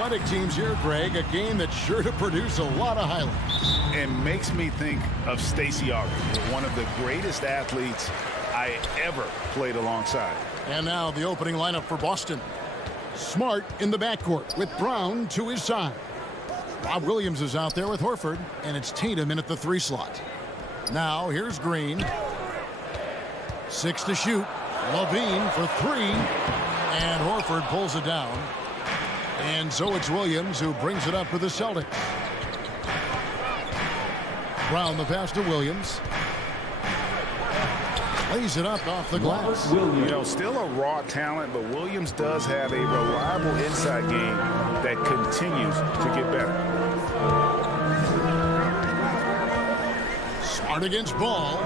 Athletic teams here, Greg, a game that's sure to produce a lot of highlights. And makes me think of Stacey Auger, one of the greatest athletes I ever played alongside. And now the opening lineup for Boston. Smart in the backcourt with Brown to his side. Rob Williams is out there with Horford, and it's Tatum in at the 3 slot. Now here's Green. 6 to shoot. Levine for 3. And Horford pulls it down. And so it's Williams who brings it up for the Celtics. Brown the pass to Williams. Lays it up off the glass. You know, still a raw talent, but Williams does have a reliable inside game that continues to get better. Smart against Ball.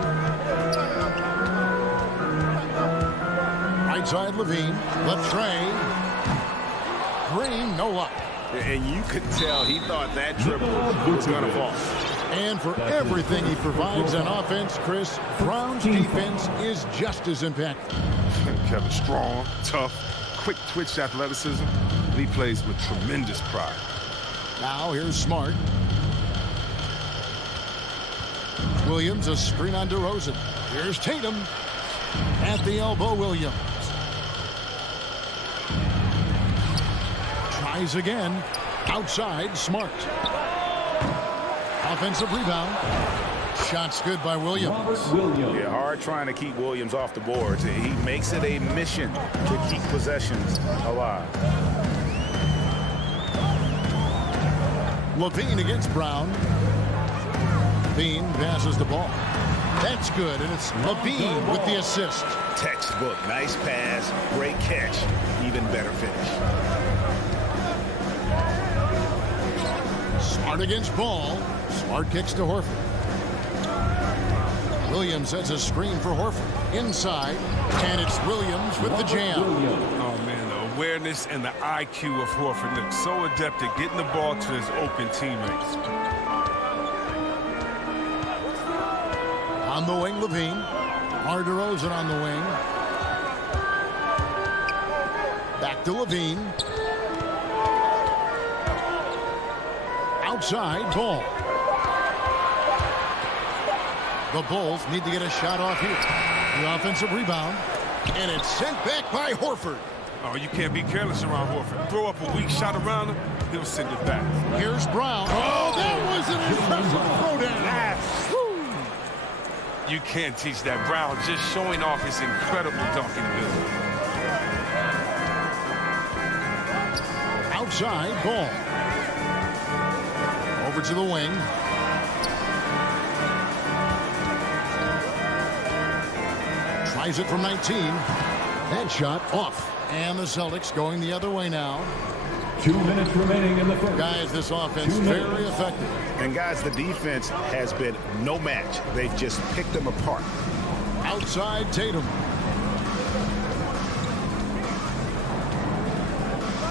Right side Levine. Left Trey. Green, no luck. And you could tell he thought that dribble was going to fall. And for everything he provides on offense, Chris, Brown's defense is just as impactful. Kevin, strong, tough, quick twitch athleticism, and he plays with tremendous pride. Now here's Smart. Williams, a screen on DeRozan. Here's Tatum. At the elbow, Williams. Tries again. Outside, Smart. Offensive rebound. Shots good by Williams. Yeah, hard trying to keep Williams off the boards. He makes it a mission to keep possessions alive. Levine against Brown. Levine passes the ball. That's good, and it's Levine with the assist. Textbook. Nice pass, great catch, even better finish. Smart against Ball. Smart kicks to Horford. Williams has a screen for Horford. Inside, and it's Williams with the jam. Oh, man, the awareness and the IQ of Horford looks so adept at getting the ball to his open teammates. On the wing, Levine. DeRozan on the wing. Back to Levine. Outside, Ball. The Bulls need to get a shot off here. The offensive rebound. And it's sent back by Horford. Oh, you can't be careless around Horford. Throw up a weak shot around him, he'll send it back. Here's Brown. Oh, that was an impressive throwdown. You can't teach that. Brown just showing off his incredible dunking ability. Outside, Ball. Over to the wing. Tries it from 19. That shot off. And the Celtics going the other way now. 2 minutes remaining in the first. Guys, this offense very effective. And guys, the defense has been no match. They've just picked them apart. Outside, Tatum.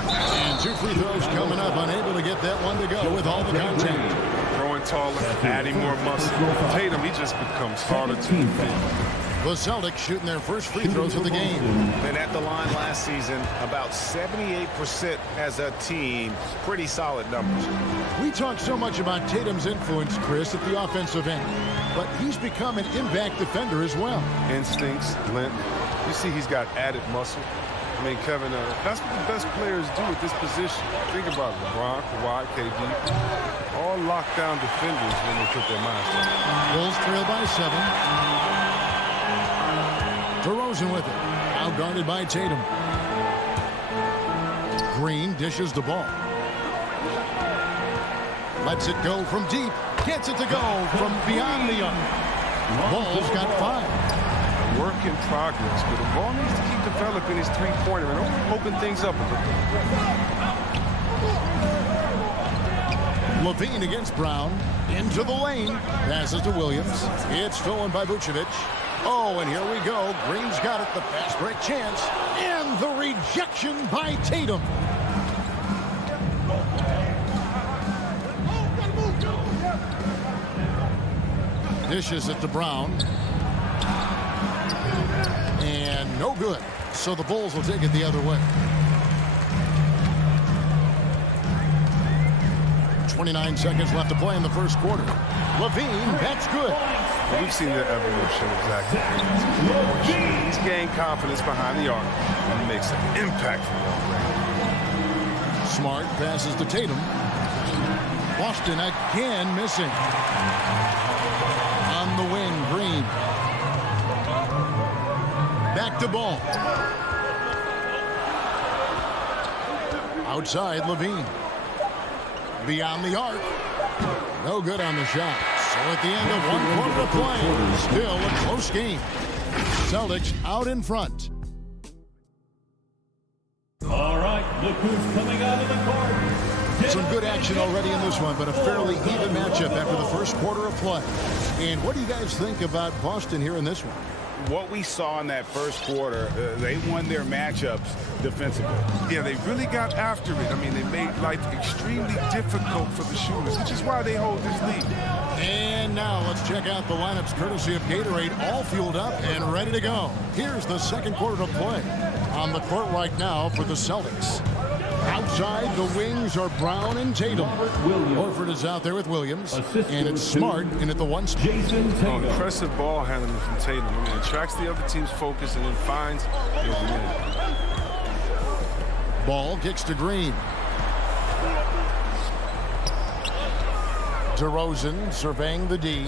And 2 free throws coming up. Unable to get that one to go with all the contact. Growing taller, adding more muscle. Tatum, he just becomes harder to defend. The Celtics shooting their first free throws of the game. And at the line last season, about 78% as a team. Pretty solid numbers. We talk so much about Tatum's influence, Chris, at the offensive end. But he's become an impact defender as well. Instincts, length. You see he's got added muscle. I mean, Kevin, that's what the best players do at this position. Think about it. LeBron, Kawhi, KD. All lockdown defenders when they put their minds to it. Bulls trail by 7. DeRozan with it. Now guarded by Tatum. Green dishes the ball. Lets it go from deep. Gets it to go from beyond the arc. Ball's got 5. Work in progress, but the ball needs to keep developing his three-pointer and open things up a bit. Levine against Brown. Into the lane. Passes to Williams. It's stolen by Vucevic. Oh, and here we go. Green's got it. The fast break chance. And the rejection by Tatum. Dishes it to Brown. And no good. So the Bulls will take it the other way. 29 seconds left to play in the first quarter. Levine, that's good. Well, we've seen the evolution of Zach LaVine. He's gained confidence behind the arc and makes an impact from long range. Smart passes to Tatum. Boston again missing. On the wing, Green. Back to Ball. Outside, Levine. Beyond the arc. No good on the shot. So at the end of one quarter of play, still a close game. Celtics out in front. All right, look who's coming out of the court. Some good action already in this one, but a fairly even matchup after the first quarter of play. And what do you guys think about Boston here in this one? What we saw in that first quarter, they won their matchups defensively. Yeah, they really got after it. I mean, they made life extremely difficult for the shooters, which is why they hold this lead. And now let's check out the lineups courtesy of Gatorade, all fueled up and ready to go. Here's the second quarter of play. On the court right now for the Celtics. Outside, the wings are Brown and Tatum. Horford is out there with Williams. And it's Smart in at the one spot. Impressive ball handling from Tatum. I mean, attracts the other team's focus and then finds the open man. Ball kicks to Green. DeRozan surveying the D.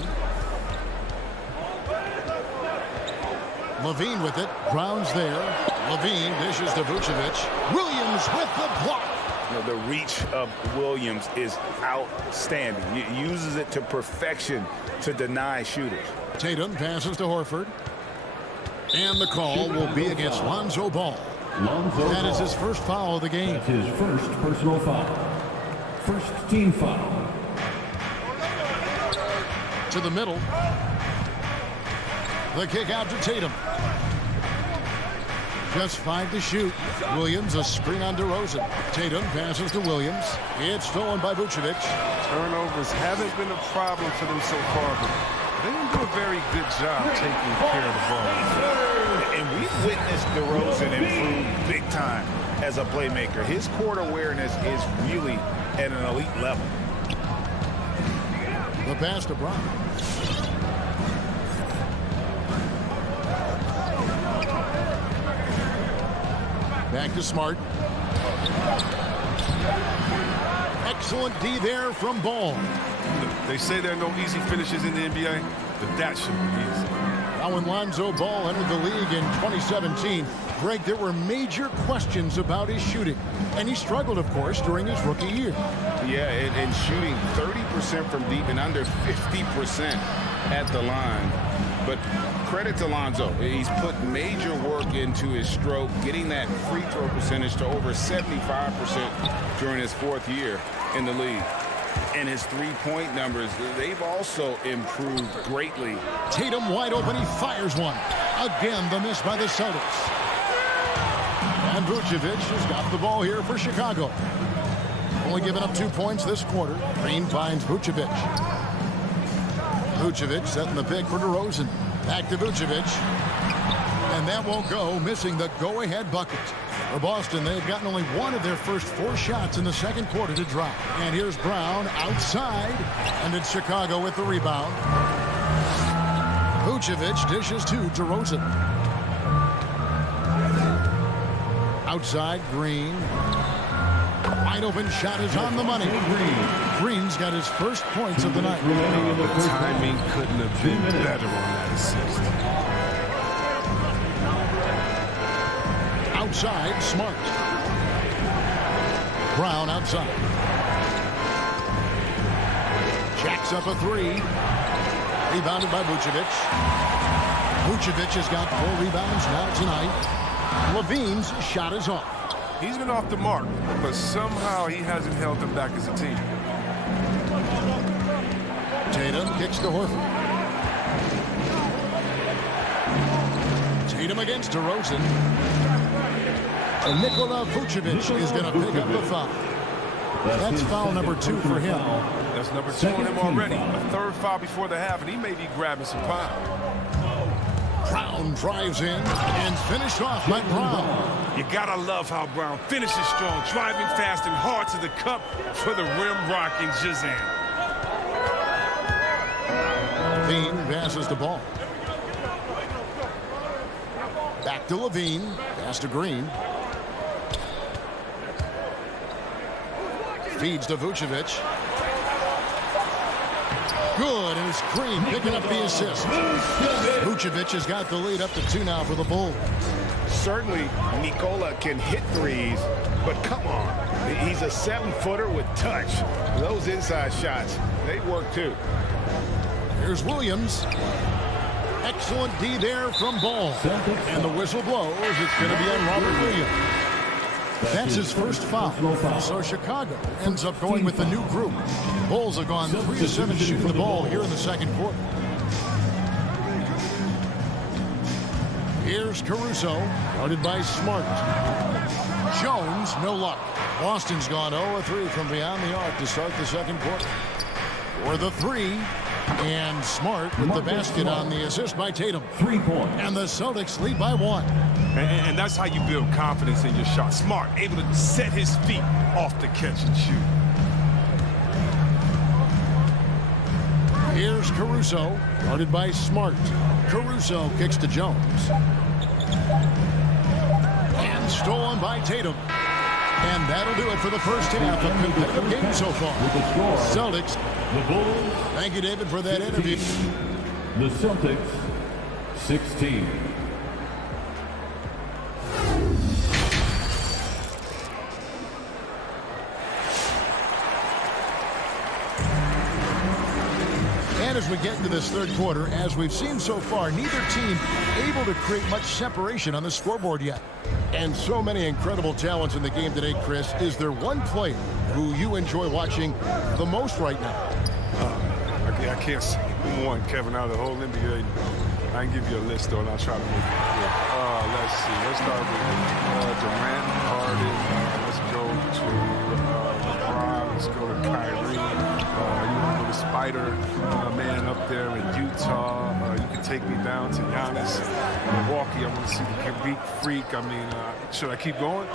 Levine with it. Brown's there. Levine dishes to Vucevic. Williams with the block. You know, the reach of Williams is outstanding. He uses it to perfection to deny shooters. Tatum passes to Horford. And the call will be against Lonzo Ball. That is his first foul of the game. That's his first personal foul. First team foul. To the middle. The kick out to Tatum. Just 5 to shoot. Williams, a screen on DeRozan. Tatum passes to Williams. It's stolen by Vucevic. Turnovers haven't been a problem for them so far, but they didn't do a very good job taking care of the ball. And we've witnessed DeRozan improve big time as a playmaker. His court awareness is really at an elite level. The pass to Brown. Back to Smart. Excellent D there from Ball. They say there are no easy finishes in the NBA, but that should be easy. Now when Lonzo Ball entered the league in 2017, Greg, there were major questions about his shooting. And he struggled, of course, during his rookie year. Yeah, and shooting 30% from deep and under 50% at the line. But credit to Lonzo. He's put major work into his stroke, getting that free throw percentage to over 75% during his fourth year in the league. And his three-point numbers, they've also improved greatly. Tatum wide open, he fires one. Again, the miss by the Celtics. And Vucevic has got the ball here for Chicago. Only giving up 2 points this quarter. Green finds Vucevic. Vucevic setting the pick for DeRozan. Back to Vucevic. And that won't go, missing the go-ahead bucket. For Boston, they've gotten only one of their first 4 shots in the second quarter to drop. And here's Brown outside. And it's Chicago with the rebound. Vucevic dishes to DeRozan. Outside, Green. Wide open shot is on the money. Green's got his first points of the night. The timing couldn't have been better on that assist. Outside, Smart. Brown outside. Jacks up a 3. Rebounded by Vucevic. Vucevic has got 4 rebounds now tonight. Levine's shot is off. He's been off the mark, but somehow he hasn't held them back as a team. Tatum kicks to Horford. Tatum against DeRozan. And Nikola Vucevic is going to pick up the foul. That's foul number 2 for him. That's number 2 on him already. A third foul before the half, and he may be grabbing some pile. Brown drives in and finished off by Brown. You gotta love how Brown finishes strong, driving fast and hard to the cup for the rim rocking Shazam. Levine passes the ball. Back to Levine. Pass to Green. Feeds to Vucevic. Good, and it's Green picking up the assist. Vucevic has got the lead up to 2 now for the Bulls. Certainly, Nikola can hit threes, but come on. He's a 7-footer with touch. Those inside shots, they work too. Here's Williams. Excellent D there from Ball. And the whistle blows. It's going to be on Robert Williams. That's his first foul. So Chicago ends up going with the new group. Bulls have gone 3 of 7 shooting the ball here in the second quarter. Here's Caruso, guarded by Smart. Jones, no luck. Boston's gone 0 of 3 from beyond the arc to start the second quarter. For the 3, and Smart with the basket on the assist by Tatum. 3 points. And the Celtics lead by 1. And that's how you build confidence in your shot. Smart, able to set his feet off the catch and shoot. Here's Caruso, guarded by Smart. Caruso kicks to Jones. And stolen by Tatum. And that'll do it for the first half of competitive game so far. Celtics. The Bulls. Thank you, David, for that interview. The Celtics, 16. And as we get into this third quarter, as we've seen so far, neither team able to create much separation on the scoreboard yet. And so many incredible talents in the game today, Chris. Is there one player who you enjoy watching the most right now? I can't say one, Kevin, out of the whole NBA. I can give you a list, though, and I'll try to make it clear. Let's see. Let's start with Durant, Harden. Let's go to LeBron. Let's go to Kyrie. You want to go to Spider Man up there in Utah. You can take me down to Giannis, Milwaukee. I want to see the Greek Freak. I mean, should I keep going?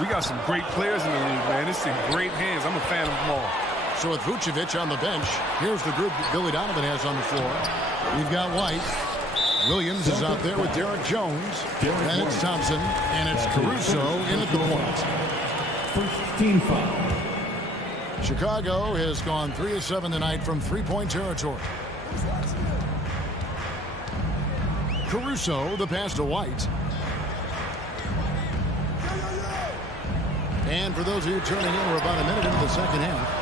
We got some great players in the league, man. It's in great hands. I'm a fan of them all. So with Vucevic on the bench, here's the group Billy Donovan has on the floor. We've got White. Williams is out there with Derek Jones. And it's Thompson. And it's Caruso in at the point. First team foul. Chicago has gone 3 of 7 tonight from 3-point territory. Caruso, the pass to White. And for those of you turning in, we're about a minute into the second half.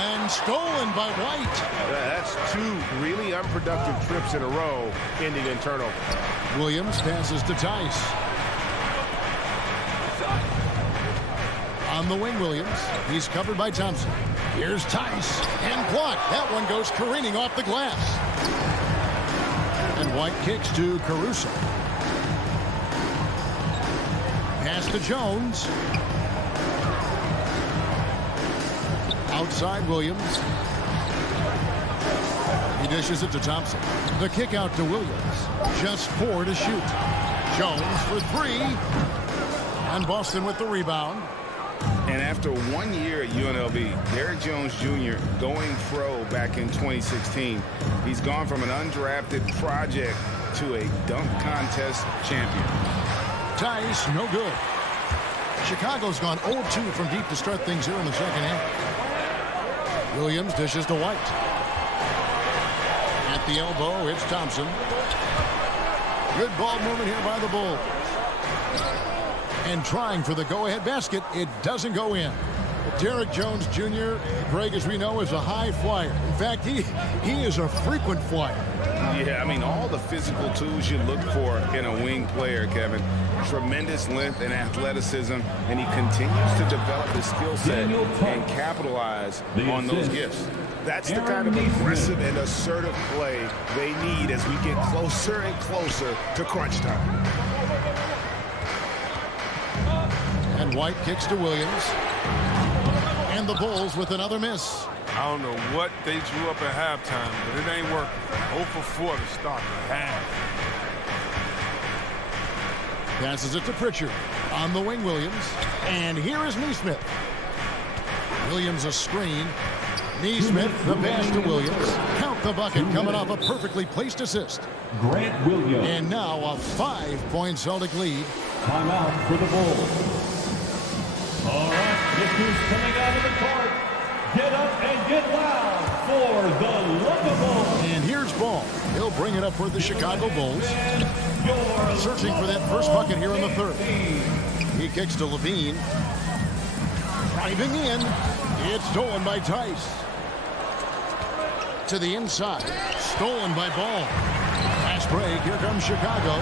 And stolen by White. That's 2 really unproductive trips in a row, ending in turnover. Williams passes to Tice. On the wing, Williams. He's covered by Thompson. Here's Tice. And blocked. That one goes careening off the glass. And White kicks to Caruso. Pass to Jones. Outside Williams. He dishes it to Thompson. The kick out to Williams. Just 4 to shoot. Jones for 3. And Boston with the rebound. And after 1 year at UNLV, Derek Jones Jr. going pro back in 2016, he's gone from an undrafted project to a dunk contest champion. Tice, no good. Chicago's gone 0-2 from deep to start things here in the second half. Williams dishes to White. At the elbow, it's Thompson. Good ball movement here by the Bulls. And trying for the go-ahead basket, it doesn't go in. Derek Jones Jr., Greg, as we know, is a high flyer. In fact, he is a frequent flyer. Yeah, I mean, all the physical tools you look for in a wing player, Kevin. Tremendous length and athleticism, and he continues to develop his skill set and capitalize on those gifts. That's the kind of aggressive and assertive play they need as we get closer and closer to crunch time. And White kicks to Williams. And the Bulls with another miss. I don't know what they drew up at halftime, but it ain't working. 0 for 4 to start the half. Passes it to Pritchard. On the wing, Williams. And here is Neesmith. Williams a screen. Neesmith, the pass to Williams. Count the bucket, coming off a perfectly placed assist. Grant Williams. And now a 5-point Celtic lead. Timeout for the Bulls. All right, this is coming out of the court. Get up and get loud for the Love. And here's Ball. He'll bring it up for the Chicago Bulls. Searching for that first bucket here in the third. He kicks to Levine. Driving in. It's stolen by Tice. To the inside. Stolen by Ball. Fast break. Here comes Chicago.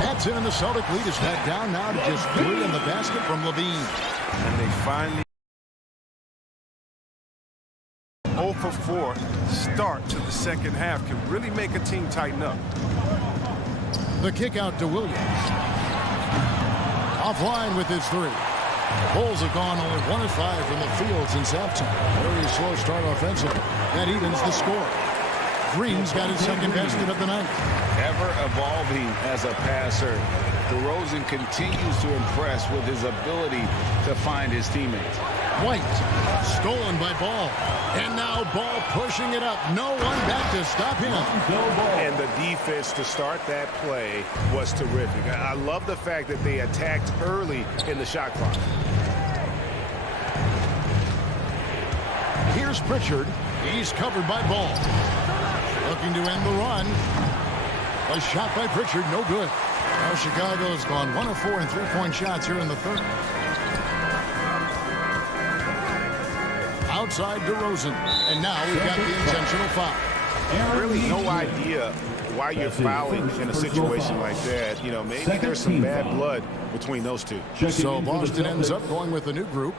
That's in, and the Celtic lead is cut down now to just 3 in the basket from Levine. And they finally 0 for 4 start to the second half can really make a team tighten up. The kick out to Williams. Offline with his 3. The Bulls have gone only 1 of 5 from the field since halftime. Very slow start offensively. That evens the score. Green's got his second basket of the night. Ever evolving as a passer, DeRozan continues to impress with his ability to find his teammates. White, stolen by Ball. And now Ball pushing it up. No one back to stop him. And the defense to start that play was terrific. I love the fact that they attacked early in the shot clock. Here's Pritchard. He's covered by Ball. Looking to end the run. A shot by Pritchard, no good. Now Chicago's gone 1 of 4 in 3-point shots here in the third. Outside DeRozan. And now we've got the intentional foul. Really no idea why you're fouling in a situation like that. You know, maybe there's some bad blood between those two. So Boston ends up going with a new group.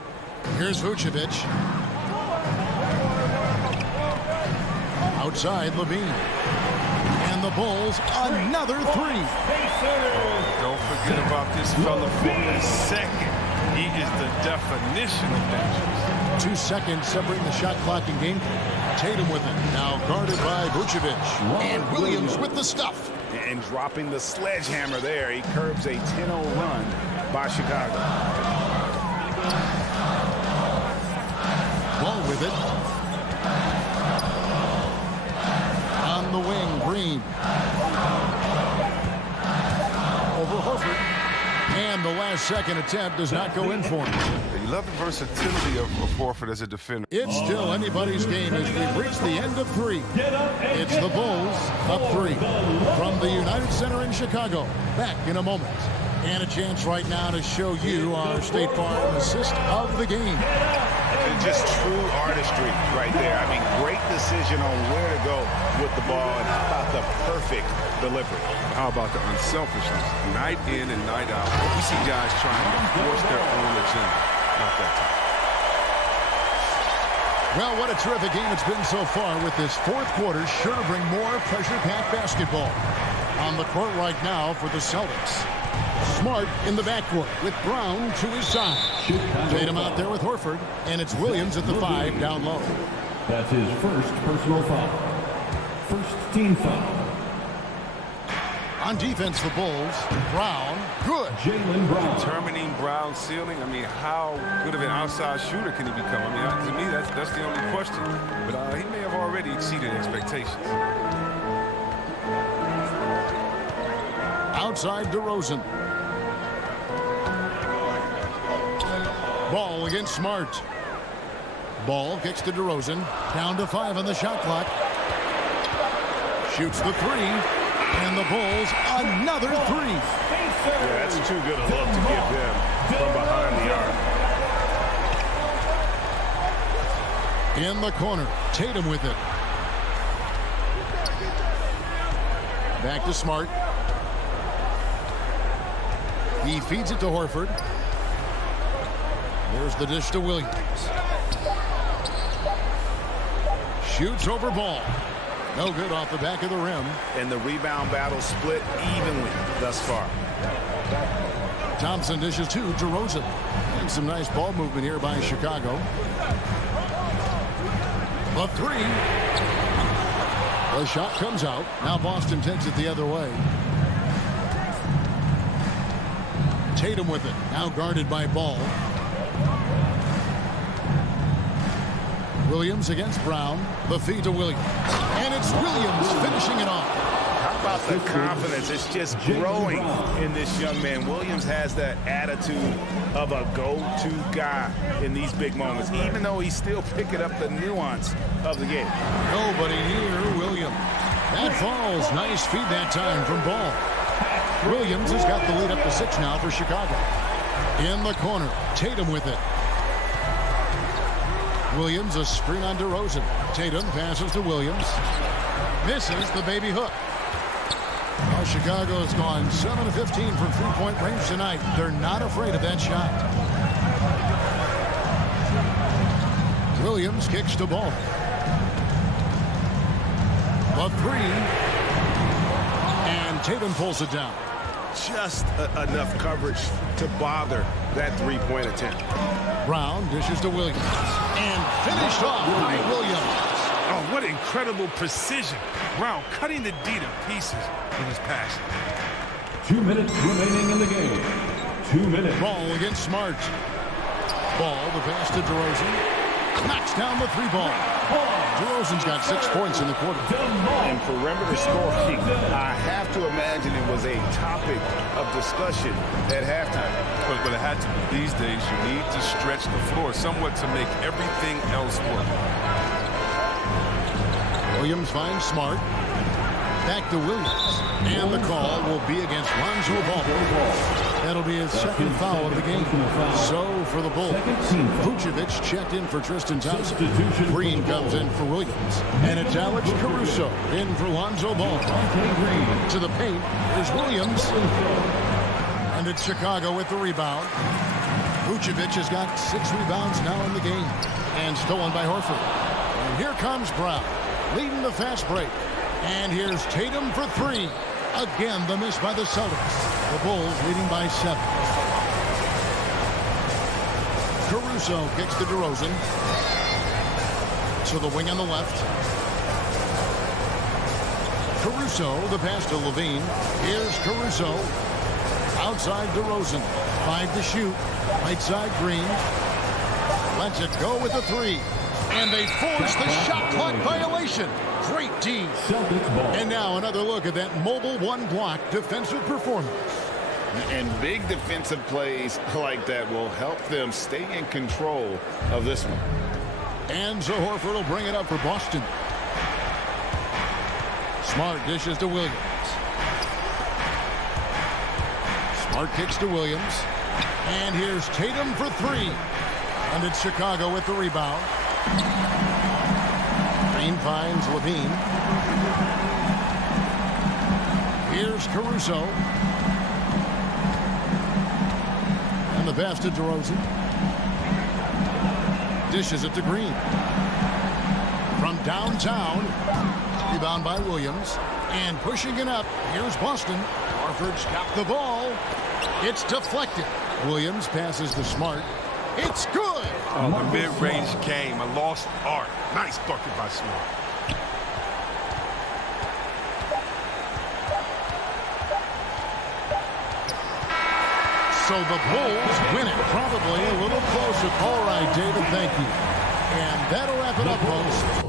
Here's Vucevic. Outside Levine. And the Bulls, another 3. Don't forget about this fella for a second. He is the definition of dangerous. 2 seconds separating the shot clock and game clock. Tatum with it. Now guarded by Vucevic. And Williams with the stuff. And dropping the sledgehammer there. He curbs a 10-0 run by Chicago. Ball with it. On the wing, Green. Over Horford. And the last second attempt does not go in for him. You love the versatility of Horford as a defender. It's still anybody's game as we've reached the end of 3. It's the Bulls up 3 from the United Center in Chicago. Back in a moment. And a chance right now to show you our State Farm assist of the game. And just true artistry right there. I mean, great decision on where to go with the ball, and how about the perfect delivery. How about the unselfishness? Night in and night out. We see guys trying to force their own agenda. Not that time. Well, what a terrific game it's been so far, with this fourth quarter sure to bring more pressure-packed basketball. On the court right now for the Celtics. Smart in the backcourt with Brown to his side. Tatum out there with Horford, and it's Williams at the 5 down low. That's his first personal foul. First team foul. On defense, the Bulls. Brown, good. Jaylen Brown. Determining Brown's ceiling. I mean, how good of an outside shooter can he become? I mean, to me, that's the only question. But he may have already exceeded expectations. Outside DeRozan. Ball against Smart. Ball kicks to DeRozan. Down to 5 on the shot clock. Shoots the 3. And the Bulls, another 3. Yeah, that's too good a look to give him from behind the arc. In the corner, Tatum with it. Back to Smart. He feeds it to Horford. There's the dish to Williams. Shoots over Ball. No good off the back of the rim. And the rebound battle split evenly thus far. Thompson dishes to DeRozan. And some nice ball movement here by Chicago. The three. The shot comes out. Now Boston takes it the other way. Tatum with it. Now guarded by Ball. Williams against Brown. The feed to Williams. And it's Williams finishing it off. How about the confidence? It's just growing in this young man. Williams has that attitude of a go-to guy in these big moments, even though he's still picking up the nuance of the game. Nobody near Williams. That falls. Nice feed that time from Ball. Williams has got the lead up to 6 now for Chicago. In the corner, Tatum with it. Williams a screen on DeRozan. Tatum passes to Williams. Misses the baby hook. Well, Chicago's gone 7 of 15 from three-point range tonight. They're not afraid of that shot. Williams kicks to Ball. The three. And Tatum pulls it down. Just enough coverage to bother that three-point attempt. Brown dishes to Williams. And finished off by Williams. Oh, what incredible precision. Brown cutting the D to pieces with his pass. 2 minutes remaining in the game. 2 minutes. Ball against Smart. Ball, the pass to DeRozan. Knocks down the three ball. DeRozan's got 6 points in the quarter. And perimeter scoring, I have to imagine it was a topic of discussion at halftime. But it had to be. These days, you need to stretch the floor somewhat to make everything else work. Williams finds Smart. Back to Williams. And the call will be against Lonzo Ball. That'll be his second foul of the game. So for the Bulls, Vucevic checked in for Tristan Thompson. Green comes in for Williams. And it's Alex Caruso in for Lonzo Ball. To the paint is Williams. And it's Chicago with the rebound. Vucevic has got 6 rebounds now in the game. And stolen by Horford. And here comes Brown, leading the fast break. And here's Tatum for 3. Again, the miss by the Celtics. The Bulls leading by 7. Caruso kicks to DeRozan. To the wing on the left. Caruso, the pass to Levine. Here's Caruso. Outside DeRozan. 5 to shoot. Right side Green. Lets it go with the 3. And they force the shot clock violation. Great D. And now another look at that mobile one block defensive performance. And big defensive plays like that will help them stay in control of this one. And so Horford will bring it up for Boston. Smart dishes to Williams. Smart kicks to Williams. And here's Tatum for 3. And it's Chicago with the rebound. Green finds Levine. Here's Caruso. And the pass to DeRozan. Dishes it to Green. From downtown. Rebound by Williams. And pushing it up. Here's Boston. Horford's got the ball. It's deflected. Williams passes to Smart. It's good. Oh, the mid-range game, a lost art. Nice bucket by Smart. So the Bulls win it. Probably a little closer. All right, David, thank you. And that'll wrap it up, folks.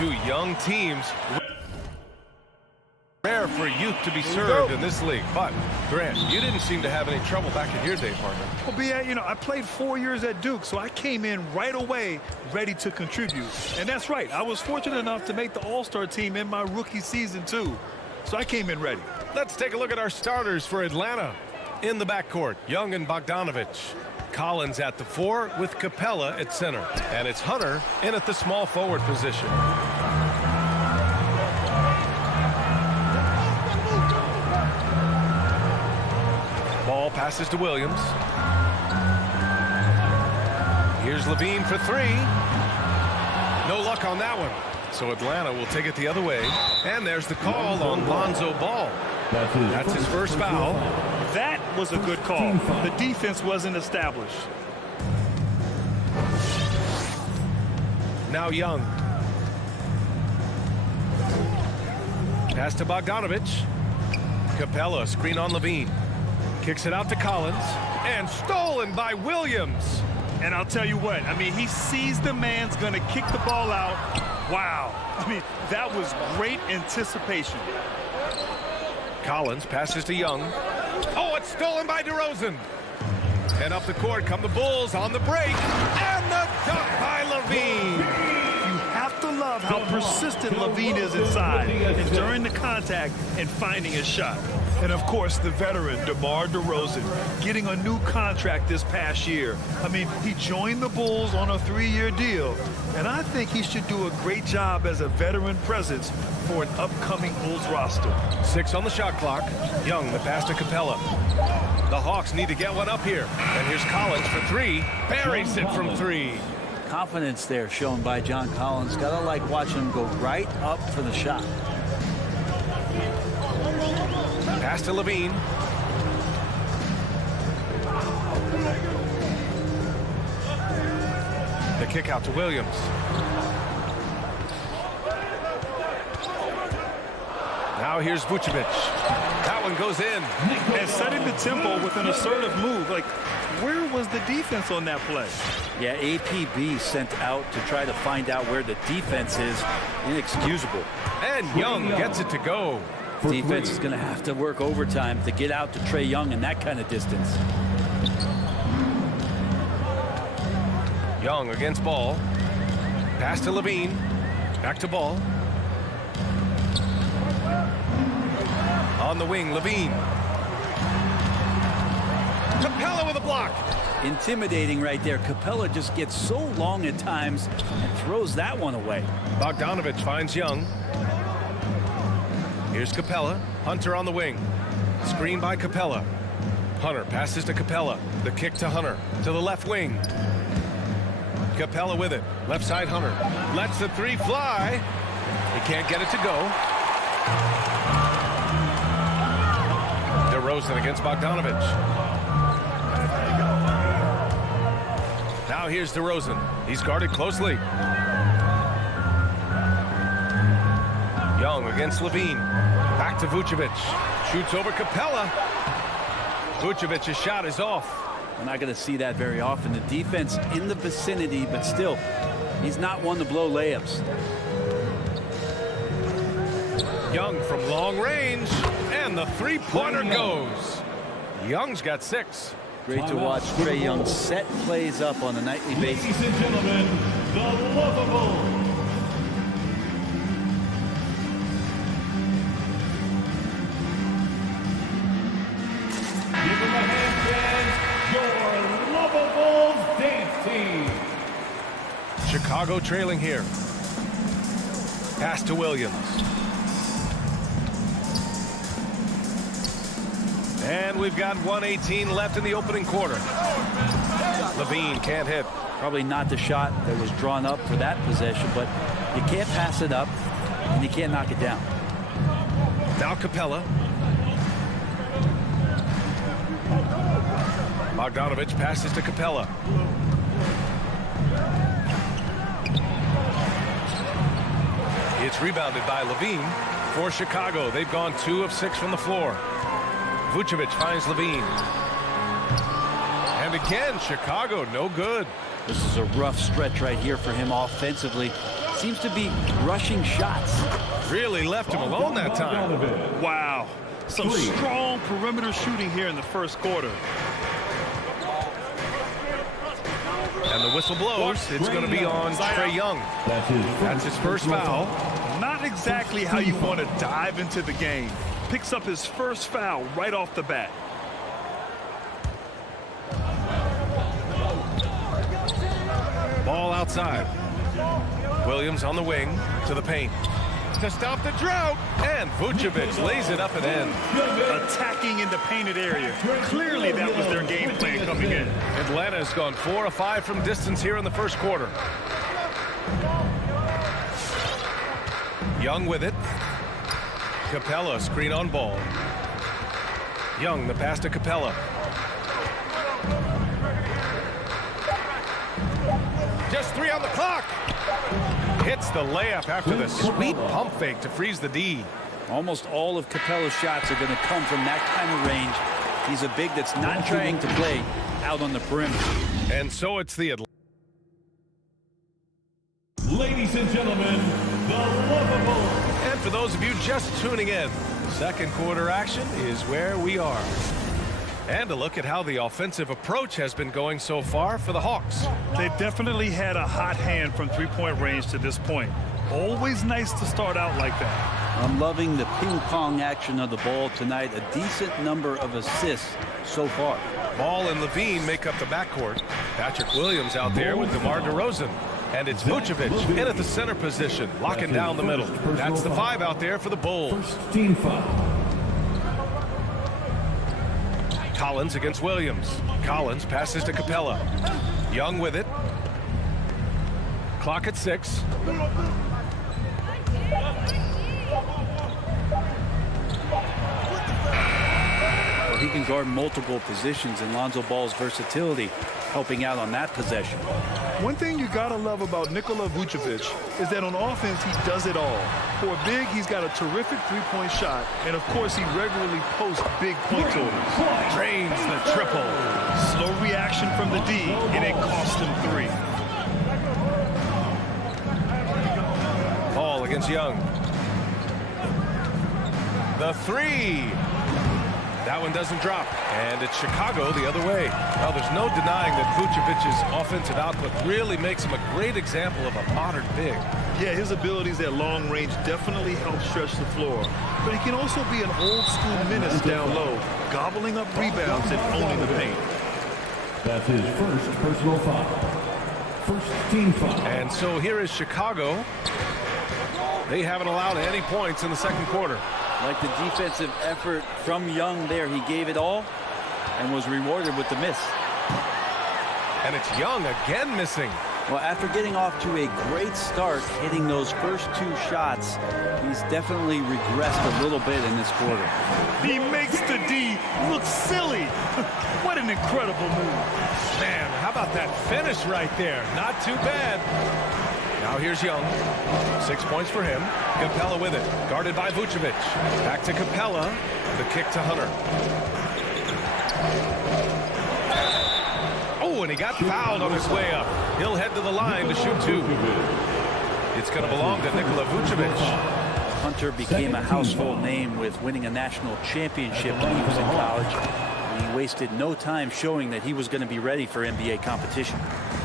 Two young teams. Rare for youth to be served in this league. But, Grant, you didn't seem to have any trouble back in your day, partner. Well, B.A., you know, I played 4 years at Duke, so I came in right away ready to contribute. And that's right. I was fortunate enough to make the All-Star team in my rookie season, too. So I came in ready. Let's take a look at our starters for Atlanta. In the backcourt, Young and Bogdanovich. Collins at the 4 with Capella at center. And it's Hunter in at the small forward position. Ball passes to Williams. Here's Levine for 3. No luck on that one. So Atlanta will take it the other way. And there's the call on Lonzo Ball. That's his first foul. That was a good call. The defense wasn't established. Now Young. Pass to Bogdanovich. Capella, screen on Levine. Kicks it out to Collins. And stolen by Williams. And I'll tell you what, I mean, he sees the man's going to kick the ball out. Wow. I mean, that was great anticipation. Collins passes to Young. Oh, it's stolen by DeRozan. And up the court come the Bulls on the break. And the dunk by Levine. You have to love how persistent Levine is inside and during the contact and finding a shot. And, of course, the veteran, DeMar DeRozan, getting a new contract this past year. I mean, he joined the Bulls on a 3-year deal, and I think he should do a great job as a veteran presence for an upcoming Bulls roster. 6 on the shot clock. Young, the pass to Capella. The Hawks need to get one up here. And here's Collins for 3. Buries it from 3. Confidence there shown by John Collins. Gotta like watching him go right up for the shot. Pass to Levine. The kick out to Williams. Now here's Vucevic. That one goes in. And setting the tempo with an assertive move. Like, where was the defense on that play? Yeah, APB sent out to try to find out where the defense is. Inexcusable. And Young gets it to go. Defense is going to have to work overtime to get out to Trae Young in that kind of distance. Young against Ball. Pass to Levine. Back to Ball. On the wing, Levine. Capella with a block. Intimidating right there. Capella just gets so long at times and throws that one away. Bogdanovich finds Young. Here's Capella. Hunter on the wing. Screen by Capella. Hunter passes to Capella. The kick to Hunter. To the left wing. Capella with it. Left side Hunter. Lets the 3 fly. He can't get it to go. DeRozan against Bogdanovich. Now here's DeRozan. He's guarded closely. Young against Levine. Back to Vucevic. Shoots over Capella. Vucevic's shot is off. We're not going to see that very often. The defense in the vicinity, but still, he's not one to blow layups. Young from long range. And the 3-pointer goes. Young's got 6. Great to watch Trae Young set plays up on a nightly basis. Ladies and gentlemen, the lovable. Give him a hand, your lovable dance team. Chicago trailing here. Pass to Williams. And we've got 1:18 left in the opening quarter. Levine can't hit. Probably not the shot that was drawn up for that possession, but you can't pass it up and you can't knock it down. Now Capella. Bogdanovich passes to Capella. It's rebounded by Levine for Chicago. They've gone 2 of 6 from the floor. Vucevic finds Levine. And again, Chicago, no good. This is a rough stretch right here for him offensively. seems to be rushing shots. Really left him alone that time. Wow. Some strong perimeter shooting here in the first quarter. And the whistle blows. It's going to be on Trae Young. That's his first foul. Not exactly how you want to dive into the game. Picks up his first foul right off the bat. Ball outside. Williams on the wing to the paint. To stop the drought. And Vucevic lays it up and in. Attacking in the painted area. Clearly that was their game plan coming in. Atlanta's gone 4 of 5 from distance here in the first quarter. Young with it. Capella screen on ball. Young the pass to Capella. Just 3 on the clock. Hits the layup after the sweet pump fake to freeze the D. Almost all of Capella's shots are going to come from that kind of range. He's a big that's not trying to play out on the perimeter. And so it's the Ladies and gentlemen, the lovable. And for those of you just tuning in, second quarter action is where we are. And a look at how the offensive approach has been going so far for the Hawks. They've definitely had a hot hand from three-point range to this point. Always nice to start out like that. I'm loving the ping-pong action of the ball tonight. A decent number of assists so far. Ball and Levine make up the backcourt. Patrick Williams out there with DeMar DeRozan. And it's Vucevic in at the center position, locking down the middle. That's the 5 out there for the Bulls. First team foul. Collins against Williams. Collins passes to Capella. Young with it. Clock at 6. Well, he can guard multiple positions, and Lonzo Ball's versatility helping out on that possession. One thing you gotta love about Nikola Vucevic is that on offense he does it all. For a big, he's got a terrific three-point shot, and of course he regularly posts big point totals. Drains the triple. Slow reaction from the D, and it cost him 3. Ball against Young. The 3. That one doesn't drop, and it's Chicago the other way. Well, there's no denying that Vucevic's offensive output really makes him a great example of a modern big. Yeah, his abilities at long range definitely help stretch the floor. But he can also be an old-school menace down low, gobbling up rebounds and owning the paint. That's his first personal foul. First team foul. And so here is Chicago. They haven't allowed any points in the second quarter. Like the defensive effort from Young there. He gave it all and was rewarded with the miss. And it's Young again missing. Well, after getting off to a great start, hitting those first 2 shots, he's definitely regressed a little bit in this quarter. He makes the D look silly. What an incredible move. Man, how about that finish right there? Not too bad. Now here's Young. 6 points for him. Capella with it. Guarded by Vucevic. Back to Capella. The kick to Hunter. Oh, and he got fouled on his way up. He'll head to the line to shoot 2. It's going to belong to Nikola Vucevic. Hunter became a household name with winning a national championship when he was in college. And he wasted no time showing that he was going to be ready for NBA competition.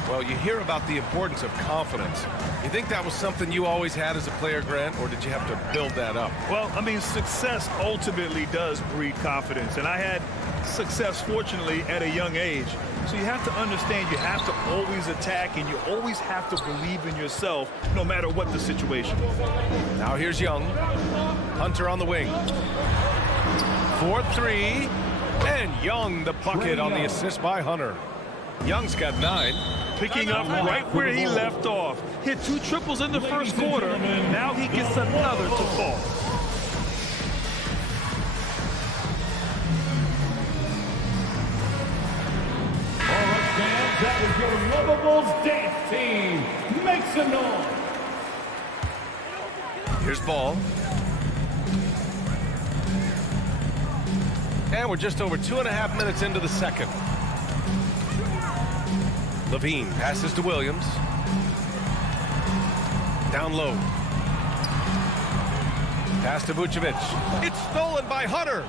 Well, you hear about the importance of confidence. You think that was something you always had as a player, Grant, or did you have to build that up? Well, I mean, success ultimately does breed confidence. And I had success, fortunately, at a young age. So you have to understand you have to always attack, and you always have to believe in yourself no matter what the situation. Now here's Young. Hunter on the wing. 4-3. And Young the bucket on the assist by Hunter. Young's got 9. Picking up right where he left off. Hit 2 triples in the first quarter. Now he gets another to fall. All right, fans, that was your Lovables dance team. Make some noise. Here's Ball. And we're just over 2.5 minutes into the second. Levine passes to Williams. Down low. Pass to Vucevic. It's stolen by Hunter.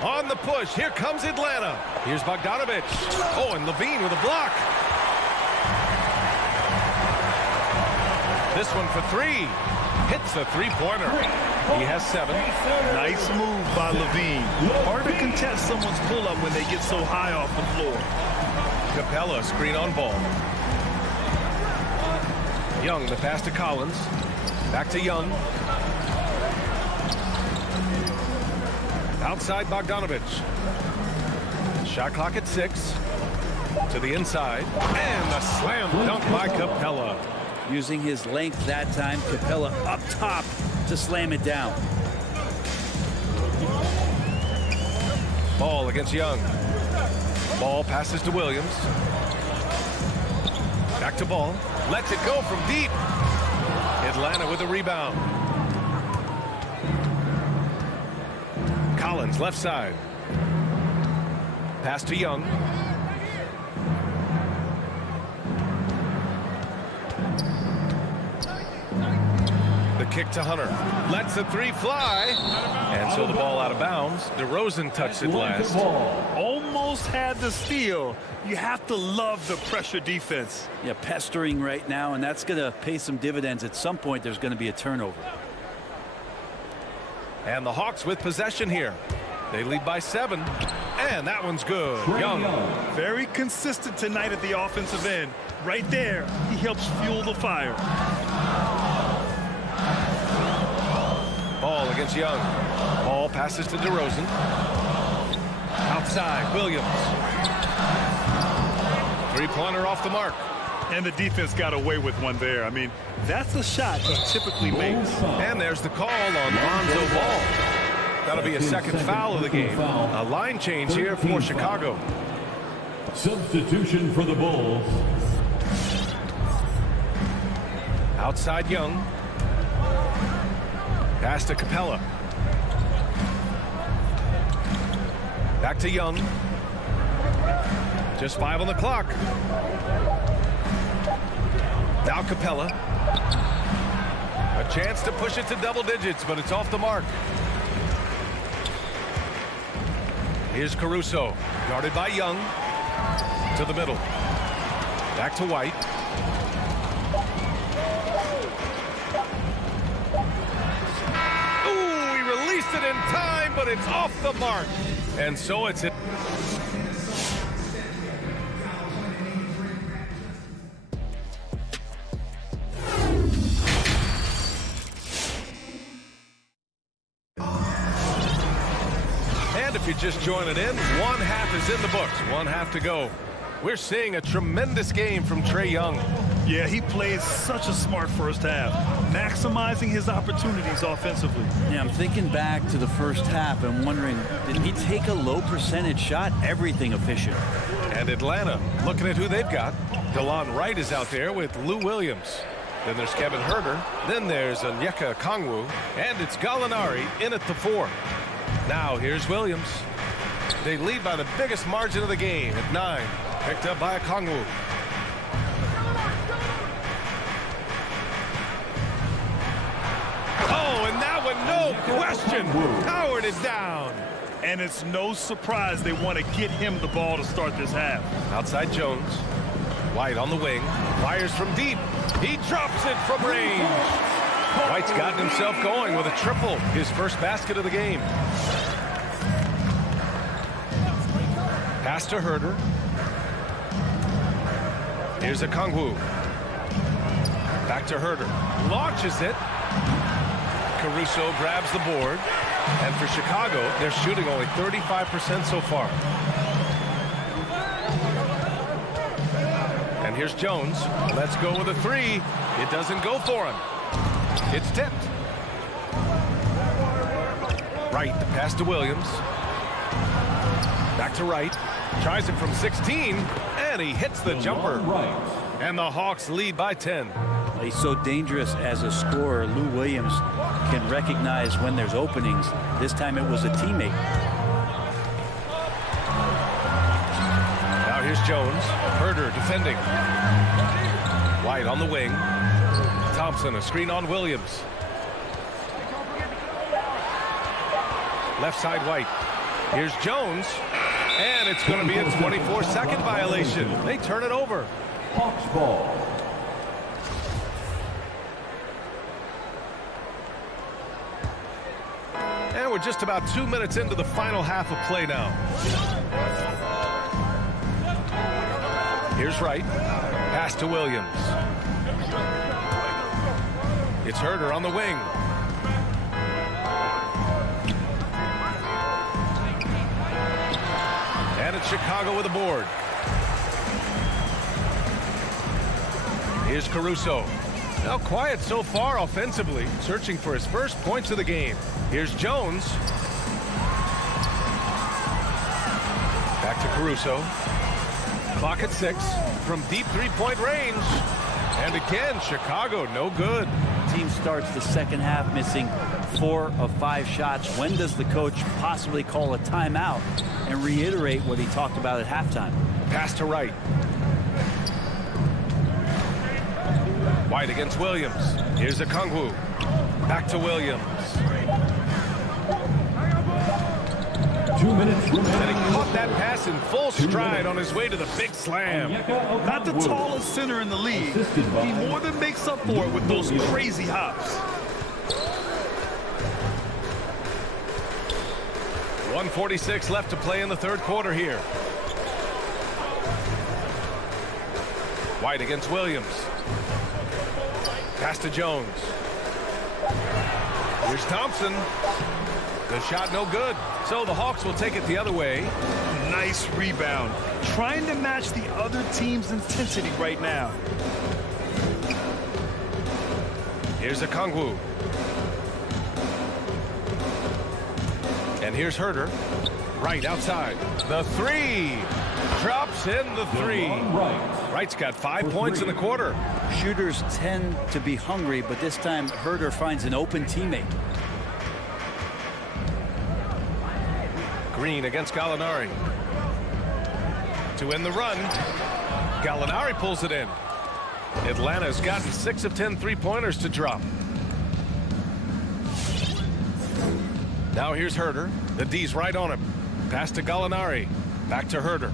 On the push. Here comes Atlanta. Here's Bogdanovic. Oh, and Levine with a block. This one for three. Hits a three-pointer. He has 7. Nice move by Levine. Hard to contest someone's pull-up when they get so high off the floor. Capella, screen on ball. Young, the pass to Collins. Back to Young. Outside Bogdanovic. Shot clock at 6. To the inside. And a slam dunk by Capella. Using his length that time, Capella up top to slam it down. Ball against Young. Ball passes to Williams. Back to Ball. Lets it go from deep. Atlanta with a rebound. Collins, left side. Pass to Young. The kick to Hunter. Lets the three fly. And so the ball out of bounds. DeRozan touched it last. Almost had the steal. You have to love the pressure defense. Yeah, pestering right now, and that's going to pay some dividends. At some point, there's going to be a turnover. And the Hawks with possession here. They lead by 7. And that one's good. Young. Very consistent tonight at the offensive end. Right there, he helps fuel the fire. Ball against Young. Ball passes to DeRozan. Outside, Williams. Three-pointer off the mark. And the defense got away with one there. I mean, that's a shot he typically makes. And there's the call on Lonzo Ball. That'll be a second foul of the game. A line change here for Chicago. Substitution for the Bulls. Outside Young. Pass to Capella. Back to Young. Just 5 on the clock. Now Capella. A chance to push it to double digits, but it's off the mark. Here's Caruso, guarded by Young. To the middle. Back to White. Ooh, he released it in time, but it's off the mark. And so it's it. And if you're just joining in, one half is in the books. One half to go. We're seeing a tremendous game from Trae Young. Yeah, he played such a smart first half, maximizing his opportunities offensively. Yeah, I'm thinking back to the first half and wondering, did he take a low percentage shot? Everything efficient. And Atlanta, looking at who they've got. DeLon Wright is out there with Lou Williams. Then there's Kevin Huerter. Then there's Onyeka Okongwu. And it's Gallinari in at the 4. Now here's Williams. They lead by the biggest margin of the game at 9. Picked up by Okongwu. Oh, and that one, no question, powered it down. And it's no surprise they want to get him the ball to start this half. Outside Jones. White on the wing. Fires from deep. He drops it from range. White's gotten himself going with a triple. His first basket of the game. Pass to Huerter. Here's Okongwu. Back to Huerter. Launches it. Caruso grabs the board. And for Chicago, they're shooting only 35% so far. And here's Jones. Let's go with a 3. It doesn't go for him. It's tipped. Wright, the pass to Williams. Back to Wright. Tries it from 16, and he hits the jumper. And the Hawks lead by 10. He's so dangerous as a scorer. Lou Williams can recognize when there's openings. This time it was a teammate. Now here's Jones. Huerter defending. White on the wing. Thompson, a screen on Williams. Left side White. Here's Jones. And it's going to be a 24-second violation. They turn it over. Hawks ball. And we're just about 2 minutes into the final half of play now. Here's Wright. Pass to Williams. It's Herder on the wing. And it's Chicago with a board. Here's Caruso. Now quiet so far offensively, searching for his first points of the game. Here's Jones. Back to Caruso. Clock at 6 from deep three-point range. And again, Chicago no good. Team starts the second half missing 4 of 5 shots. When does the coach possibly call a timeout and reiterate what he talked about at halftime? Pass to Wright. White against Williams. Here's Okongwu. Back to Williams. 2 minutes And he remaining. caught that pass in full stride on his way to the big slam. Not the tallest center in the league. He more than makes up for it with those crazy hops. 1:46 left to play in the third quarter here. White against Williams. Pass to Jones. Here's Thompson. The shot no good. So the Hawks will take it the other way. Nice rebound. Trying to match the other team's intensity right now. Here's Okongwu. And here's Herder. Right outside. The three. Drops in the three. Wright's got 5 points in the quarter. Shooters tend to be hungry, but this time Herder finds an open teammate. Green against Gallinari. To end the run. Gallinari pulls it in. Atlanta's gotten 6 of 10 three-pointers to drop. Now here's Herder. The D's right on him. Pass to Gallinari. Back to Herder.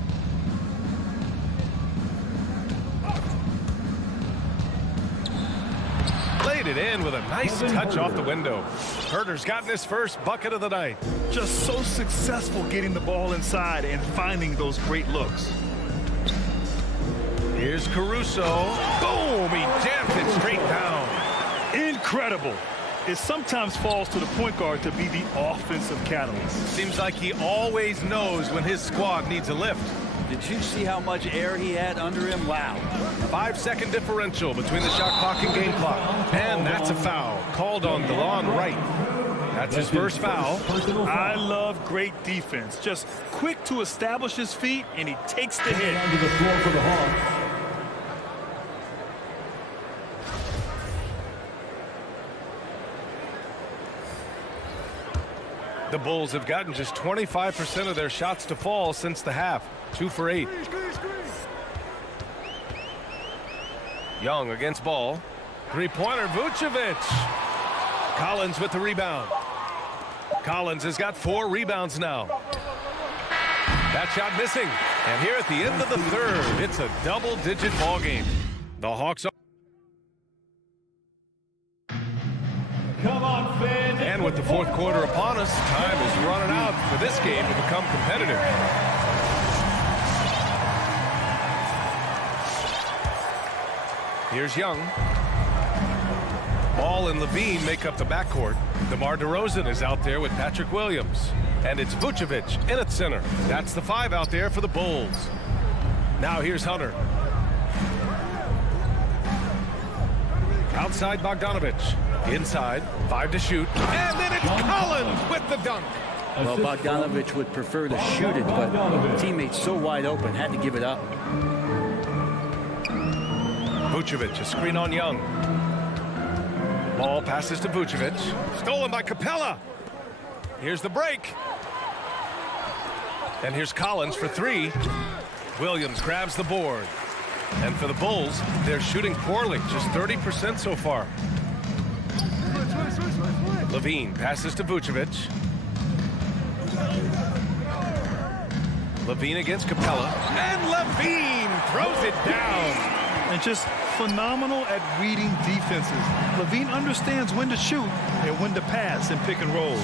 Laid it in with a nice touch off the window. Herder's gotten his first bucket of the night. Just so successful getting the ball inside and finding those great looks. Here's Caruso. Boom! He jammed it straight down. Incredible. It sometimes falls to the point guard to be the offensive catalyst. Seems like he always knows when his squad needs a lift. Did you see how much air he had under him? Wow. 5-second differential between the shot clock and game clock. And that's a foul called on DeLon Wright. That's his first foul. I love great defense. Just quick to establish his feet, and he takes the hit. Down to the floor for the Hawks. The Bulls have gotten just 25% of their shots to fall since the half. 2 for 8. Young against Ball. Three-pointer, Vucevic. Collins with the rebound. Collins has got 4 rebounds now. That shot missing. And here at the end of the third, it's a double-digit ball game. The Hawks are. Come on, fans. And with the fourth quarter upon us, time is running out for this game to become competitive. Here's Young. Ball and Levine make up the backcourt. DeMar DeRozan is out there with Patrick Williams. And it's Vucevic in at center. That's the 5 out there for the Bulls. Now here's Hunter. Outside Bogdanovic. Inside, 5 to shoot. And then it's Collins with the dunk. Well, Bogdanovic would prefer to shoot it, but teammates so wide open, had to give it up. Vucevic, a screen on Young. Ball passes to Vucevic. Stolen by Capella. Here's the break. And here's Collins for 3. Williams grabs the board. And for the Bulls, they're shooting poorly, just 30% so far. Levine passes to Vucevic. Levine against Capella. And Levine throws it down. And just phenomenal at reading defenses. Levine understands when to shoot and when to pass and pick and roll.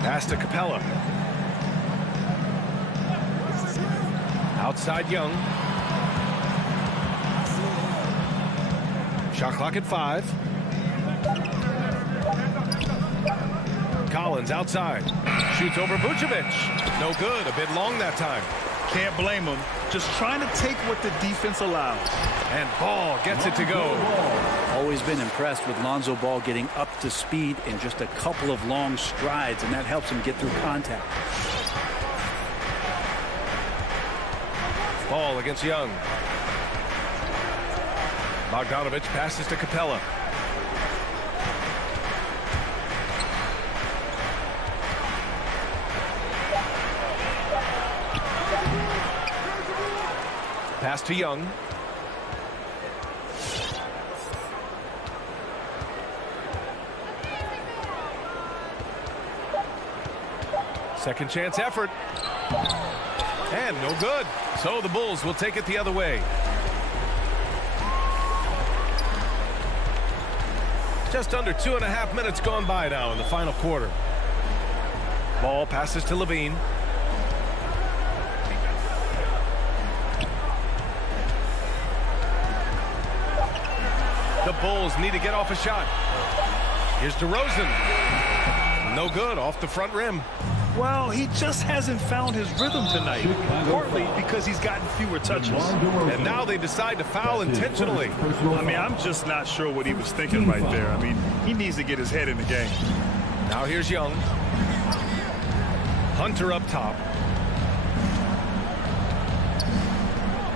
Pass to Capella. Outside Young. Shot clock at 5. Collins outside. Shoots over Vucevic. No good. A bit long that time. Can't blame him. Just trying to take what the defense allows. And Ball gets it to go. Always been impressed with Lonzo Ball getting up to speed in just a couple of long strides, and that helps him get through contact. Ball against Young. Bogdanovich passes to Capella. Pass to Young. Second chance effort. And no good. So the Bulls will take it the other way. Just under 2.5 minutes gone by now in the final quarter. Ball passes to Levine. The Bulls need to get off a shot. Here's DeRozan. No good, off the front rim. Well, he just hasn't found his rhythm tonight, partly because he's gotten fewer touches. And now they decide to foul intentionally. I mean, I'm just not sure what he was thinking right there. I mean, he needs to get his head in the game. Now here's Young. Hunter up top.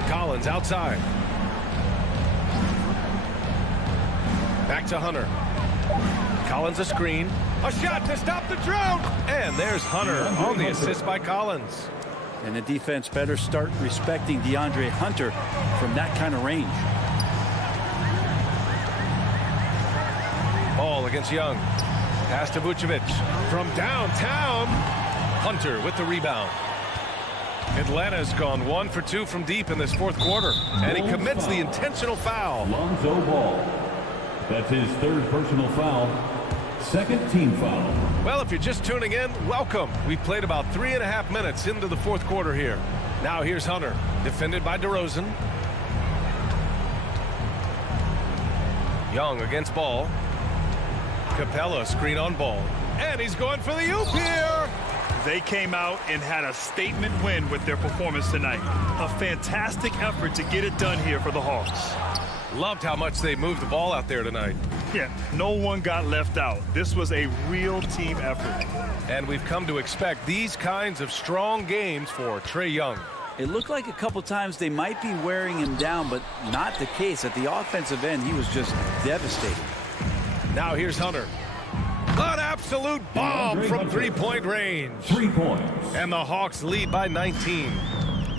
Collins outside. Back to Hunter. Collins a screen. A shot to stop the drought. And there's Hunter on the assist by Collins. And the defense better start respecting DeAndre Hunter from that kind of range. Ball against Young. Pass to Vucevic. From downtown. Hunter with the rebound. Atlanta's gone 1 for 2 from deep in this fourth quarter. And he commits the intentional foul. Lonzo Ball. That's his third personal foul. Second team foul. Well, if you're just tuning in, welcome. We've played about 3.5 minutes into the fourth quarter here. Now here's Hunter, defended by DeRozan. Young against Ball. Capella screen on Ball. And he's going for the oop here. They came out and had a statement win with their performance tonight. A fantastic effort to get it done here for the Hawks. Loved how much they moved the ball out there tonight. Yeah, no one got left out. This was a real team effort. And we've come to expect these kinds of strong games for Trae Young. It looked like a couple times they might be wearing him down, but not the case. At the offensive end, he was just devastating. Now here's Hunter. An absolute bomb from three-point range. 3 points. And the Hawks lead by 19.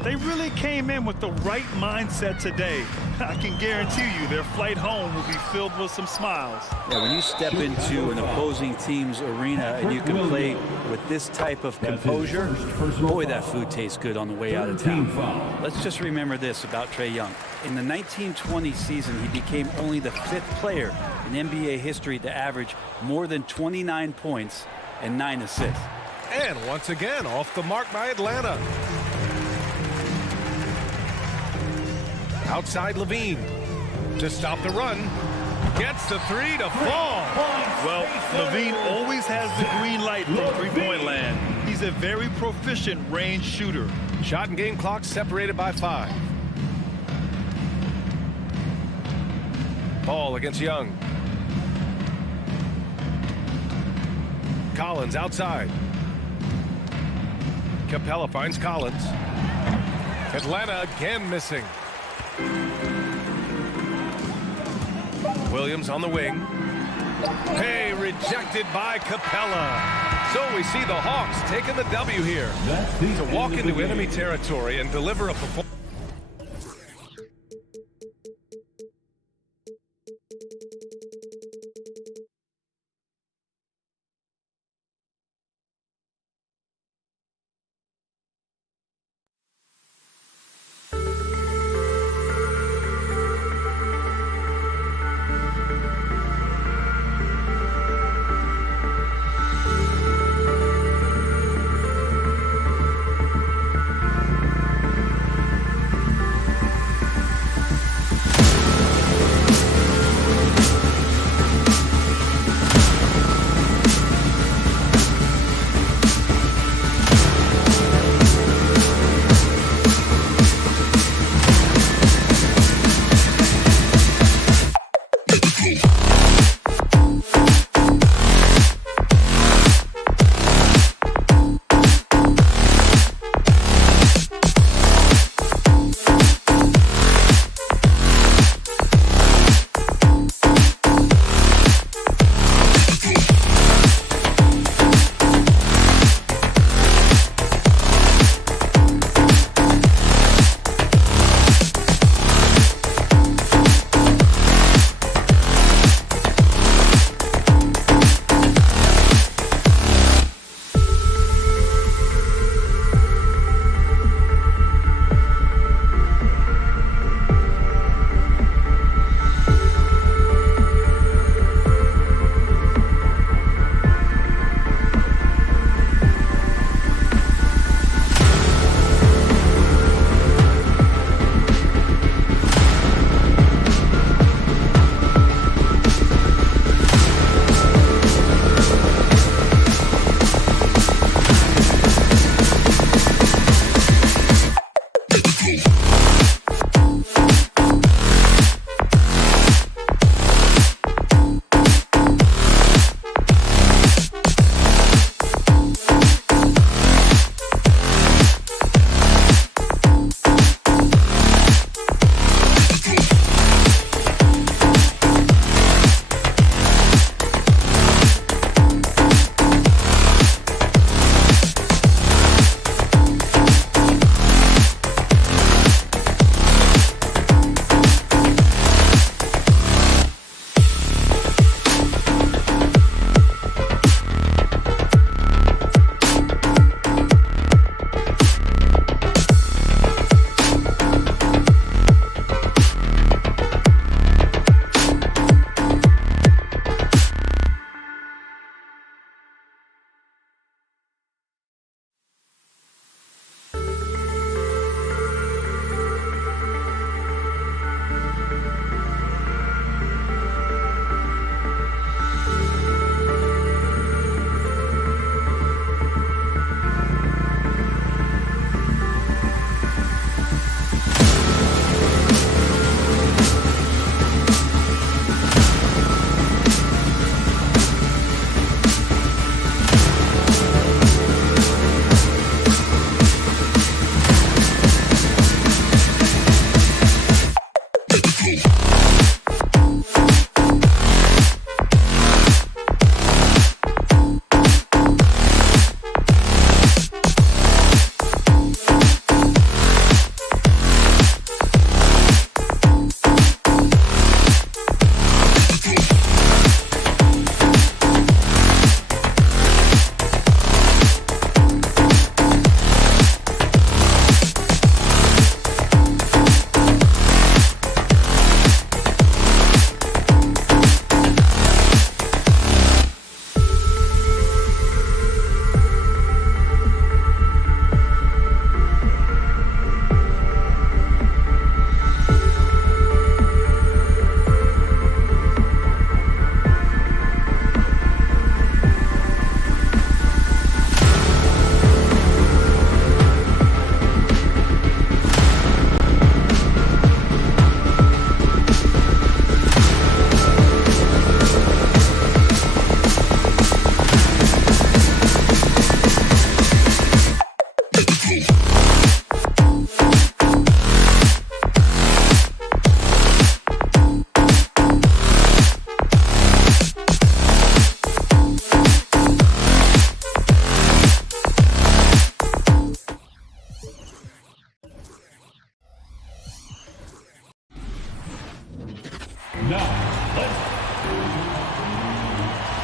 They really came in with the right mindset today. I can guarantee you their flight home will be filled with some smiles. Yeah, when you step into an opposing team's arena and you can play with this type of composure, boy, that food tastes good on the way out of town. Let's just remember this about Trae Young. In the 1920 season, he became only the 5th player in NBA history to average more than 29 points and 9 assists. And once again, off the mark by Atlanta. Outside Levine to stop the run. Gets the 3 to fall. Well, Levine always has the green light from three-point land. He's a very proficient range shooter. Shot and game clock separated by 5. Ball against Young. Collins outside. Capella finds Collins. Atlanta again missing. Williams on the wing. Hey, rejected by Capella. So we see the Hawks taking the W here to walk into enemy territory and deliver a performance.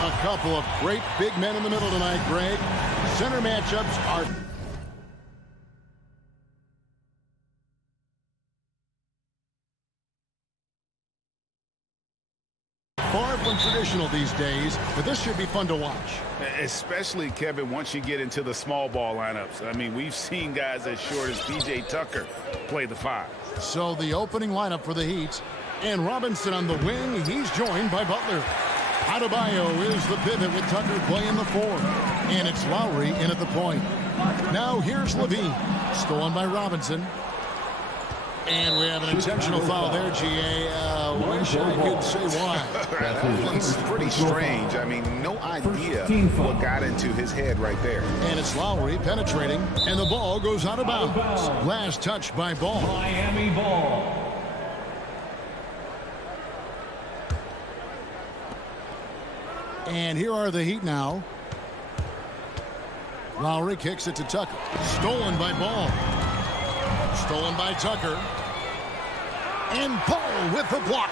A couple of great big men in the middle tonight, Greg. Center matchups are far from traditional these days, but this should be fun to watch. Especially, Kevin, once you get into the small ball lineups. I mean, we've seen guys as short as P.J. Tucker play the 5. So the opening lineup for the Heat, and Robinson on the wing. He's joined by Butler. Adebayo is the pivot with Tucker playing the 4. And it's Lowry in at the point. Now here's Levine. Stolen by Robinson. And we have an intentional foul there, G.A. Wish I could say why. That one's pretty strange. I mean, no idea what got into his head right there. And it's Lowry penetrating, and the ball goes out of bounds. Last touch by Ball. Miami ball. And here are the Heat now. Lowry kicks it to Tucker. Stolen by Ball. Stolen by Tucker. And Ball with the block.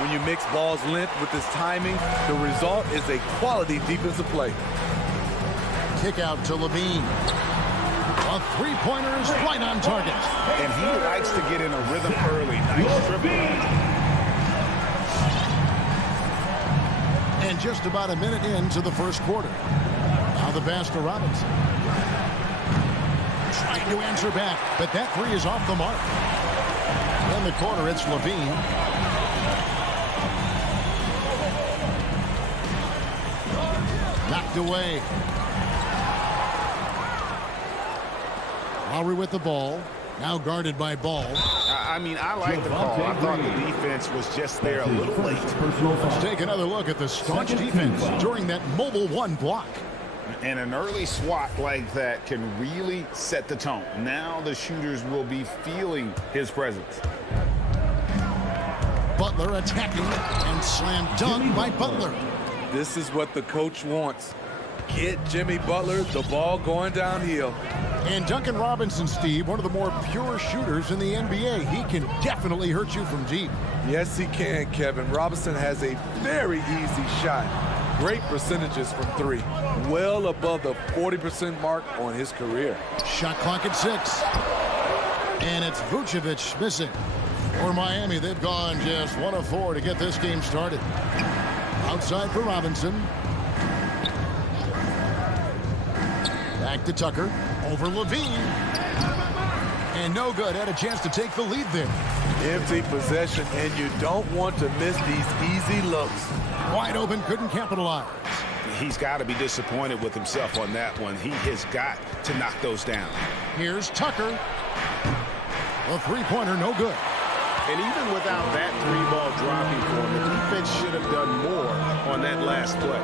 When you mix Ball's length with his timing, the result is a quality defensive play. Kick out to Levine. A three-pointer is right on target. And he likes to get in a rhythm early. Nice dribble. And just about a minute into the first quarter. Now the pass to Robinson. Trying to answer back, but that three is off the mark. In the corner, it's Levine. Knocked away. Lowry with the ball. Now guarded by Ball. I mean, I like the call. I thought the defense was just there a little late. Let's take another look at the staunch defense during that mobile 1 block. And an early swat like that can really set the tone. Now the shooters will be feeling his presence. Butler attacking and slam dunk by Butler. This is what the coach wants. Get Jimmy Butler the ball going downhill. And Duncan Robinson, Steve, one of the more pure shooters in the NBA. He can definitely hurt you from deep. Yes, he can, Kevin. Robinson has a very easy shot. Great percentages from 3. Well above the 40% mark on his career. Shot clock at 6. And it's Vucevic missing. For Miami, they've gone just 1 of 4 to get this game started. Outside for Robinson. Back to Tucker. Over Levine. And no good. Had a chance to take the lead there. Empty possession, and you don't want to miss these easy looks. Wide open, couldn't capitalize. He's got to be disappointed with himself on that one. He has got to knock those down. Here's Tucker. A three-pointer, no good. And even without that 3-ball dropping for him, the defense should have done more on that last play.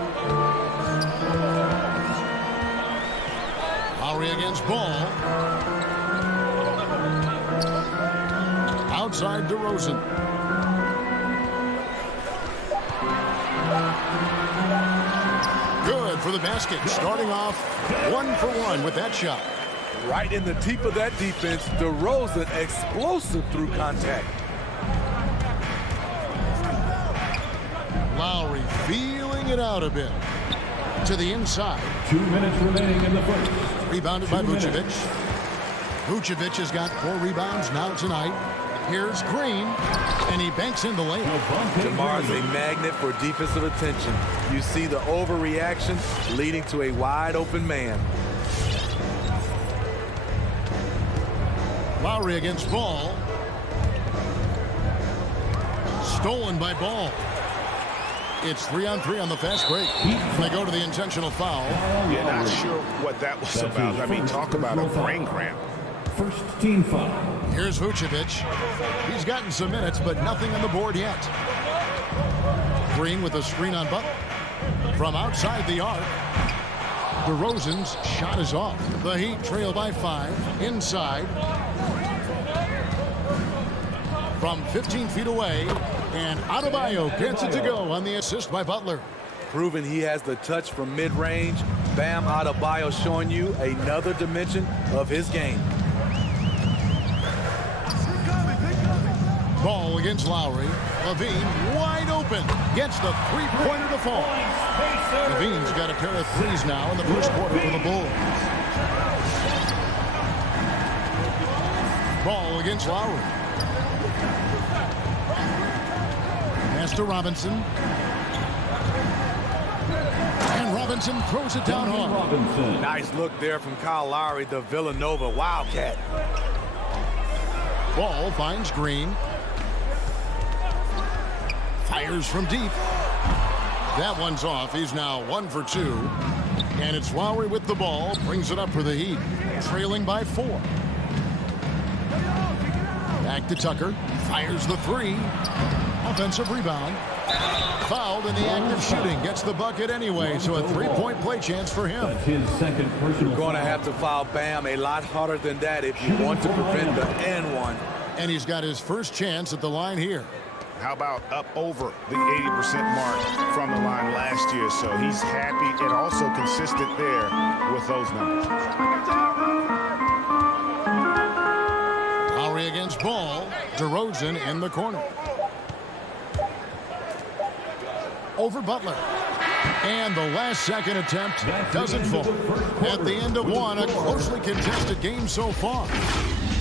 Lowry against Ball. Outside DeRozan. Good for the basket. Starting off 1 for 1 with that shot. Right in the teeth of that defense, DeRozan explosive through contact. Lowry feeling it out a bit. To the inside. 2 minutes remaining in the first. Rebounded by Vucevic. Vucevic has got 4 rebounds now tonight. Here's Green, and he banks in the layup. DeMar's a magnet for defensive attention. You see the overreaction leading to a wide open man. Lowry against Ball. Stolen by Ball. It's 3-on-3 on the fast break. They go to the intentional foul. Yeah, not sure what that was about. I mean, talk about a brain cramp. First team foul. Here's Vucevic. He's gotten some minutes, but nothing on the board yet. Green with a screen on Butler. From outside the arc. DeRozan's shot is off. The Heat trail by 5. Inside. From 15 feet away. And Adebayo gets it to go on the assist by Butler. Proving he has the touch from mid-range. Bam Adebayo showing you another dimension of his game. Ball against Lowry. Levine wide open. Gets the three-pointer to fall. Levine's got a pair of threes now in the first quarter for the Bulls. Ball against Lowry. Pass to Robinson. And Robinson throws it down hard. Nice look there from Kyle Lowry, the Villanova Wildcat. Ball finds Green. Fires from deep. That one's off. He's now 1 for 2. And it's Lowry with the ball. Brings it up for the Heat. Trailing by 4. Back to Tucker. Fires the 3. Offensive rebound. Fouled in the act of shooting. Gets the bucket anyway. So a 3-point play chance for him. That's his second personal You're going to have to foul Bam a lot harder than that if you want to prevent the N1. And he's got his first chance at the line here. How about up over the 80% mark from the line last year? So he's happy and also consistent there with those numbers. Lowry against Ball. DeRozan in the corner. Over Butler. And the last second attempt doesn't fall. At the end of one, a closely contested game so far.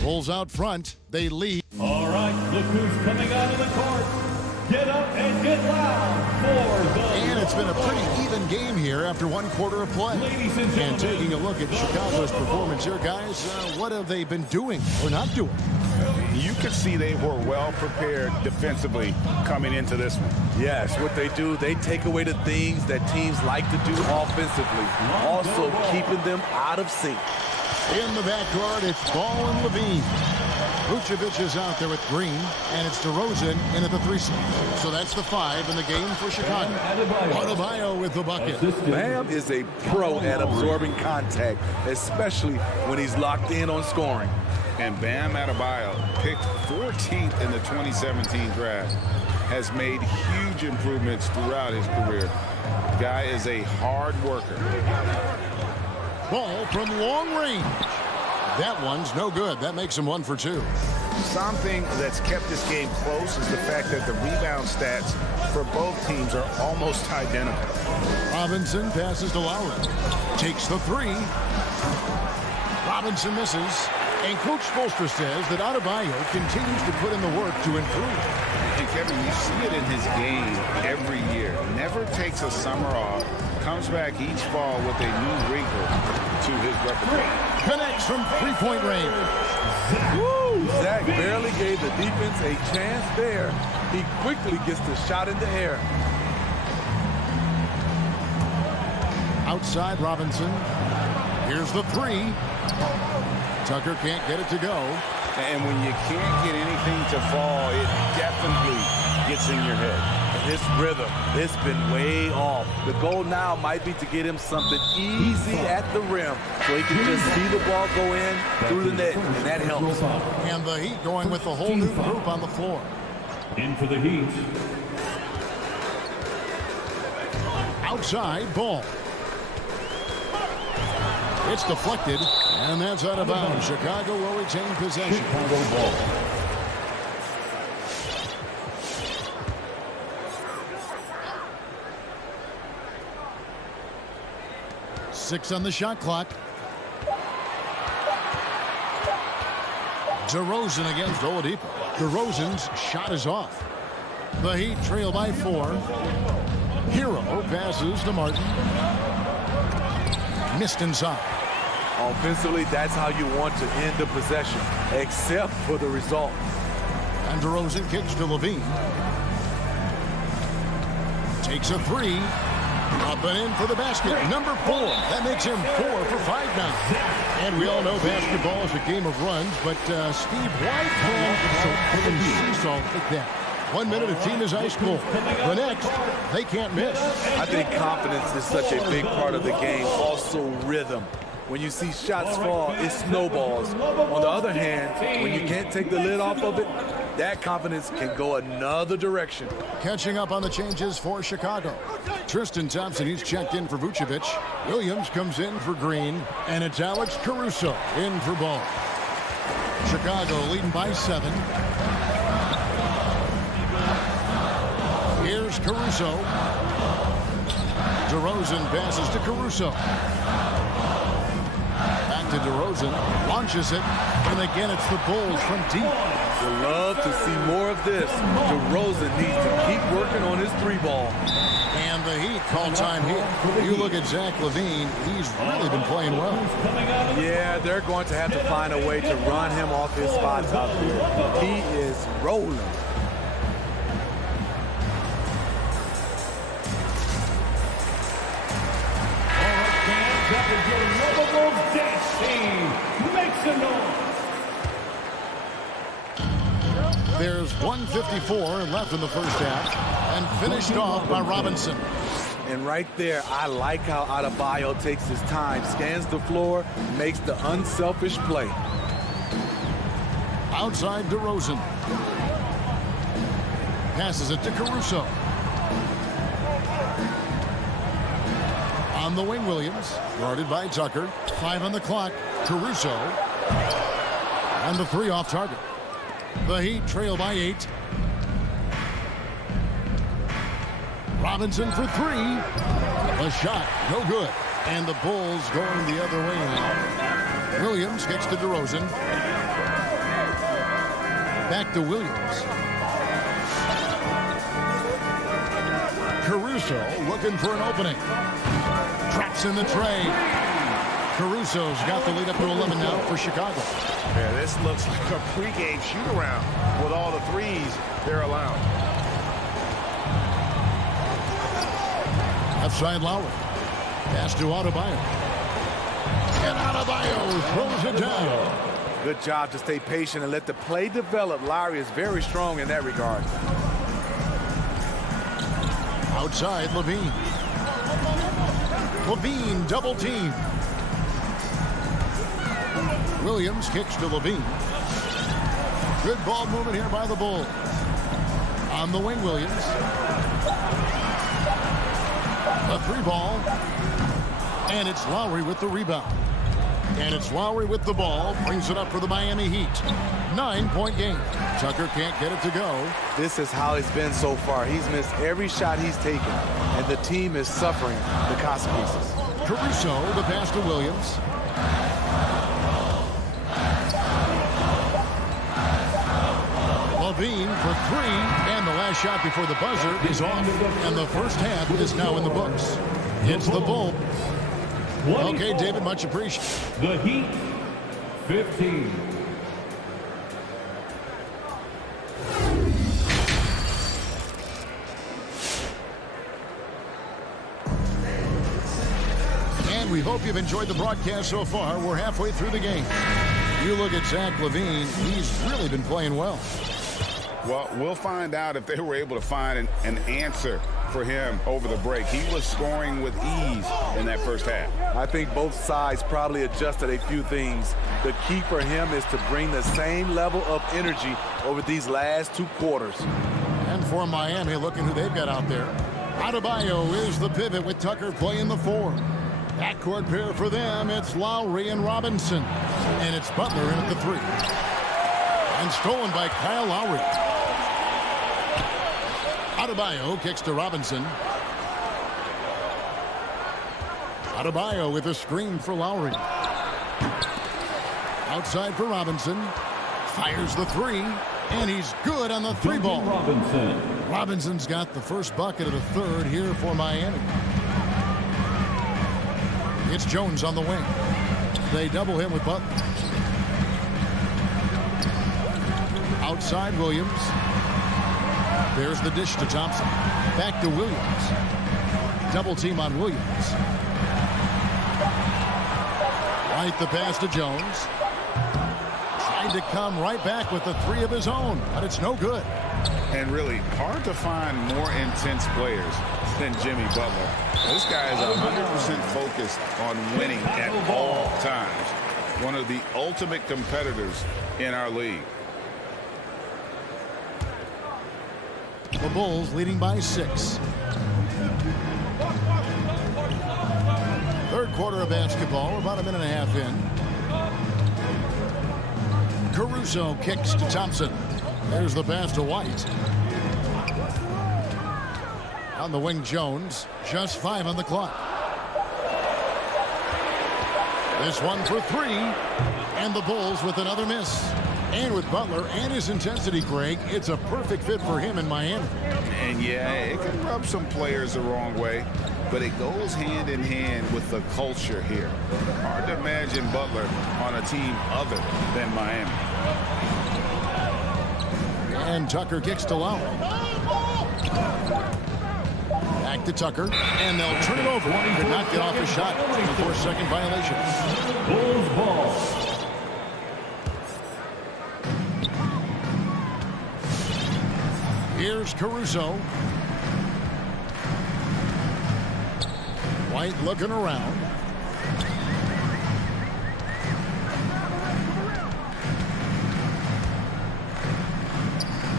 Bulls out front. They lead. All right, look who's coming out of the court. Get up and get loud for the... And it's been a pretty even game here after one quarter of play. Ladies and gentlemen. And taking a look at Chicago's performance here, guys, what have they been doing or not doing? You could see they were well prepared defensively coming into this one. Yes, what they do, they take away the things that teams like to do offensively, also keeping them out of sync. In the backcourt, it's Ball and Levine. Vucevic is out there with Green, and it's DeRozan in at the 3 slot. So that's the 5 in the game for Chicago. Adebayo with the bucket. Bam is a pro at absorbing contact, especially when he's locked in on scoring. And Bam Adebayo, picked 14th in the 2017 draft, has made huge improvements throughout his career. Guy is a hard worker. Ball from long range. That one's no good. That makes him 1 for 2. Something that's kept this game close is the fact that the rebound stats for both teams are almost identical. Robinson passes to Lowry. Takes the 3. Robinson misses. And Coach Spoelstra says that Adebayo continues to put in the work to improve. And Kevin, you see it in his game every year. Never takes a summer off. Comes back each fall with a new wrinkle to his repertoire. Connects from 3-point range. Woo! Zach barely gave the defense a chance there. He quickly gets the shot in the air. Outside Robinson. Here's the 3. Tucker can't get it to go. And when you can't get anything to fall, it definitely gets in your head. His rhythm, it's been way off. The goal now might be to get him something easy at the rim so he can just see the ball go in through the net, and that helps. And the Heat going with the whole new group on the floor. In for the Heat. Outside, Ball. It's deflected, and that's out of bounds. Chicago will retain possession. Chicago ball. Six on the shot clock. DeRozan against Oladipo. DeRozan's shot is off. The Heat trail by 4. Hero passes to Martin. Missed inside. Offensively, that's how you want to end the possession, except for the result. And DeRozan kicks to Levine. Takes a 3. Up and in for the basket. Number 4. That makes him 4 for 5 now. And we all know basketball is a game of runs, but Steve, why can't so seesaw like that? 1 minute a team is ice cold. The next, they can't miss. I think confidence is such a big part of the game. Also rhythm. When you see shots fall, it snowballs. On the other hand, when you can't take the lid off of it, that confidence can go another direction. Catching up on the changes for Chicago. Tristan Thompson, he's checked in for Vucevic. Williams comes in for Green, and it's Alex Caruso in for Ball. Chicago leading by 7. Here's Caruso. DeRozan passes to Caruso. Back to DeRozan, launches it, and again it's the Bulls from deep. We'd love to see more of this. DeRozan needs to keep working on his 3-ball. And the Heat call time here. You look at Zach LaVine, he's really been playing well. Yeah, they're going to have to find a way to run him off his spots out there. He is rolling. That is your lovable dance team. Make some noise. There's 1:54 left in the first half, and finished off by Robinson. And right there, I like how Adebayo takes his time, scans the floor, makes the unselfish play. Outside DeRozan. Passes it to Caruso. On the wing, Williams, guarded by Tucker. 5 on the clock. Caruso. And the 3 off target. The Heat trail by 8. Robinson for 3. A shot, no good. And the Bulls going the other way now. Williams gets to DeRozan. Back to Williams. Caruso looking for an opening. Traps in the tray. Caruso's got the lead up to 11 now for Chicago. Yeah, this looks like a pregame shoot-around with all the threes they're allowed. Left side Lowry. Pass to Adebayo. And Adebayo throws it down. Good job to stay patient and let the play develop. Lowry is very strong in that regard. Outside LaVine. LaVine double team. Williams kicks to LaVine. Good ball movement here by the Bulls. On the wing, Williams. A 3 ball. And it's Lowry with the rebound. And it's Lowry with the ball. Brings it up for the Miami Heat. 9-point game. Tucker can't get it to go. This is how it's been so far. He's missed every shot he's taken, and the team is suffering the consequences. Caruso, the pass to Williams. LaVine for 3, and the last shot before the buzzer is off. And the first half is now in the books. It's the Bull. Okay, David, much appreciated. The Heat, 15. And we hope you've enjoyed the broadcast so far. We're halfway through the game. You look at Zach LaVine, he's really been playing well. Well, we'll find out if they were able to find an answer for him over the break. He was scoring with ease in that first half. I think both sides probably adjusted a few things. The key for him is to bring the same level of energy over these last 2 quarters. And for Miami, looking who they've got out there. Adebayo is the pivot with Tucker playing the 4. Backcourt pair for them, it's Lowry and Robinson. And it's Butler in at the 3. And stolen by Kyle Lowry. Adebayo kicks to Robinson. Adebayo with a screen for Lowry. Outside for Robinson. Fires the 3. And he's good on the 3 ball. Robinson's got the first bucket of the 3rd here for Miami. It's Jones on the wing. They double him with Butler. Outside Williams. There's the dish to Thompson. Back to Williams. Double team on Williams. Right the pass to Jones. tried to come right back with the three of his own, but it's no good. And really hard to find more intense players than Jimmy Butler. This guy is 100% focused on winning at all times. One of the ultimate competitors in our league. The Bulls leading by 6. Third quarter of basketball, about a minute and a half in. Caruso kicks to Thompson. There's the pass to White. On the wing, Jones. Just 5 on the clock. This one for 3. And the Bulls with another miss. And with Butler and his intensity, Greg, it's a perfect fit for him in Miami. And yeah, it can rub some players the wrong way, but it goes hand in hand with the culture here. Hard to imagine Butler on a team other than Miami. And Tucker kicks to Lowry. Back to Tucker, and they'll turn it over. Could not get off a shot before second violation. Bulls ball. Here's Caruso. White looking around.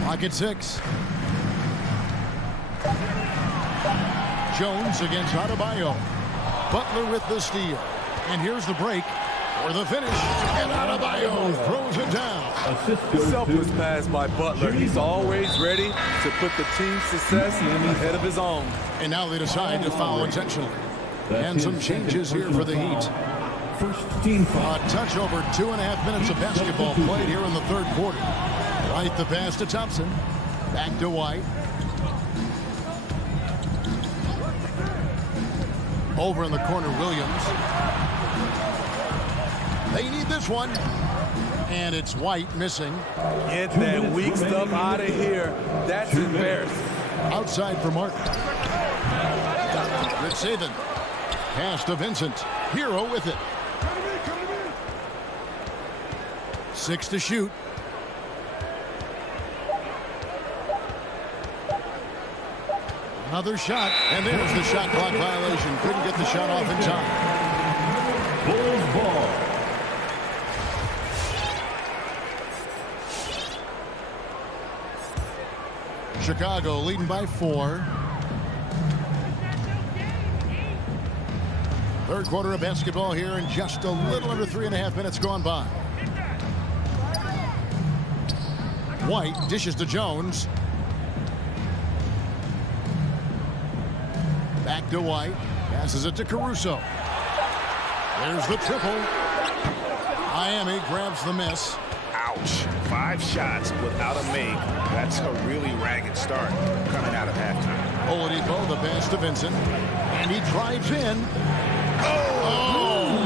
Clock at 6. Jones against Adebayo. Butler with the steal. And here's the break for the finish. And Adebayo throws it down. Selfless pass by Butler. He's always ready to put the team's success ahead of his own. And now they decide to foul intentionally. And some changes here for the Heat. First team foul. A touch over 2.5 minutes of basketball played here in the third quarter. White the pass to Thompson. Back to White. Over in the corner, Williams. They need this one. And it's White missing. Get that weak stuff out of here. That's embarrassing. Outside for Martin. Good saving. Pass to Vincent. Hero with it. 6 to shoot. Another shot, and there's the shot clock violation. Couldn't get the shot off in time. Bulls ball. Chicago leading by 4. Third quarter of basketball here, and just a little under 3.5 minutes gone by. White dishes to Jones. Back to White. Passes it to Caruso. There's the triple. Miami grabs the miss. Ouch. 5 shots without a make. That's a really ragged start coming out of halftime. Oladipo, the pass to Vincent. And he drives in. Oh!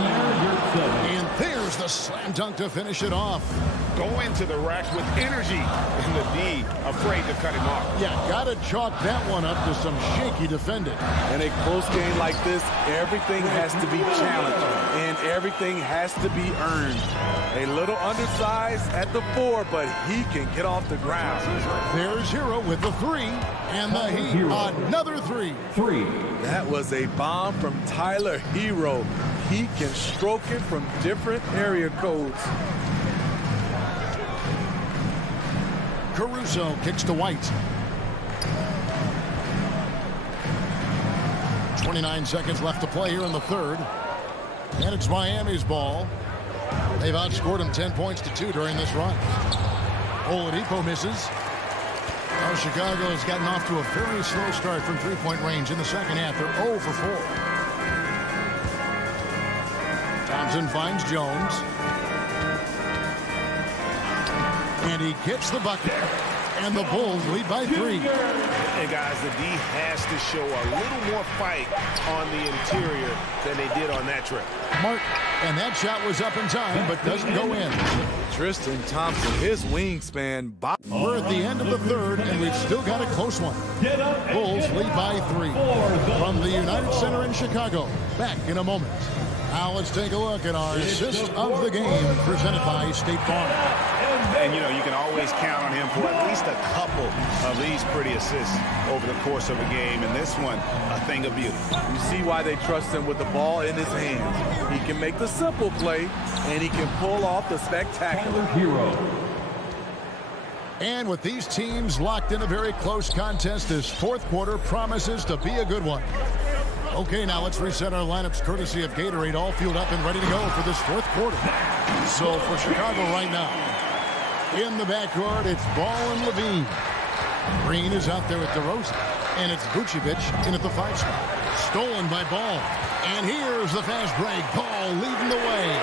And there's the slam dunk to finish it off. Go into the rack with energy, and the D afraid to cut him off. Yeah, gotta chalk that one up to some shaky defending. In a close game like this, everything has to be challenged, and everything has to be earned. A little undersized at the 4, but he can get off the ground. There's Hero with the 3, and the Heat another 3. That was a bomb from Tyler Hero. He can stroke it from different area codes. Caruso kicks to White. 29 seconds left to play here in the third. And it's Miami's ball. They've outscored them 10 points to 2 during this run. Oladipo misses. Now Chicago has gotten off to a very slow start from three-point range in the second half. They're 0 for 4. Thompson finds Jones. And he gets the bucket. And the Bulls lead by 3. And guys, the D has to show a little more fight on the interior than they did on that trip. Martin, and that shot was up in time, but doesn't go in. Tristan Thompson, his wingspan. We're at the end of the third, and we've still got a close one. Bulls lead by 3 from the United Center in Chicago. Back in a moment. Now let's take a look at our assist of the game presented by State Farm. And, you know, you can always count on him for at least a couple of these pretty assists over the course of a game. And this one, a thing of beauty. You see why they trust him with the ball in his hands. He can make the simple play, and he can pull off the spectacular. Hero. And with these teams locked in a very close contest, this fourth quarter promises to be a good one. Okay, now let's reset our lineups courtesy of Gatorade, all fueled up and ready to go for this fourth quarter. So for Chicago right now, in the backcourt, it's Ball and Levine. Green is out there with DeRozan, and it's Vucevic in at the 5 spot. Stolen by Ball, and here's the fast break. Ball leading the way.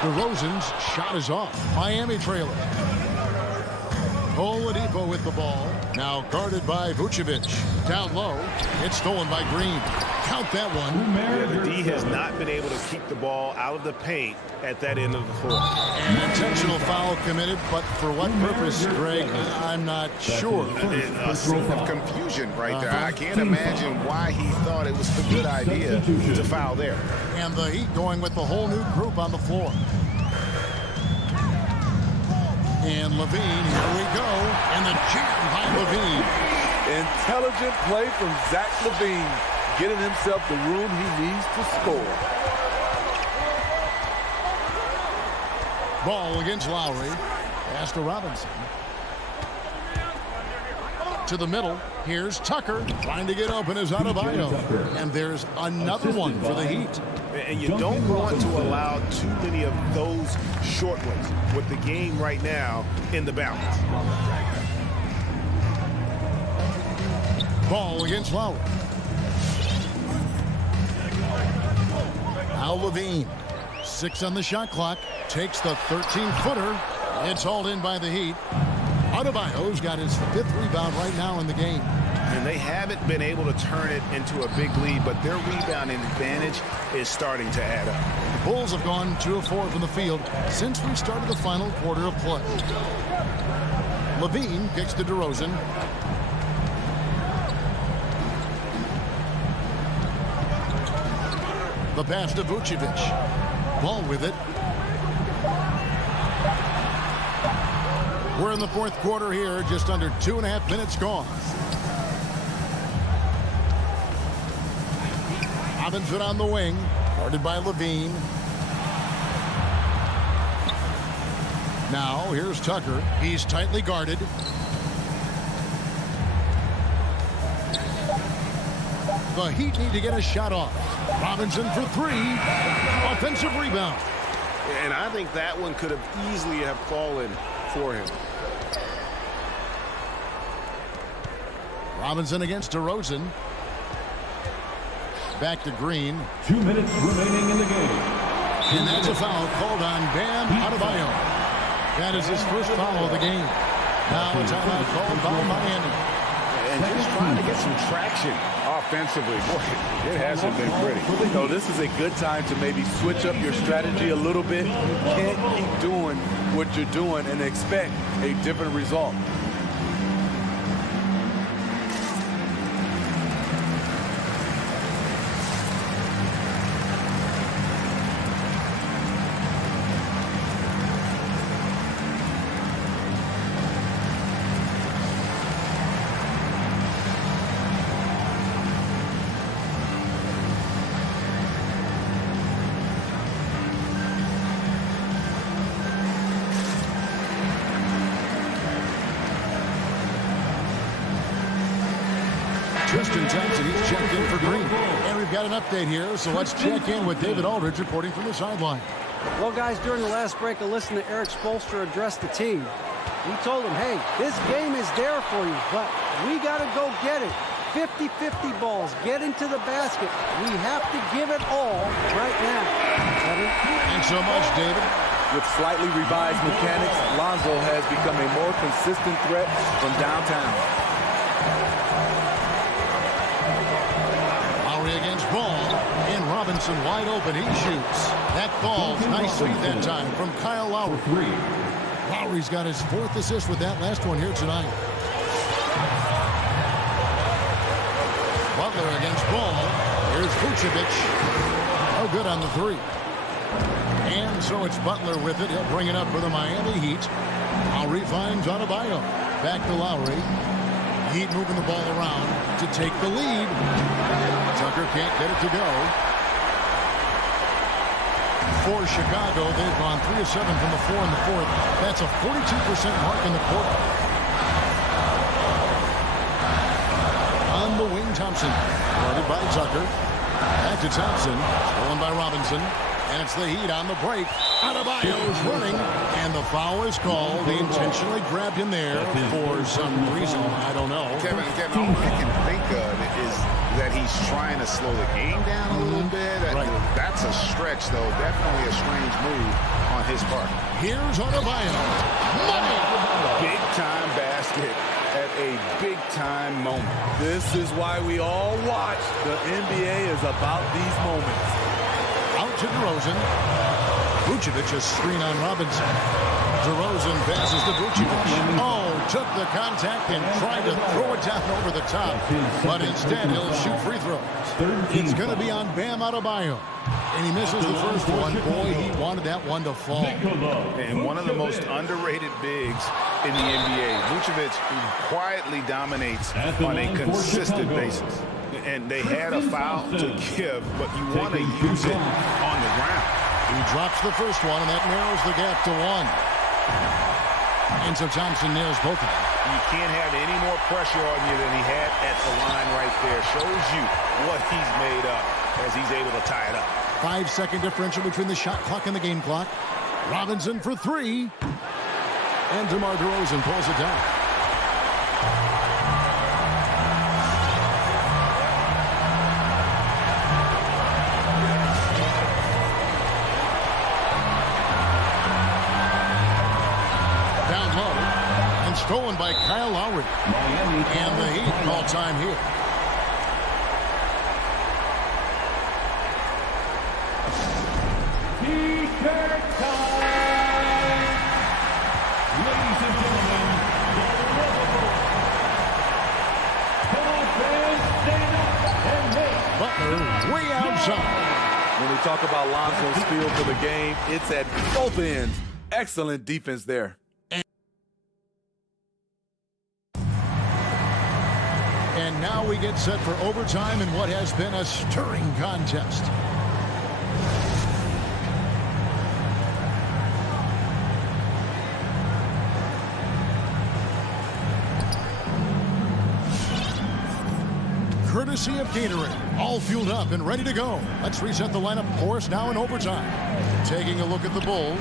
DeRozan's shot is off. Miami trailing. Oladipo with the ball. Now guarded by Vucevic. Down low. It's stolen by Green. Count that one. Yeah, the D has not been able to keep the ball out of the paint at that end of the floor. An intentional foul committed, but for what purpose, Greg? I'm not sure. A scene of confusion right there. I can't imagine why he thought it was a good idea to foul there. And the Heat going with the whole new group on the floor. And Levine, here we go. And the jam by Levine. Intelligent play from Zach Levine, getting himself the room he needs to score. Ball against Lowry. Pass to Robinson. To the middle. Here's Tucker. Trying to get open is Adebayo. And there's another one for the Heat. And you don't want to allow too many of those short ones with the game right now in the balance. Ball against Lowry. Now Levine. 6 on the shot clock. Takes the 13-footer. It's hauled in by the Heat. Adebayo's got his 5th rebound right now in the game. And they haven't been able to turn it into a big lead, but their rebounding advantage is starting to add up. The Bulls have gone 2 of 4 from the field since we started the final quarter of play. Levine kicks to DeRozan. The pass to Vucevic. Ball with it. We're in the fourth quarter here, just under 2.5 minutes gone. Robinson on the wing, guarded by Levine. Now, here's Tucker. He's tightly guarded. The Heat need to get a shot off. Robinson for 3. Offensive rebound. And I think that one could have easily have fallen for him. Robinson against DeRozan. Back to Green. 2 minutes remaining in the game. And that's a foul called on Bam Adebayo. That is his first foul of the game. Now a timeout called by Miami. And just trying to get some traction offensively. Boy, it hasn't been pretty. You know, this is a good time to maybe switch up your strategy a little bit. You can't keep doing what you're doing and expect a different result. Tristan Thompson, he's checked in for Green. And we've got an update here, so let's check in with David Aldridge reporting from the sideline. Well, guys, during the last break, I listened to Eric Spoelstra address the team. He told them, hey, this game is there for you, but we got to go get it. 50-50 balls, get into the basket. We have to give it all right now. Thanks so much, David. With slightly revised mechanics, Lonzo has become a more consistent threat from downtown. Lowry against Ball, and Robinson wide open. He shoots. That falls. Nice feed that time from Kyle Lowry. Lowry's got his 4th assist with that last one here tonight. Butler against Ball. Here's Vucevic. No good on the 3. And so it's Butler with it. He'll bring it up for the Miami Heat. Lowry finds Adebayo. Back to Lowry. Heat moving the ball around to take the lead. Tucker can't get it to go. For Chicago, they've gone 3 of 7 from the floor in the fourth. That's a 42% mark in the quarter. On the wing, Thompson. Guarded by Tucker. Back to Thompson. Stolen by Robinson. And it's the Heat on the break. Adebayo's running. And the foul is called. They intentionally grabbed him there for some reason. I don't know. Kevin, all I can think of is that he's trying to slow the game down a little bit. That's a stretch, though. Definitely a strange move on his part. Here's Adebayo. Money! Big-time basket at a big-time moment. This is why we all watch. The NBA is about these moments. Out to DeRozan. Vucevic a screen on Robinson. DeRozan passes to Vucevic. Oh, took the contact and tried to throw it down over the top. But instead, he'll shoot free throws. It's going to be on Bam Adebayo. And he misses the first one. Boy, he wanted that one to fall. And one of the most underrated bigs in the NBA. Vucevic quietly dominates on a consistent basis. And they had a foul to give, but you want to use it on the ground. He drops the first one, and that narrows the gap to 1. And so Thompson nails both of them. You can't have any more pressure on you than he had at the line right there. Shows you what he's made up as he's able to tie it up. 5-second differential between the shot clock and the game clock. Robinson for 3. And DeMar DeRozan pulls it down. Stolen by Kyle Lowry. And the Heat call time here. T-shirt time! Ladies and gentlemen, come on, fans, stand up and make. Butler way outside. When we talk about Lonzo's feel for the game, it's at both ends. Excellent defense there. And now we get set for overtime in what has been a stirring contest. Courtesy of Gatorade, all fueled up and ready to go. Let's reset the lineup for us now in overtime. Taking a look at the Bulls.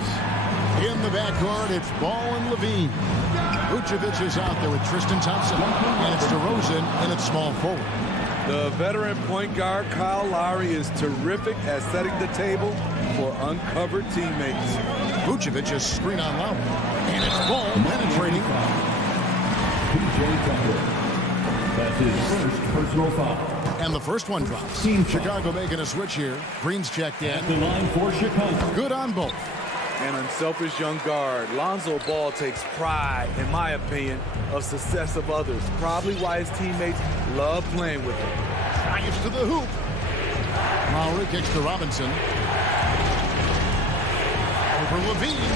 In the backcourt, it's Ball and Levine. Vucevic is out there with Tristan Thompson. And it's DeRozan and it's small forward. The veteran point guard Kyle Lowry is terrific at setting the table for uncovered teammates. Vucevic is screen on Lowry. And it's Ball penetrating. P.J. Tucker. That's his first personal foul. And the first one drops. Chicago making a switch here. Green's checked in. At the line for Chicago. Good on both. An unselfish young guard. Lonzo Ball takes pride, in my opinion, of success of others. Probably why his teammates love playing with him. Drives to the hoop. Lowry kicks to Robinson. Over Levine.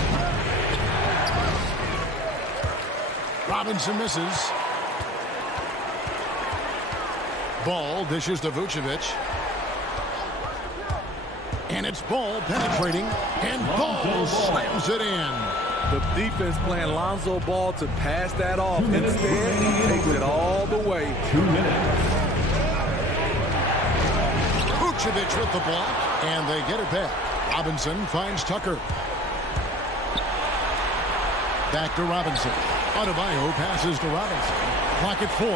Robinson misses. Ball dishes to Vucevic. And it's Ball penetrating. And Ball slams it in. The defense playing Lonzo Ball to pass that off. Instead, he takes it all the way. 2 minutes. Vucevic with the block. And they get it back. Robinson finds Tucker. Back to Robinson. Adebayo passes to Robinson. Clock at 4.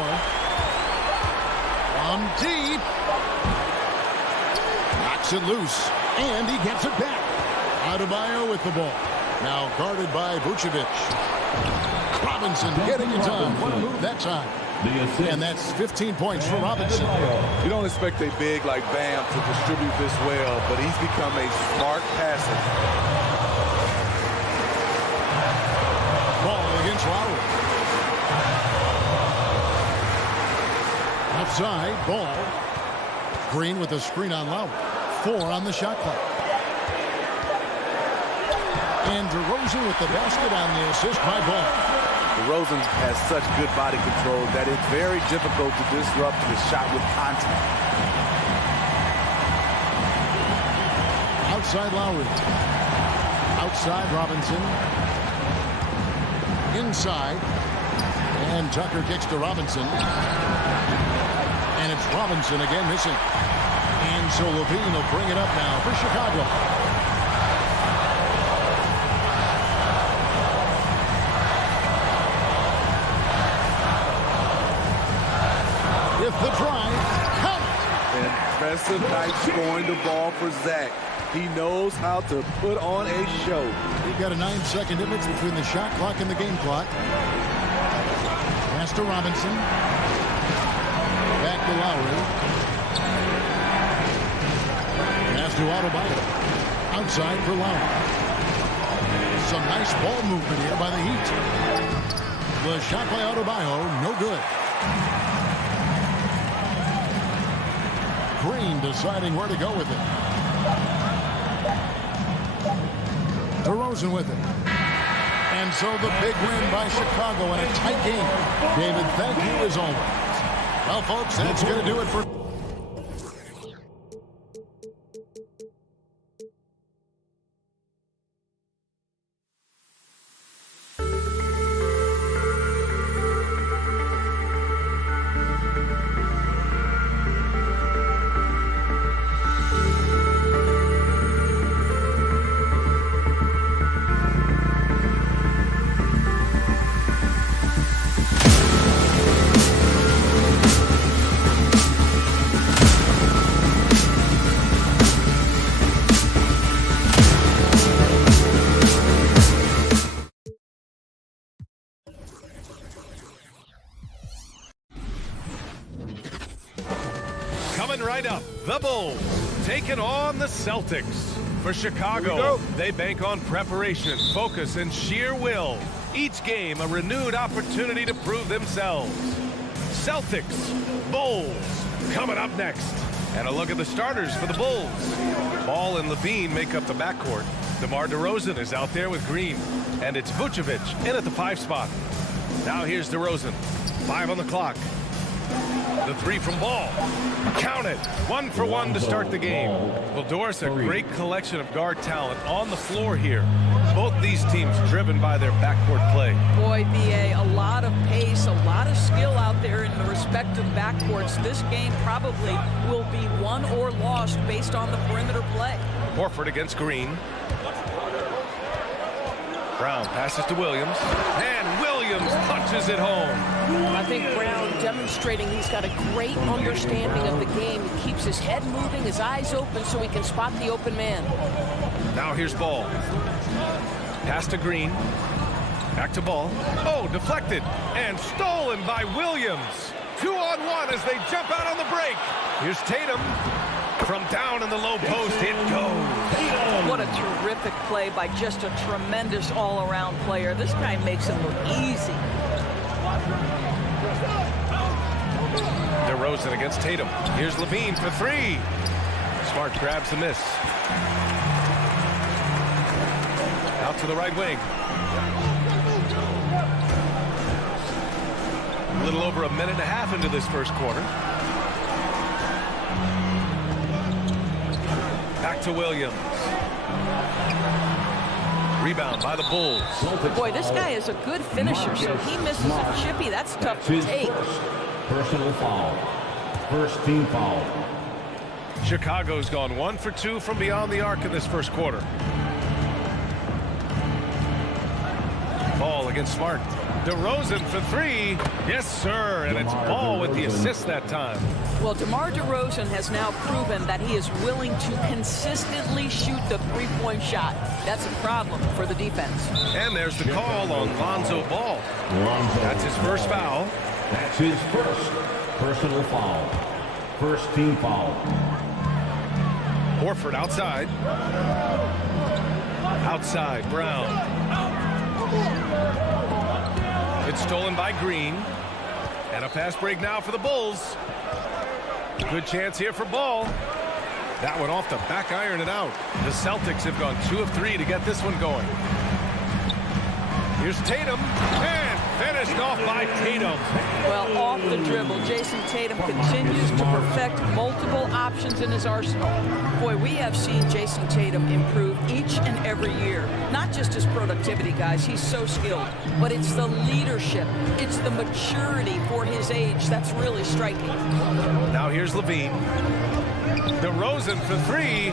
From deep. Knocks it loose. And he gets it back. Adebayo with the ball. Now guarded by Vucevic. Robinson getting it done. What a move that time. And that's 15 points for Robinson. You don't expect a big like Bam to distribute this well, but he's become a smart passer. Ball against Lowry. Left side, Ball. Green with the screen on Lowry. 4 on the shot clock. And DeRozan with the basket on the assist by Ball. DeRozan has such good body control that it's very difficult to disrupt his shot with contact. Outside Lowry. Outside Robinson. Inside. And Tucker kicks to Robinson. And it's Robinson again missing. And so Levine will bring it up now for Chicago. With the drive, count it. Impressive night scoring the ball for Zach. He knows how to put on a show. We've got a 9-second difference between the shot clock and the game clock. Pass to Robinson. Back to Lowry. Pass to Adebayo. Outside for Lowry. Some nice ball movement here by the Heat. The shot by Adebayo, no good. Green deciding where to go with it. DeRozan with it. And so the big win by Chicago in a tight game. David, thank you as always. Well, folks, that's going to do it for... Coming right up, the Bulls taking on the Celtics. For Chicago, they bank on preparation, focus, and sheer will. Each game a renewed opportunity to prove themselves. Celtics, Bulls, coming up next. And a look at the starters for the Bulls. Ball and Levine make up the backcourt. DeMar DeRozan is out there with Green. And it's Vucevic in at the 5 spot. Now here's DeRozan. 5 on the clock. The 3 from Ball. Count it. 1 for 1 to start the game. Well, Doris, a great collection of guard talent on the floor here. Both these teams driven by their backcourt play. Boy, BA, a lot of pace, a lot of skill out there in the respective backcourts. This game probably will be won or lost based on the perimeter play. Horford against Green. Brown passes to Williams, and Williams punches it home. I think Brown demonstrating he's got a great understanding of the game. He keeps his head moving, his eyes open so he can spot the open man. Now here's Ball. Pass to Green. Back to Ball. Oh, deflected and stolen by Williams. 2-on-1 as they jump out on the break. Here's Tatum. From down in the low post, it goes. What a terrific play by just a tremendous all-around player. This guy makes it look easy. DeRozan against Tatum. Here's Levine for 3. Smart grabs the miss. Out to the right wing. A little over a minute and a half into this first quarter. Back to Williams. Rebound by the Bulls. Boy, this guy is a good finisher, so he misses a chippy. That's tough to take. Personal foul. First team foul. Chicago's gone 1 for 2 from beyond the arc in this first quarter. Ball against Smart. DeRozan for 3. Yes, sir. And it's Ball with the assist that time. Well, DeMar DeRozan has now proven that he is willing to consistently shoot the three-point shot. That's a problem for the defense. And there's the call on Lonzo Ball. That's his first foul. That's his first personal foul. First team foul. Horford outside. Outside, Brown. It's stolen by Green. And a fast break now for the Bulls. Good chance here for Ball. That one off the back iron and out. The Celtics have gone 2 of 3 to get this one going. Here's Tatum, and finished off by Tatum. Well, off the dribble, Jason Tatum continues to perfect multiple options in his arsenal. Boy, we have seen Jason Tatum improve each and every year. Not just his productivity, guys. He's so skilled. But it's the leadership. It's the maturity for his age that's really striking. Now here's Levine. DeRozan for 3.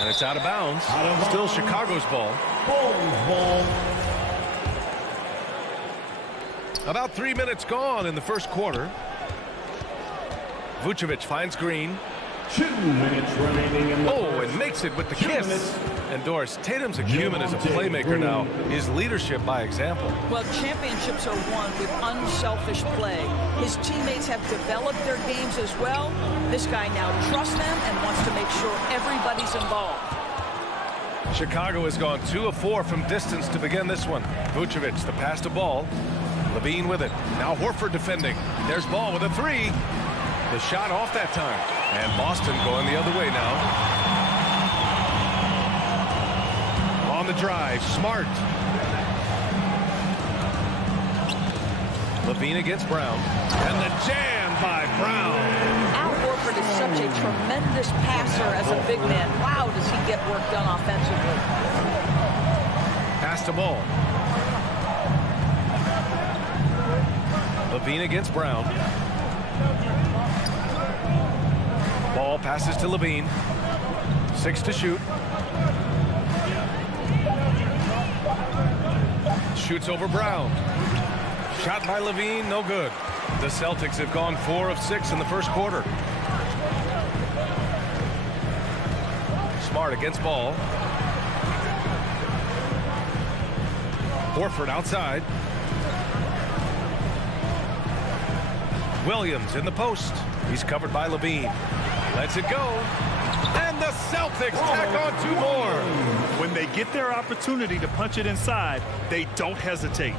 And it's out of bounds. Still Chicago's ball. Ball. About 3 minutes gone in the first quarter. Vucevic finds Green. 2 minutes remaining in the and makes it with the kiss. And Doris, Tatum's acumen as a playmaker now. His leadership by example. Well, championships are won with unselfish play. His teammates have developed their games as well. This guy now trusts them and wants to make sure everybody's involved. Chicago has gone 2 of 4 from distance to begin this one. Vucevic, the pass to Ball. Levine with it. Now Horford defending. There's Ball with a 3. The shot off that time. And Boston going the other way now. On the drive, Smart. Levine against Brown. And the jam by Brown. Al Horford is such a tremendous passer as a big man. Wow, does he get work done offensively. Pass to Ball. Levine against Brown. Ball passes to Levine. 6 to shoot. Shoots over Brown. Shot by Levine, no good. The Celtics have gone 4 of 6 in the first quarter. Smart against Ball. Horford outside. Williams in the post. He's covered by Levine. Lets it go. And the Celtics tack on 2 more. When they get their opportunity to punch it inside, they don't hesitate.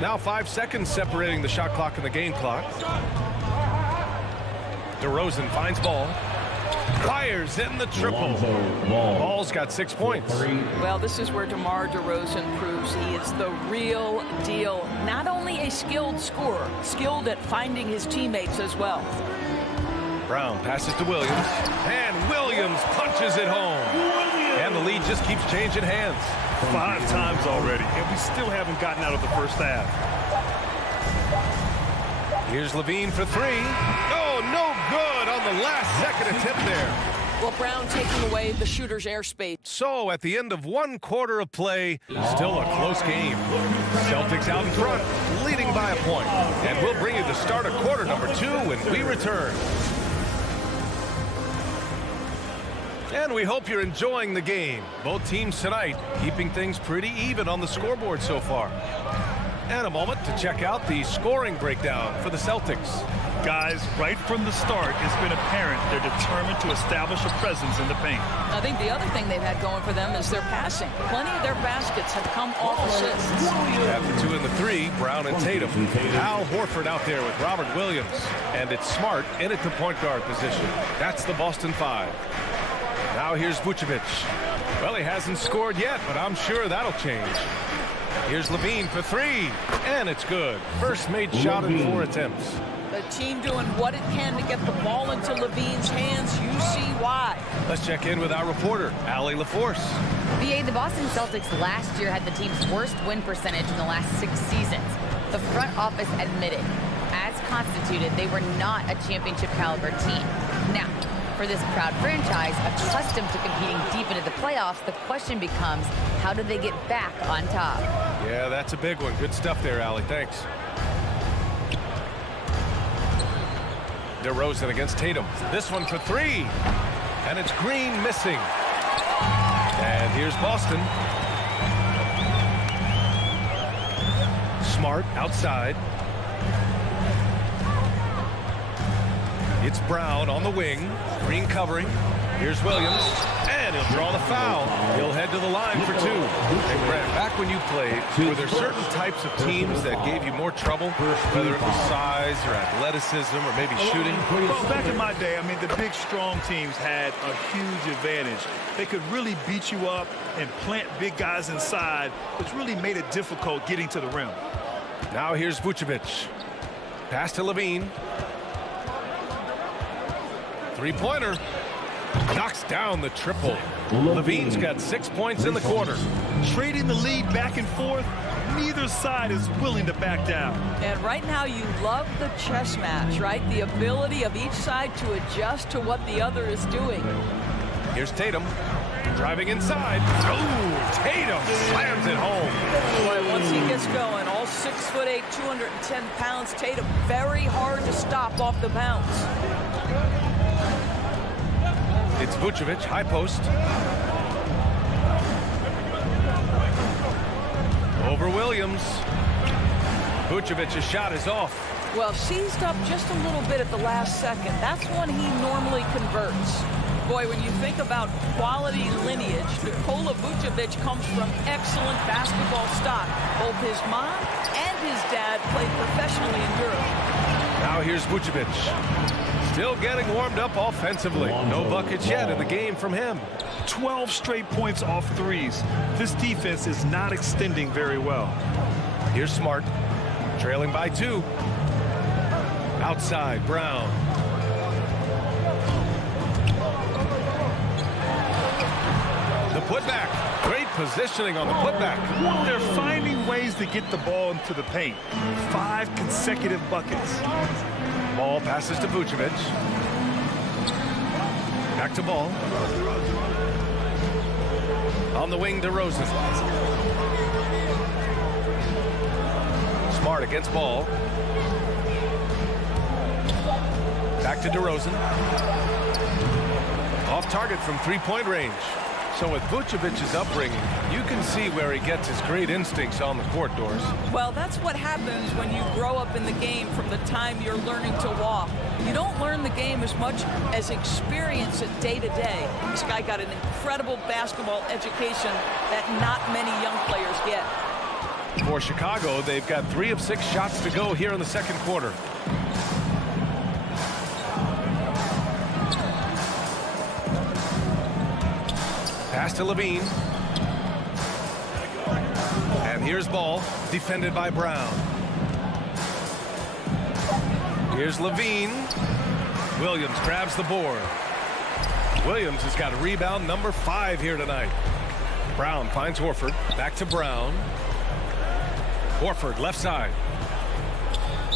Now 5 seconds separating the shot clock and the game clock. DeRozan finds Ball. Fires in the triple. Ball's got 6 points. Well, this is where DeMar DeRozan proves he is the real deal. Not only a skilled scorer, skilled at finding his teammates as well. Brown passes to Williams. And Williams punches it home. And the lead just keeps changing hands. 5 times already, and we still haven't gotten out of the first half. Here's Levine for 3. Oh, no good on the last second attempt there. Well, Brown taking away the shooter's airspace. So at the end of 1 quarter of play, still a close game. Celtics out in front, leading by a point. And we'll bring you the start of quarter number 2 when we return. And we hope you're enjoying the game. Both teams tonight keeping things pretty even on the scoreboard so far. And a moment to check out the scoring breakdown for the Celtics. Guys, right from the start, it's been apparent they're determined to establish a presence in the paint. I think the other thing they've had going for them is their passing. Plenty of their baskets have come off assists. At the 2 and the 3, Brown and Tatum. Al Horford out there with Robert Williams. And it's Smart in at the point guard position. That's the Boston 5. Now here's Vucevic. Well, he hasn't scored yet, but I'm sure that'll change. Here's Levine for 3, and it's good. First made shot in 4 attempts. The team doing what it can to get the ball into Levine's hands. You see why. Let's check in with our reporter, Allie LaForce. VA, the Boston Celtics last year had the team's worst win percentage in the last 6 seasons. The front office admitted, as constituted, they were not a championship caliber team. Now, for this proud franchise, accustomed to competing deep into the playoffs, the question becomes, how do they get back on top? Yeah, that's a big one. Good stuff there, Allie. Thanks. DeRozan against Tatum. This one for 3. And it's Green missing. And here's Boston. Smart outside. It's Brown on the wing. Green covering. Here's Williams. And And he'll draw the foul. He'll head to the line for 2. Hey, Brad, back when you played, were there certain types of teams that gave you more trouble, whether it was size or athleticism or maybe shooting? Well, back in my day, I mean, the big, strong teams had a huge advantage. They could really beat you up and plant big guys inside, which really made it difficult getting to the rim. Now here's Vucevic. Pass to Levine. Three-pointer. Knocks down the triple. Levine's got 6 points in the quarter. Trading the lead back and forth, neither side is willing to back down. And right now you love the chess match, right? The ability of each side to adjust to what the other is doing. Here's Tatum. Driving inside. Oh, Tatum slams it home. Boy, once he gets going, all 6'8", 210 pounds, Tatum very hard to stop off the bounce. It's Vucevic, high post. Over Williams. Vucevic's shot is off. Well, seized up just a little bit at the last second. That's when he normally converts. Boy, when you think about quality lineage, Nikola Vucevic comes from excellent basketball stock. Both his mom and his dad played professionally in Europe. Now here's Vucevic. Still getting warmed up offensively. No buckets yet in the game from him. 12 straight points off threes. This defense is not extending very well. Here's Smart. Trailing by 2. Outside, Brown. The putback. Great positioning on the putback. They're finding ways to get the ball into the paint. 5 consecutive buckets. Ball passes to Vucevic. Back to Ball. On the wing to Rosen. Smart against Ball. Back to DeRozan. Off target from three-point range. So with Vucevic's upbringing, you can see where he gets his great instincts on the court, Doors. Well, that's what happens when you grow up in the game from the time you're learning to walk. You don't learn the game as much as experience it day to day. This guy got an incredible basketball education that not many young players get. For Chicago, they've got 3 of 6 shots to go here in the second quarter. Pass to Levine. And here's Ball, defended by Brown. Here's Levine. Williams grabs the board. Williams has got a rebound number 5 here tonight. Brown finds Horford. Back to Brown. Horford, left side.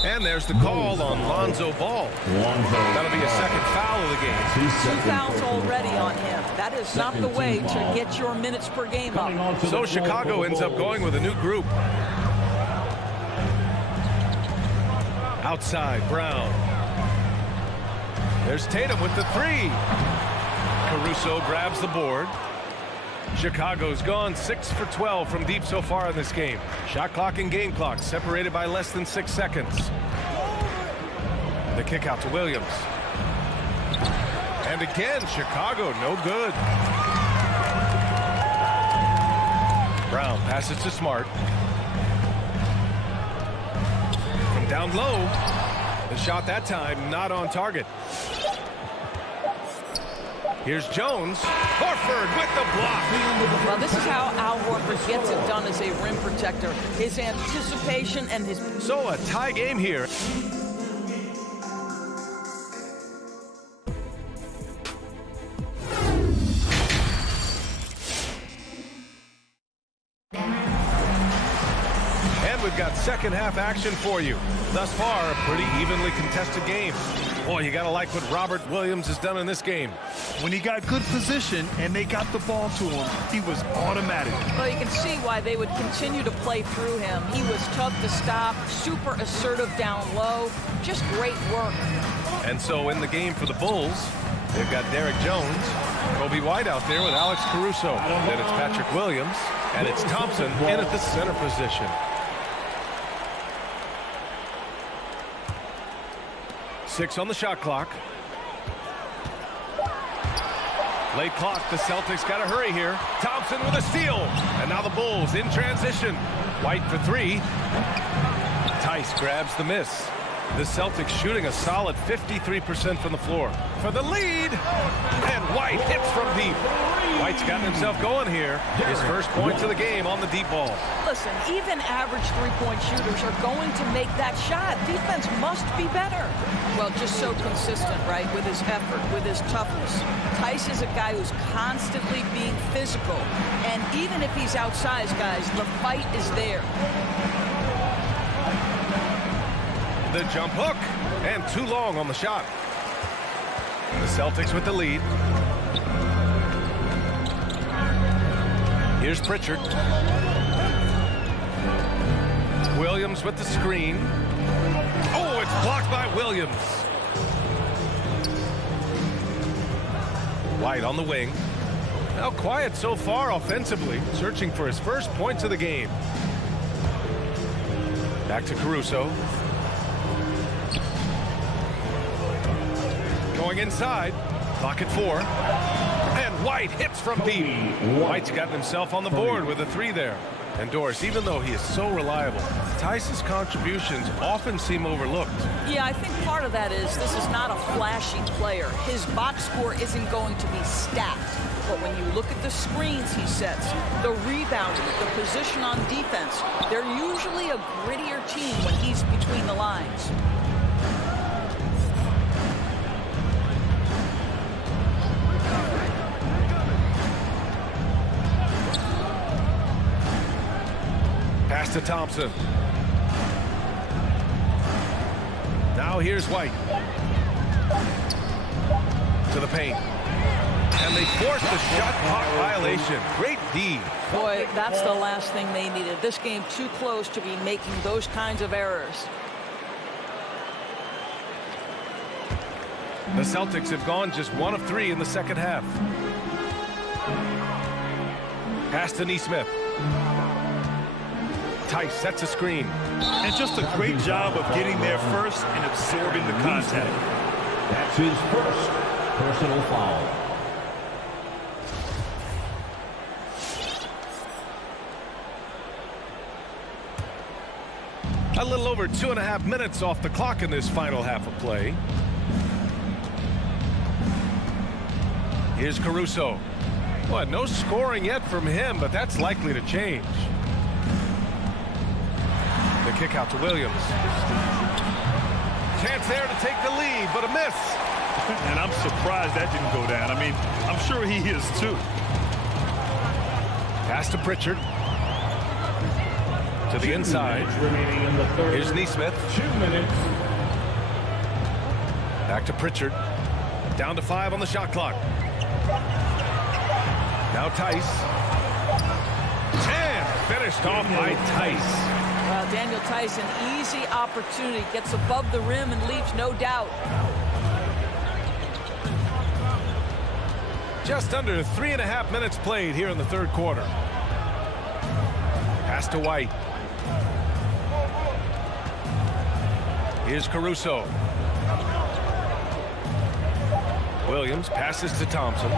And there's the call on Lonzo Ball. That'll be a second foul of the game. 2 fouls already on him. That is not the way to get your minutes per game up. So Chicago ends up going with a new group. Outside, Brown. There's Tatum with the 3. Caruso grabs the board. Chicago's gone 6 for 12 from deep so far in this game. Shot clock and game clock separated by less than 6 seconds. The kick out to Williams. And again, Chicago no good. Brown passes to Smart. From down low, the shot that time not on target. Here's Jones. Horford with the block. Well, this is how Al Horford gets it done as a rim protector. His anticipation and his... So a tie game here. And we've got second half action for you. Thus far, a pretty evenly contested game. Boy, you got to like what Robert Williams has done in this game. When he got good position and they got the ball to him, he was automatic. Well, you can see why they would continue to play through him. He was tough to stop, super assertive down low, just great work. And so in the game for the Bulls, they've got Derek Jones, Kobe White out there with Alex Caruso. Then it's Patrick Williams, and it's Thompson in at the center position. 6 on the shot clock. Late clock. The Celtics got to hurry here. Thompson with a steal. And now the Bulls in transition. White for three. Tice grabs the miss. The Celtics shooting a solid 53% from the floor. For the lead. And White hits from deep. White's gotten himself going here. His first points of the game on the deep ball. Listen, even average three-point shooters are going to make that shot. Defense must be better. Well, just so consistent, right, with his effort, with his toughness. Tice is a guy who's constantly being physical. And even if he's outsized, guys, the fight is there. The jump hook, and too long on the shot. The Celtics with the lead. Here's Pritchard. Williams with the screen. Oh, it's blocked by Williams. White on the wing. Now quiet so far offensively, searching for his first points of the game. Back to Caruso. Going inside, clock at 4, and White hits from deep. White's gotten himself on the board with a three there. And Doris, even though he is so reliable, Tice's contributions often seem overlooked. Yeah, I think part of that is this is not a flashy player. His box score isn't going to be stacked. But when you look at the screens he sets, the rebounding, the position on defense, they're usually a grittier team when he's between the lines. Pass to Thompson. Now here's White. To the paint. And they force the shot clock violation. Great D. Boy, that's the last thing they needed. This game too close to be making those kinds of errors. The Celtics have gone just 1 of 3 in the second half. Pass to Nesmith. Tice sets a screen. And just a great job of getting there first and absorbing the contact. That's his first personal foul. A little over 2.5 minutes off the clock in this final half of play. Here's Caruso. Well, no scoring yet from him, but that's likely to change. The kick out to Williams. Chance there to take the lead, but a miss. And I'm surprised that didn't go down. I mean, I'm sure he is too. Pass to Pritchard. To the inside. Here's Nesmith. 2 minutes. Back to Pritchard. Down to 5 on the shot clock. Now Tice. And finished off by Tice. Well, Daniel Tice, an easy opportunity, gets above the rim and leaves no doubt. Just under 3.5 minutes played here in the third quarter. Pass to White. Here's Caruso. Williams passes to Thompson.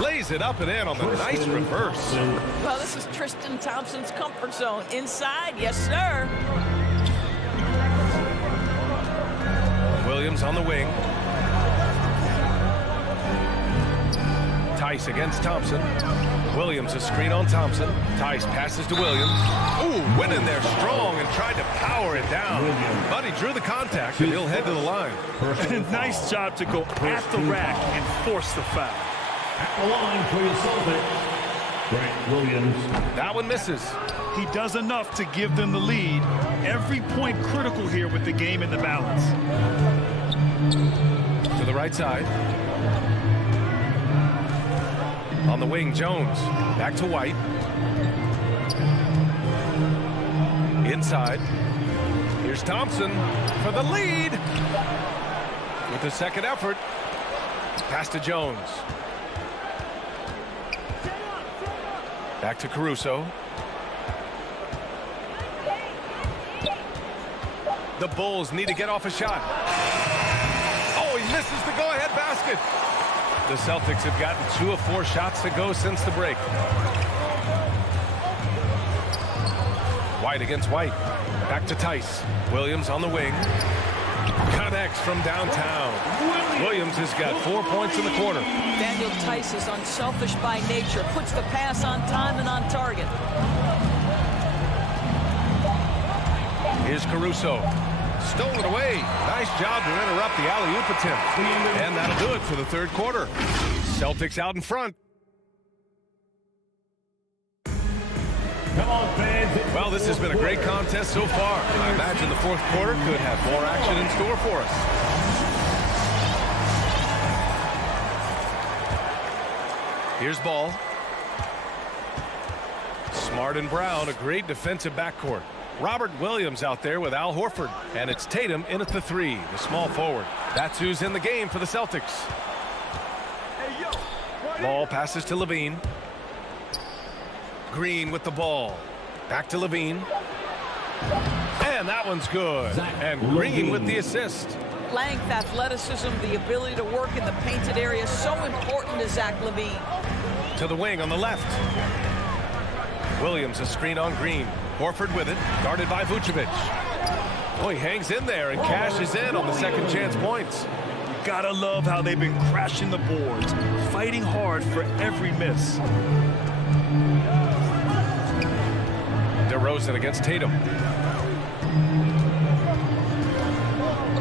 Lays it up and in on the nice reverse. Well, this is Tristan Thompson's comfort zone. Inside, yes, sir. Williams on the wing. Tice against Thompson. Williams a screen on Thompson. Tice passes to Williams. Ooh, went in there strong and tried to power it down. But he drew the contact and he'll head to the line. Nice job to go at the rack and force the foul. At the line for your Celtics, Grant Williams. That one misses. He does enough to give them the lead. Every point critical here with the game in the balance. To the right side. On the wing, Jones. Back to White. Inside. Here's Thompson for the lead. With the second effort. Pass to Jones. Back to Caruso. The Bulls need to get off a shot. Oh, he misses the go-ahead basket. The Celtics have gotten 2 of 4 shots to go since the break. White against White. Back to Tice. Williams on the wing. Connects from downtown. Williams has got 4 points in the quarter. Daniel Tice is unselfish by nature. Puts the pass on time and on target. Here's Caruso. Stolen away. Nice job to interrupt the alley-oop attempt. And that'll do it for the third quarter. Celtics out in front. Come on, fans. Well, this has been a great contest so far. I imagine the fourth quarter could have more action in store for us. Here's Ball. Smart and Brown, a great defensive backcourt. Robert Williams out there with Al Horford. And it's Tatum in at the 3, the small forward. That's who's in the game for the Celtics. Ball passes to Levine. Green with the ball. Back to Levine. And that one's good. And Green with the assist. Length, athleticism, the ability to work in the painted area, so important to Zach LaVine. To the wing on the left. Williams a screen on Green. Horford with it, guarded by Vucevic. Oh, he hangs in there and cashes in on the second chance points. Gotta love how they've been crashing the boards, fighting hard for every miss. DeRozan against Tatum.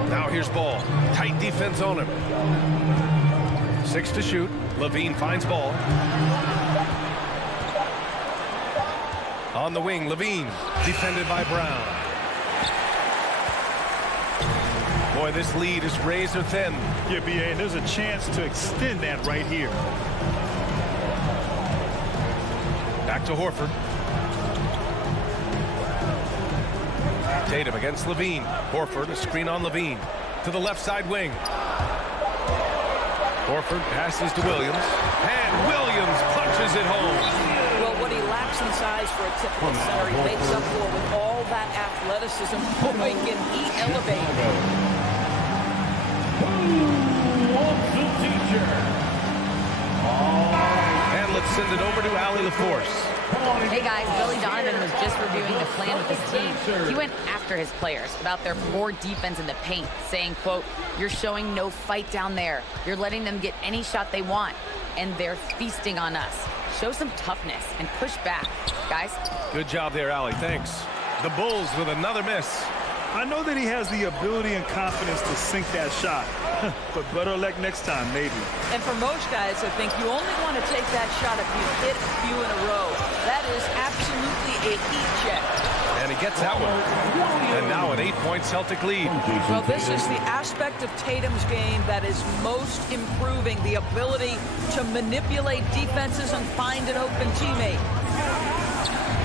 Now here's Ball. Tight defense on him. 6 to shoot. Levine finds Ball. On the wing, Levine, defended by Brown. Boy, this lead is razor thin. Yeah, BA, and there's a chance to extend that right here. Back to Horford. Tatum against Levine. Horford, a screen on Levine. To the left side wing. Horford passes to Williams. And Williams punches it home. Well, what he lacks in size for a typical center, he makes up for with all that athleticism. Boy, can he elevate. Who wants a teacher? And let's send it over to Allie LaForce. Hey guys, Billy Donovan was just reviewing the plan with his team. He went after his players about their poor defense in the paint, saying, quote, "You're showing no fight down there. You're letting them get any shot they want, and they're feasting on us. Show some toughness and push back, guys." Good job there, Allie. Thanks. The Bulls with another miss. I know that he has the ability and confidence to sink that shot, but better luck next time, maybe. And for most guys, I think you only want to take that shot if you hit a few in a row. That is absolutely a heat check. And he gets that one. And now an 8-point Celtic lead. Well, this is the aspect of Tatum's game that is most improving, the ability to manipulate defenses and find an open teammate.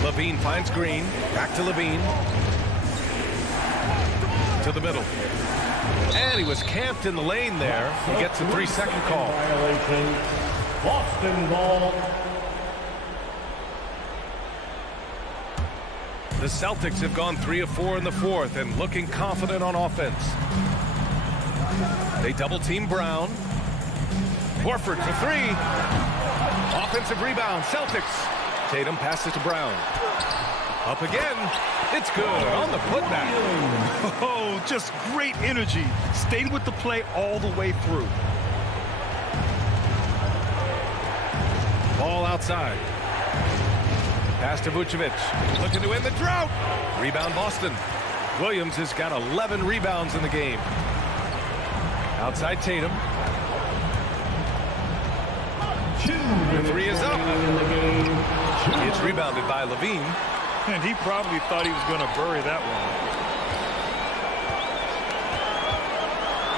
Levine finds Green. Back to Levine. To the middle. And he was camped in the lane there. He gets a 3-second call. Violation. Boston ball. The Celtics have gone 3 of 4 in the fourth and looking confident on offense. They double team Brown. Horford for 3. Offensive rebound, Celtics. Tatum passes to Brown. Up again. It's good on the putback. Oh, just great energy. Stayed with the play all the way through. Ball outside. Pass to Vucevic. Looking to end the drought. Rebound Boston. Williams has got 11 rebounds in the game. Outside Tatum. The 3 is up. It's rebounded by Levine. And he probably thought he was going to bury that one.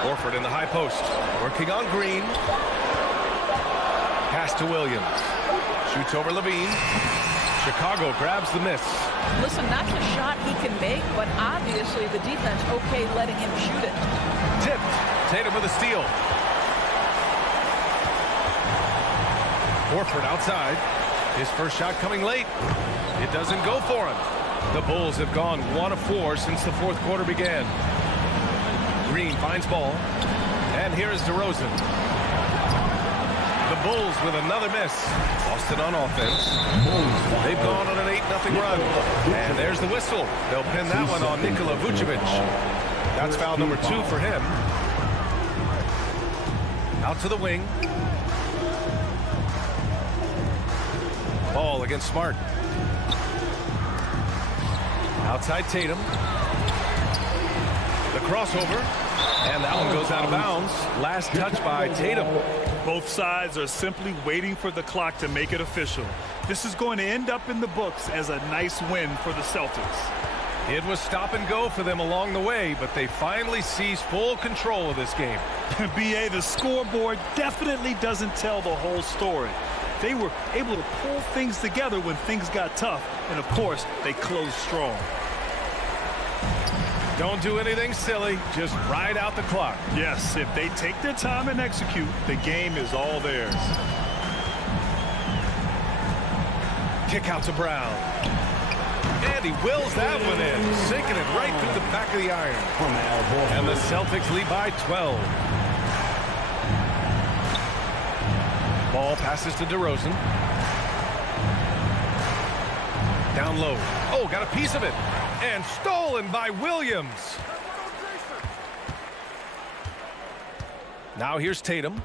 Horford in the high post. Working on Green. Pass to Williams. Shoots over Levine. Chicago grabs the miss. Listen, that's a shot he can make, but obviously the defense okay letting him shoot it. Tipped. Tatum with a steal. Horford outside. His first shot coming late. It doesn't go for him. The Bulls have gone 1 of 4 since the fourth quarter began. Green finds Ball. And here is DeRozan. The Bulls with another miss. Boston on offense. They've gone on an 8-0 run. And there's the whistle. They'll pin that one on Nikola Vucevic. That's foul number 2 for him. Out to the wing. Ball against Smart. Outside Tatum. The crossover. And that one goes out of bounds. Last touch by Tatum. Both sides are simply waiting for the clock to make it official. This is going to end up in the books as a nice win for the Celtics. It was stop and go for them along the way, but they finally seized full control of this game. BA, the scoreboard definitely doesn't tell the whole story. They were able to pull things together when things got tough, and of course, they closed strong. Don't do anything silly, just ride out the clock. Yes, if they take their time and execute, the game is all theirs. Kick out to Brown. And he wills that one in, sinking it right through the back of the iron. And the Celtics lead by 12. Ball passes to DeRozan. Down low. Oh, got a piece of it. And stolen by Williams. Now here's Tatum.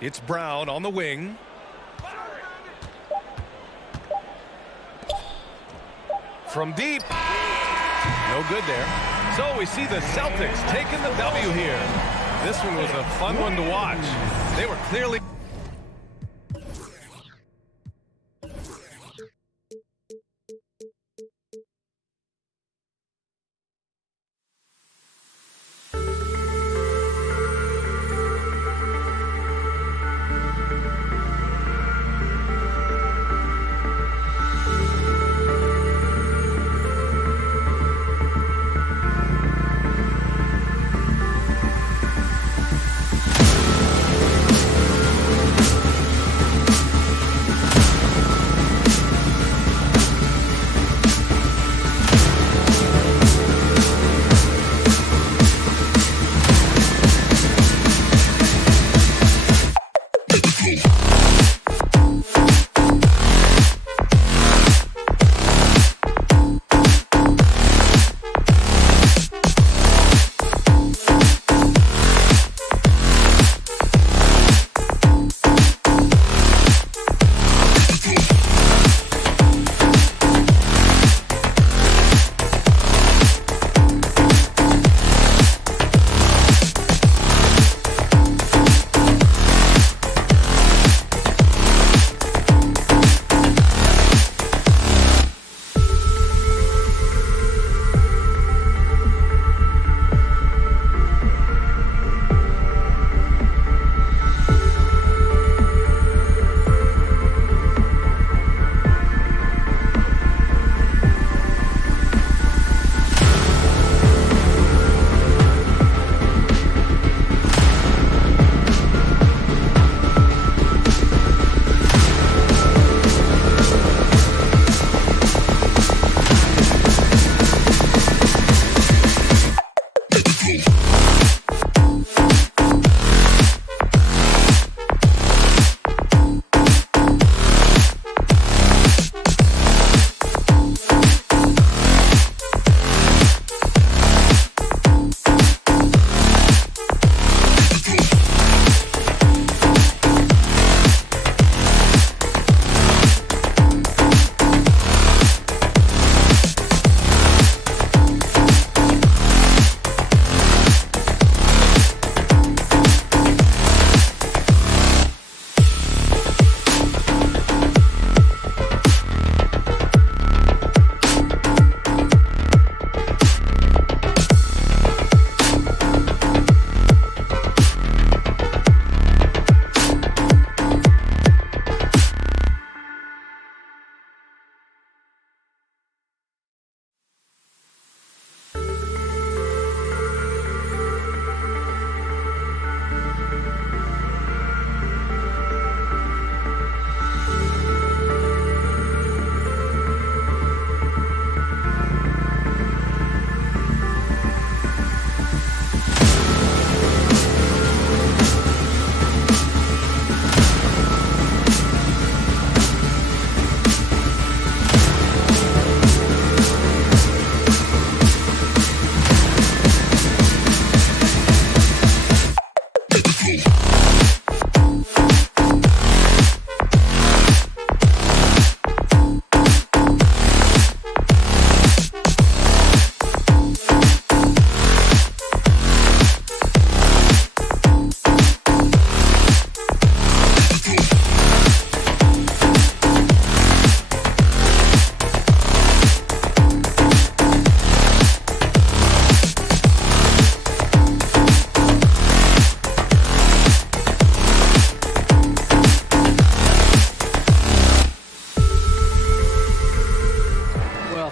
It's Brown on the wing. From deep. No good there. So we see the Celtics taking the W here. This one was a fun one to watch. They were clearly...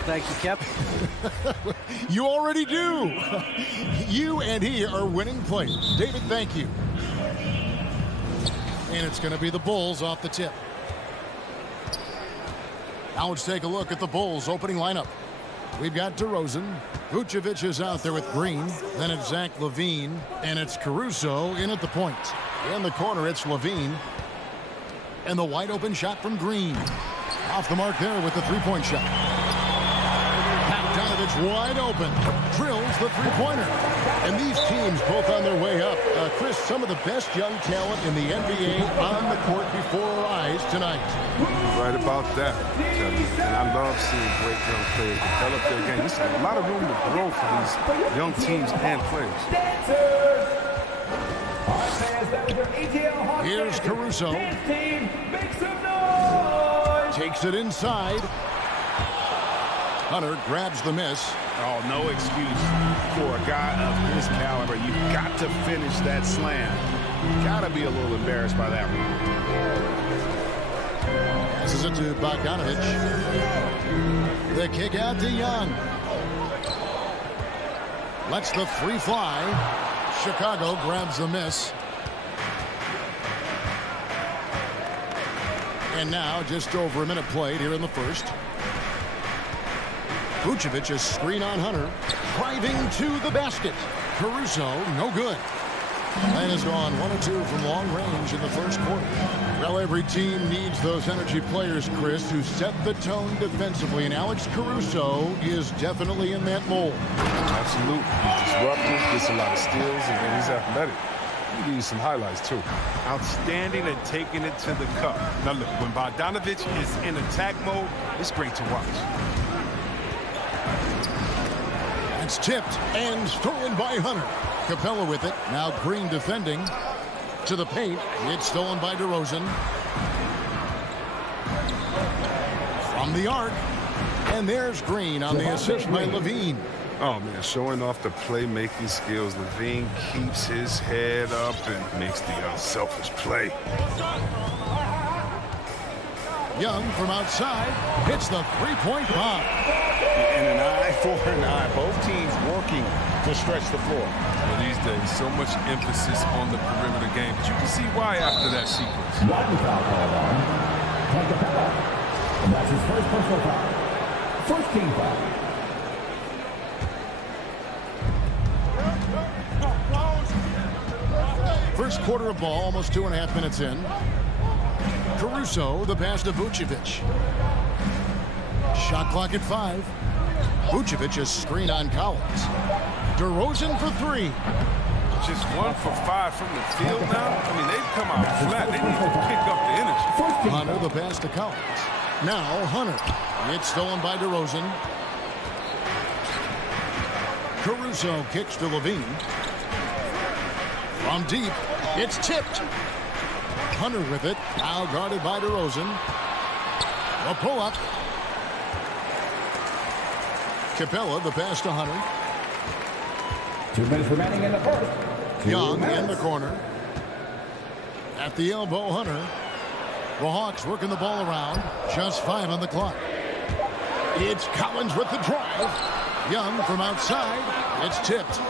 thank you, Kep. You already do. You and he are winning players. David, thank you. And it's going to be the Bulls off the tip. Now let's take a look at the Bulls opening lineup. We've got DeRozan. Vucevic is out there with Green. Then it's Zach LaVine. And it's Caruso in at the point. In the corner, it's LaVine. And the wide open shot from Green. Off the mark there with the three-point shot. Bogdanovich wide open. Drills the three-pointer. And these teams both on their way up. Chris, some of the best young talent in the NBA on the court before our eyes tonight. Right about that, Kevin. And I love seeing great young players develop their game. There's a lot of room to grow for these young teams and players. Here's Caruso. Takes it inside. Hunter grabs the miss. Oh, no excuse for a guy of his caliber. You've got to finish that slam. Got to be a little embarrassed by that one. Passes it to Bogdanovich. The kick out to Young. Lets the three fly. Chicago grabs the miss. And now just over a minute played here in the first. Vucevic is screen on Hunter. Driving to the basket. Caruso, no good. And has gone 1 or 2 from long range in the first quarter. Well, every team needs those energy players, Chris, who set the tone defensively. And Alex Caruso is definitely in that mold. Absolutely. He's disruptive, gets a lot of steals, and he's athletic. He needs some highlights, too. Outstanding at taking it to the cup. Now, look, when Bogdanovich is in attack mode, it's great to watch. It's tipped and stolen by Hunter. Capella with it. Now Green defending. To the paint. It's stolen by DeRozan. From the arc. And there's Green on the assist by LaVine. Oh, man, showing off the playmaking skills. LaVine keeps his head up and makes the unselfish play. Young from outside hits the three-point bomb. And an eye for an eye. Both teams working to stretch the floor. Well, these days, so much emphasis on the perimeter game, but you can see why after that sequence. That's his first personal foul. First team foul. First quarter of ball, almost 2.5 minutes in. Caruso, the pass to Vucevic. Shot clock at 5. Vucevic is screen on Collins. DeRozan for 3. Just 1 for 5 from the field now. I mean, they've come out flat. They need to pick up the energy. Hunter, the pass to Collins. Now Hunter. It's stolen by DeRozan. Caruso kicks to LaVine. From deep, it's tipped. Hunter with it. Now guarded by DeRozan. A pull-up. Capella, the pass to Hunter. 2 minutes remaining in the first. Young in the corner. At the elbow, Hunter. The Hawks working the ball around. Just 5 on the clock. It's Collins with the drive. Young from outside. It's tipped.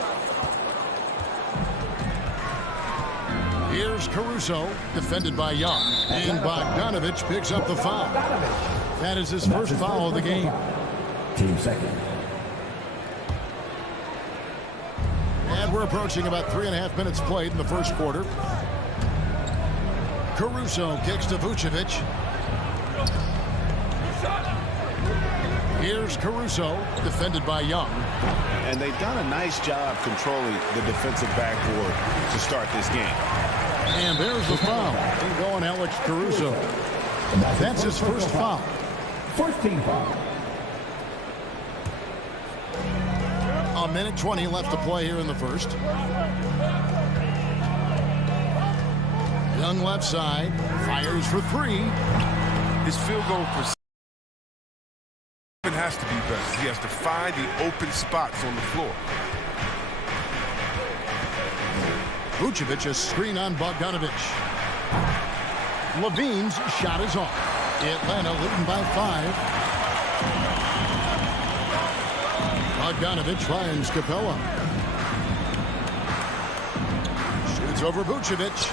Here's Caruso, defended by Young. And Bogdanovich picks up the foul. That is his first foul of the game. Team second. And we're approaching about 3.5 minutes played in the first quarter. Caruso kicks to Vucevic. Here's Caruso, defended by Young. And they've done a nice job controlling the defensive backboard to start this game. And there's the foul. In going Alex Caruso. That's his first foul. First team foul. A minute 20 left to play here in the first. Young left side. Fires for 3. His field goal percentage has to be better. He has to find the open spots on the floor. Vucevic is screen on Bogdanovich. LaVine's shot is off. Atlanta leading by 5. Bogdanovich finds Capella. Shoots over Vucevic.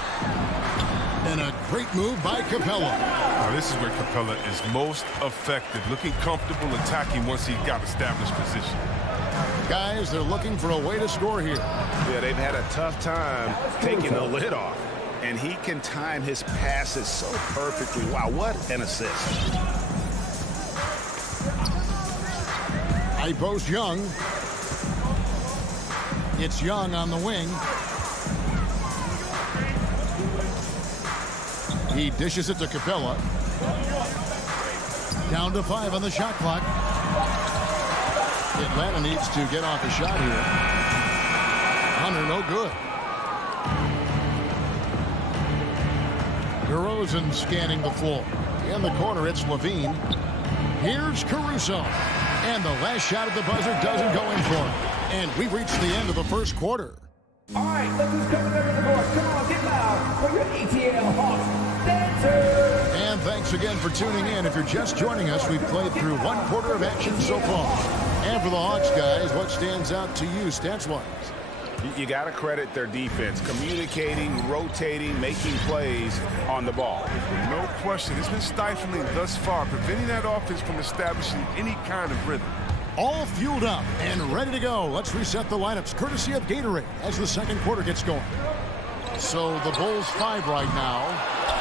And a great move by Capella. Now, this is where Capella is most effective. Looking comfortable, attacking once he got established position. Guys, they're looking for a way to score here. Yeah, they've had a tough time taking the lid off. And he can time his passes so perfectly. Wow, what an assist. High post Young. It's Young on the wing. He dishes it to Capella. Down to 5 on the shot clock. Atlanta needs to get off a shot here. Hunter, no good. DeRozan scanning the floor. In the corner, it's Levine. Here's Caruso. And the last shot at the buzzer doesn't go in for him. And we've reached the end of the first quarter. All right, look who's coming over the board. Come on, get loud for your ATL Hawks dancers. And thanks again for tuning in. If you're just joining us, we've played through 1 quarter of action so far. And for the Hawks, guys, what stands out to you stats-wise? You got to credit their defense, communicating, rotating, making plays on the ball. No question. It's been stifling thus far, preventing that offense from establishing any kind of rhythm. All fueled up and ready to go. Let's reset the lineups, courtesy of Gatorade, as the second quarter gets going. So the Bulls 5 right now.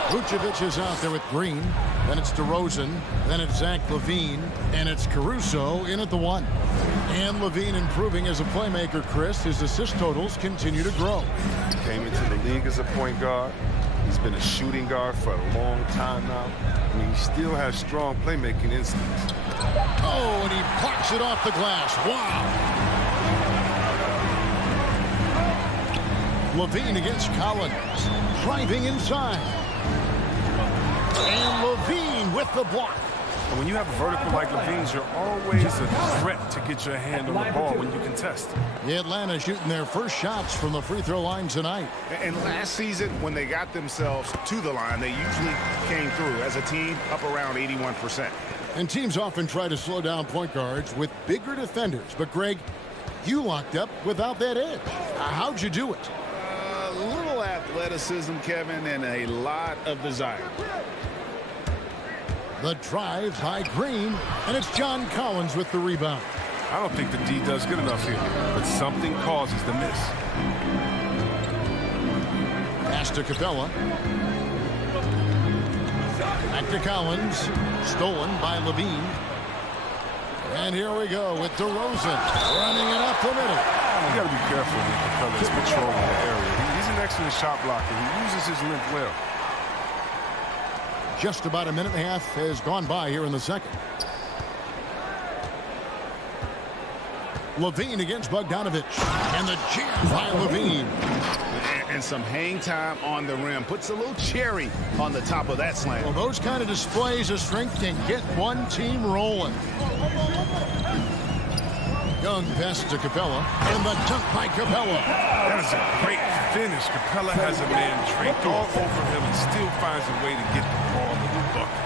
Vucevic is out there with Green. Then it's DeRozan. Then it's Zach LaVine. And it's Caruso in at the 1. And LaVine improving as a playmaker, Chris. His assist totals continue to grow. He came into the league as a point guard. He's been a shooting guard for a long time now. I mean, he still has strong playmaking instincts. Oh, and he blocks it off the glass. Wow. LaVine against Collins. Driving inside. And LaVine with the block. And when you have a vertical like LaVine's, you're always a threat to get your hand on the ball when you contest. The Atlanta shooting their first shots from the free throw line tonight. And last season, when they got themselves to the line, they usually came through as a team up around 81%. And teams often try to slow down point guards with bigger defenders. But, Greg, you locked up without that edge. How'd you do it? A little athleticism, Kevin, and a lot of desire. The drive by Green, and it's John Collins with the rebound. I don't think the D does good enough here, but something causes the miss. Pass to Capella. Back to Collins. Stolen by LaVine. And here we go with DeRozan running it up the middle. You got to be careful with Capella. He's patrolling the area. He's an excellent shot blocker. He uses his length well. Just about a minute and a half has gone by here in the second. LaVine against Bogdanovich. And the jam by LaVine. And some hang time on the rim. Puts a little cherry on the top of that slam. Well, those kind of displays of strength can get one team rolling. Young pass to Capella. And the dunk by Capella. That is a great finish. Capella has a man draped all over him and still finds a way to get the ball in the bucket.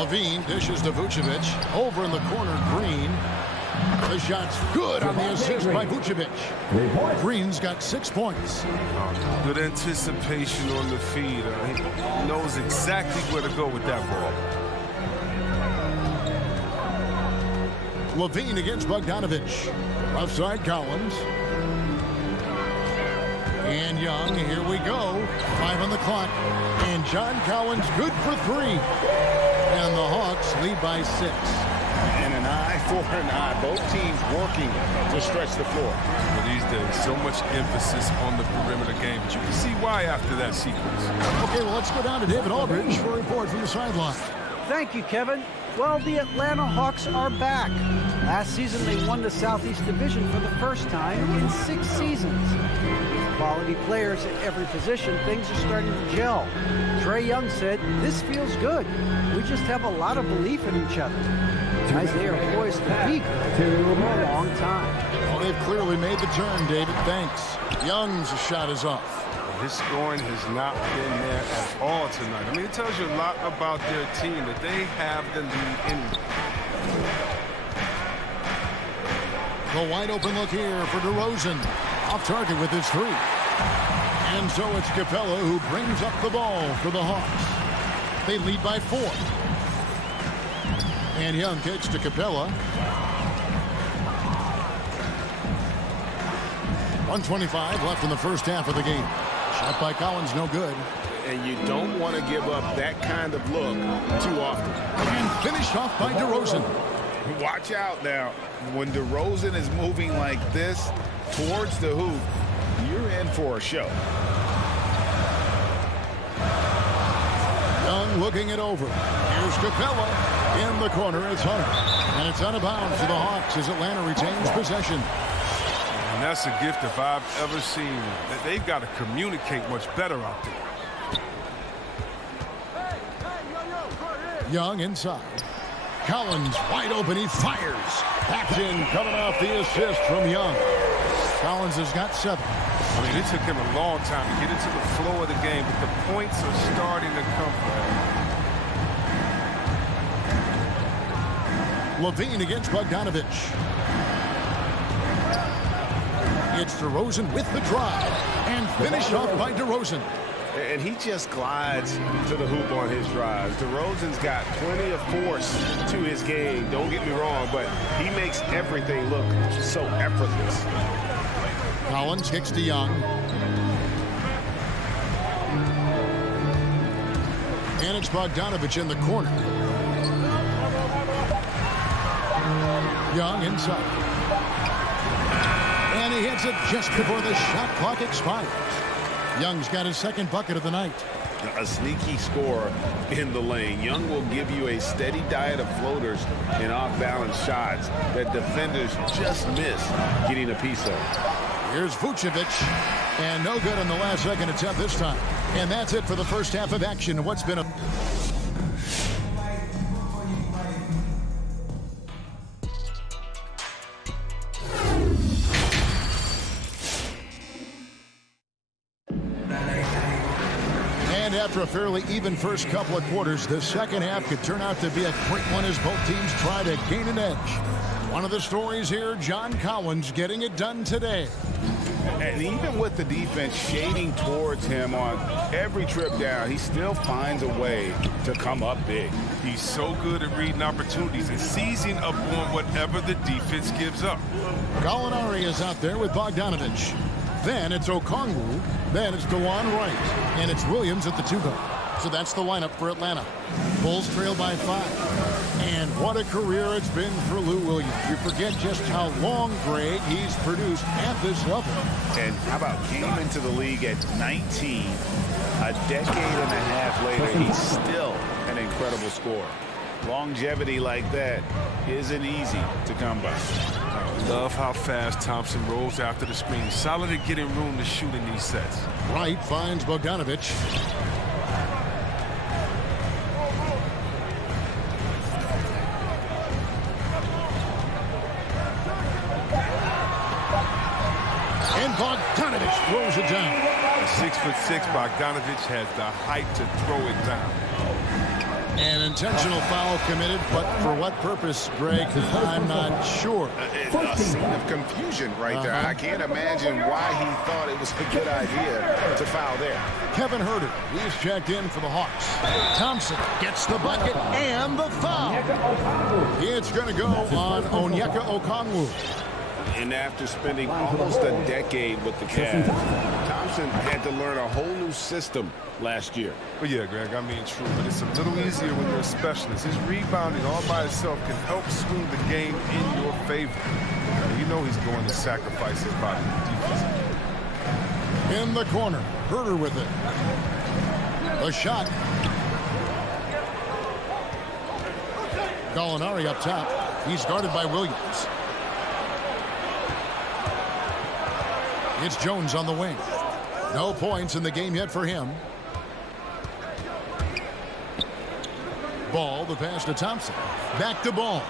LaVine dishes to Vucevic. Over in the corner, Green. The shot's good on the assist by Vucevic. Green's got 6 points. Good anticipation on the feed. He knows exactly where to go with that ball. LaVine against Bogdanovich. Outside Collins. And Young, here we go. 5 on the clock. And John Collins good for 3. And the Hawks lead by 6. And an eye for an eye. Both teams working to stretch the floor. Well, these days, so much emphasis on the perimeter game. But you can see why after that sequence. Okay, well, let's go down to David Aldridge for a report from the sideline. Thank you, Kevin. Well, the Atlanta Hawks are back. Last season, they won the Southeast Division for the first time in 6 seasons. With quality players at every position, things are starting to gel. Trae Young said, "This feels good. We just have a lot of belief in each other." Guys, they are poised to be good for a long time. Well, they've clearly made the turn, David. Thanks. Young's shot is off. His scoring has not been there at all tonight. I mean, it tells you a lot about their team that they have the lead anyway. The wide open look here for DeRozan. Off target with his three. And so it's Capella who brings up the ball for the Hawks. They lead by 4. And Young kicks to Capella. 1:25 left in the first half of the game. Shot by Collins, no good. And you don't want to give up that kind of look too often. And finished off by DeRozan. Watch out now. When DeRozan is moving like this towards the hoop, you're in for a show. Young looking it over. Here's Capella. In the corner, it's Hunter. And it's out of bounds for the Hawks as Atlanta retains possession. And that's a gift if I've ever seen that. They've got to communicate much better out there. Young inside. Collins wide open. He fires. Action coming off the assist from Young. Collins has got 7. I mean, it took him a long time to get into the flow of the game, but the points are starting to come from him. Levine against Bogdanovich. It's DeRozan with the drive. And finished off by DeRozan. And he just glides to the hoop on his drives. DeRozan's got plenty of force to his game. Don't get me wrong, but he makes everything look so effortless. Collins kicks to Young. And it's Bogdanovich in the corner. Young inside. And he hits it just before the shot clock expires. Young's got his second bucket of the night. A sneaky score in the lane. Young will give you a steady diet of floaters and off-balance shots that defenders just miss getting a piece of. Here's Vucevic. And no good on the last second attempt this time. And that's it for the first half of action. What's been a... And after a fairly even first couple of quarters, the second half could turn out to be a quick one as both teams try to gain an edge. One of the stories here, John Collins getting it done today. And even with the defense shading towards him on every trip down, he still finds a way to come up big. He's so good at reading opportunities and seizing up on whatever the defense gives up. Gallinari is out there with Bogdanovich. Then it's Okongwu. Then it's DeJuan Wright. And it's Williams at the 2 guard. So that's the lineup for Atlanta. Bulls trail by 5. And what a career it's been for Lou Williams. You forget just how long, Greg, he's produced at this level. And how about came into the league at 19, a decade and a half later, he's still an incredible scorer. Longevity like that isn't easy to come by. Love how fast Thompson rolls after the screen. Solid at getting room to shoot in these sets. Wright finds Bogdanovich. And Bogdanovich throws it down. A 6'6" Bogdanovich has the height to throw it down. An intentional foul committed, but for what purpose, Greg, I'm not sure. A scene of confusion right there. I can't imagine why he thought it was a good idea to foul there. Kevin Huerter, he's checked in for the Hawks. Thompson gets the bucket and the foul. It's going to go on Onyeka Okongwu. And after spending almost a decade with the Cavs, Thompson had to learn a whole new system last year. Well, yeah, Greg, I mean, true, but it's a little easier when you're a specialist. His rebounding all by itself can help swing the game in your favor. You know he's going to sacrifice his body defensively. In the corner, Huerter with it. The shot. Gallinari up top. He's guarded by Williams. It's Jones on the wing. No points in the game yet for him. Ball, the pass to Thompson. Back to Ball.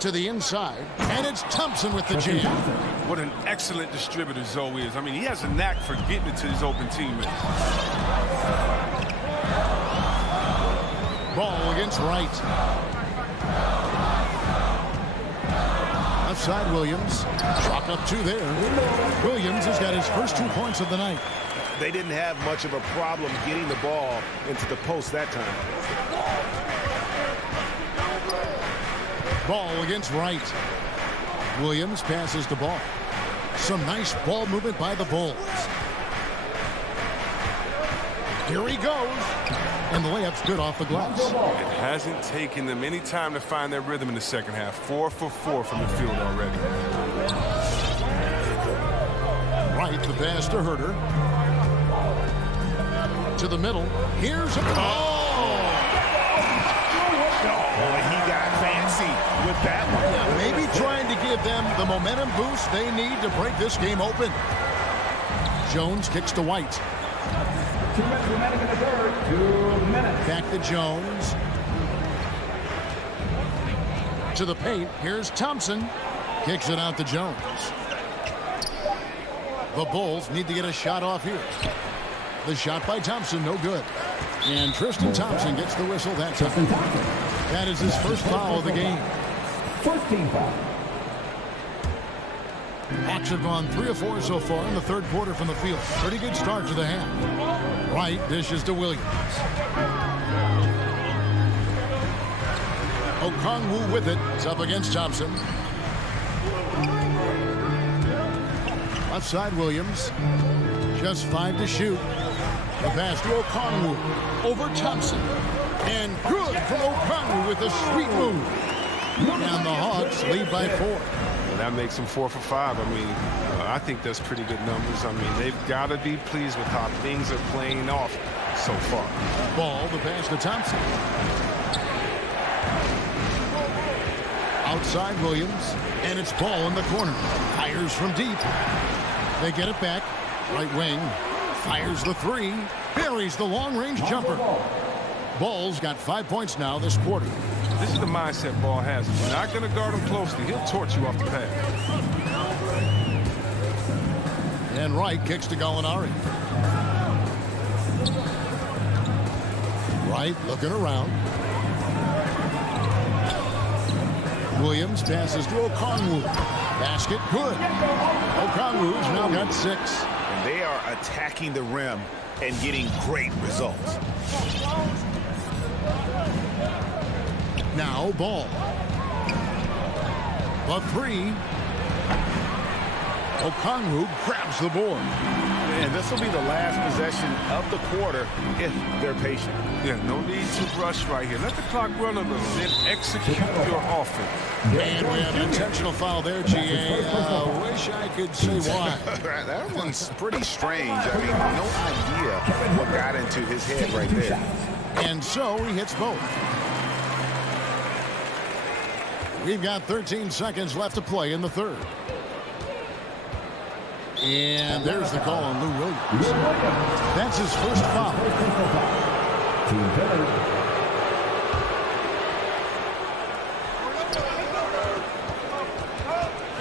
To the inside. And it's Thompson with the jam. What an excellent distributor Zoe is. I mean, he has a knack for getting it to his open teammates. Ball against Wright. Left side, Williams. Chalk up 2 there. Williams has got his first 2 points of the night. They didn't have much of a problem getting the ball into the post that time. Ball against Wright. Williams passes the ball. Some nice ball movement by the Bulls. Here he goes. And the layup's good off the glass. It hasn't taken them any time to find their rhythm in the second half. 4 for 4 from the field already. Wright, the pass to Herter. To the middle. Here's a Oh, he got fancy with that one. Yeah, maybe trying to give them the momentum boost they need to break this game open. Jones kicks to White. 2 minutes remaining in the third. 2 minutes. Back to Jones. To the paint. Here's Thompson. Kicks it out to Jones. The Bulls need to get a shot off here. The shot by Thompson, no good. And Tristan Thompson gets the whistle that time. That is his first foul of the game. First team foul. Hawks have gone 3 of 4 so far in the third quarter from the field. Pretty good start to the half. Wright dishes to Williams. Okongwu with it. It's up against Thompson. Left side, Williams. Just 5 to shoot. The pass to Okongwu. Over Thompson. And good from Okongwu with a sweet move. And the Hawks lead by 4. And that makes them 4 for 5. I mean, I think that's pretty good numbers. I mean, they've got to be pleased with how things are playing off so far. Ball, the pass to Thompson. Outside Williams, and it's ball in the corner. Fires from deep. They get it back. Right wing. Fires the 3. Buries the long-range jumper. Ball's got 5 points now this quarter. This is the mindset Ball has. If you're not going to guard him closely, he'll torch you off the pass. And Wright kicks to Gallinari. Wright looking around. Williams passes to Okongwu. Basket good. Okongwu's now got 6. And they are attacking the rim and getting great results. Now Ball. The 3. Okongwu grabs the board. And this will be the last possession of the quarter if they're patient. Yeah, no need to rush right here. Let the clock run a little, then execute your offense. And we have an intentional foul there, GA. Wish I could say why. That one's pretty strange. I mean, no idea what got into his head right there. And so he hits both. We've got 13 seconds left to play in the third. And there's the call on Lou Williams. That's his first foul.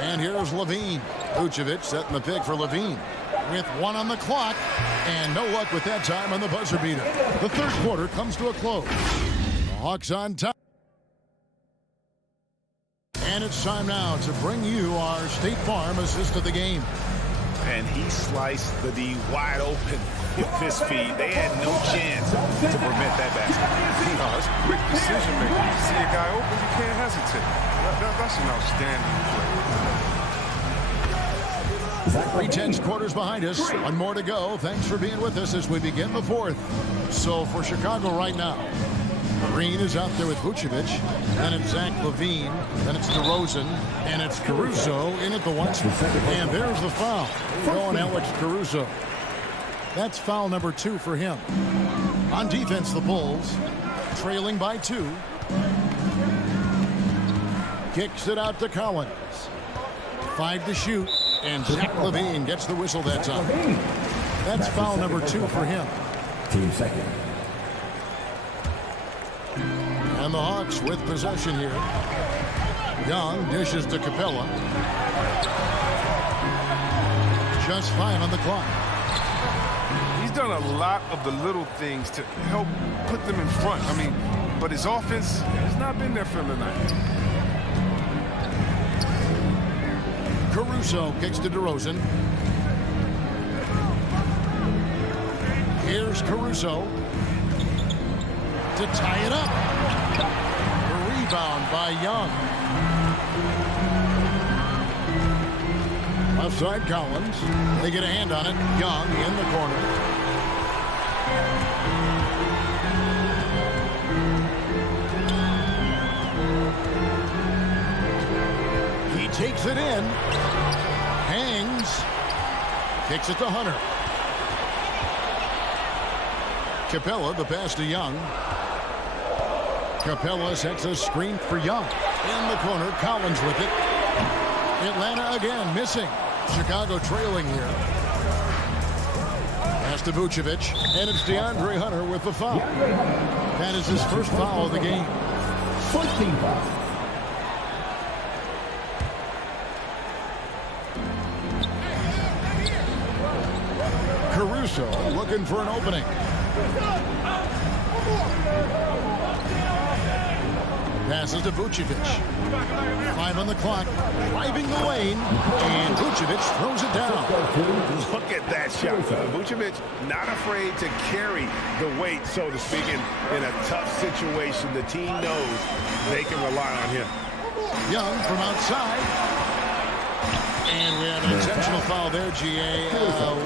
And here's Levine. Vucevic setting the pick for Levine. With 1 on the clock. And no luck with that time on the buzzer beater. The third quarter comes to a close. The Hawks on top. And it's time now to bring you our State Farm assist of the game. And he sliced the D wide open with his feet. They had no chance to prevent that basket. No, that's quick decision making. You see a guy open, you can't hesitate. That's an outstanding play. 3 quarters behind us. 1 more to go. Thanks for being with us as we begin the fourth. So for Chicago right now, Green is out there with Vucevic. Then it's Zach LaVine. Then it's DeRozan. And it's Caruso in at the 1 spot. And there's the foul. Going Alex Caruso. That's foul number 2 for him. On defense, the Bulls trailing by 2. Kicks it out to Collins. 5 to shoot. And Zach LaVine gets the whistle that time. That's foul number 2 for him. Team second. And the Hawks with possession here. Young dishes to Capella. Just 5 on the clock. He's done a lot of the little things to help put them in front. I mean, but his offense has not been there for him tonight. Caruso kicks to DeRozan. Here's Caruso to tie it up. A rebound by Young. Left side Collins. They get a hand on it. Young in the corner. He takes it in. Hangs. Kicks it to Hunter. Capella, the pass to Young. Capella sets a screen for Young. In the corner, Collins with it. Atlanta again missing. Chicago trailing here. Pass to Vucevic, and it's DeAndre Hunter with the foul. That is his first foul of the game. 14 foul. Caruso looking for an opening. Passes to Vucevic. 5 on the clock. Driving the lane. And Vucevic throws it down. Look at that shot. Vucevic not afraid to carry the weight, so to speak, in a tough situation. The team knows they can rely on him. Young from outside. And we have an intentional foul there, GA.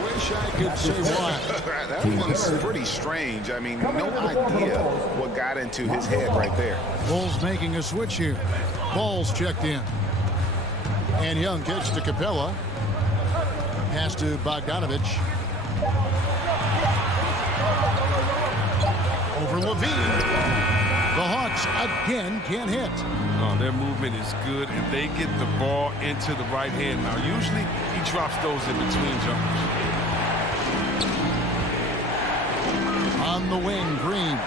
Wish I could say why. That one's pretty strange. I mean, no idea what got into his head right there. Bulls making a switch here. Ball's checked in. And Young gets to Capella. Pass to Bogdanovic. Over Levine. The Hawks again can't hit. Their movement is good, and they get the ball into the right hand. Now, usually he drops those in between jumpers. On the wing, Green.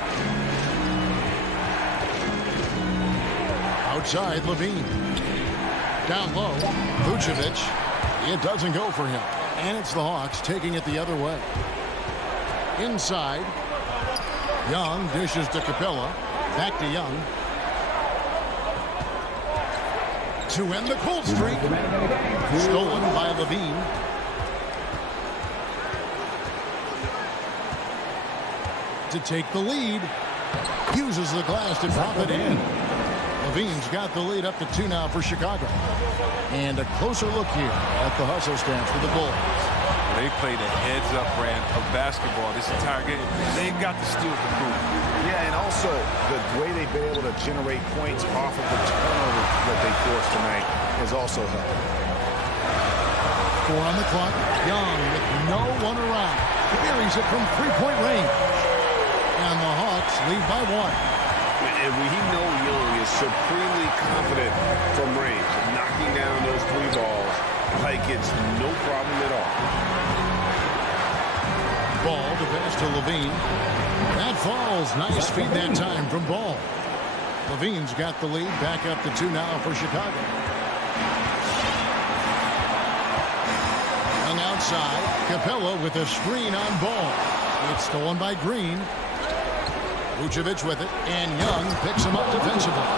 Outside, Levine. Down low, Vucevic. It doesn't go for him. And it's the Hawks taking it the other way. Inside, Young dishes to Capella. Back to Young. To end the cold streak. Stolen by Levine. To take the lead. Uses the glass to drop it in. Levine's got the lead up to 2 now for Chicago. And a closer look here at the hustle stance for the Bulls. They played a heads-up brand of basketball this entire game. They've got the steal to prove. Yeah, and also the way they've been able to generate points off of the turnovers that they forced tonight has also helped. 4 on the clock. Young with no one around. Buries it from 3-point range. And the Hawks lead by 1. And we know Young is supremely confident from range, knocking down those 3 balls like it's no problem at all. Ball to pass to Levine. That falls. Nice feed that time from Ball. Levine's got the lead. Back up to 2 now for Chicago. Young outside. Capella with a screen on Ball. It's stolen by Green. Vucevic with it. And Young picks him up defensively.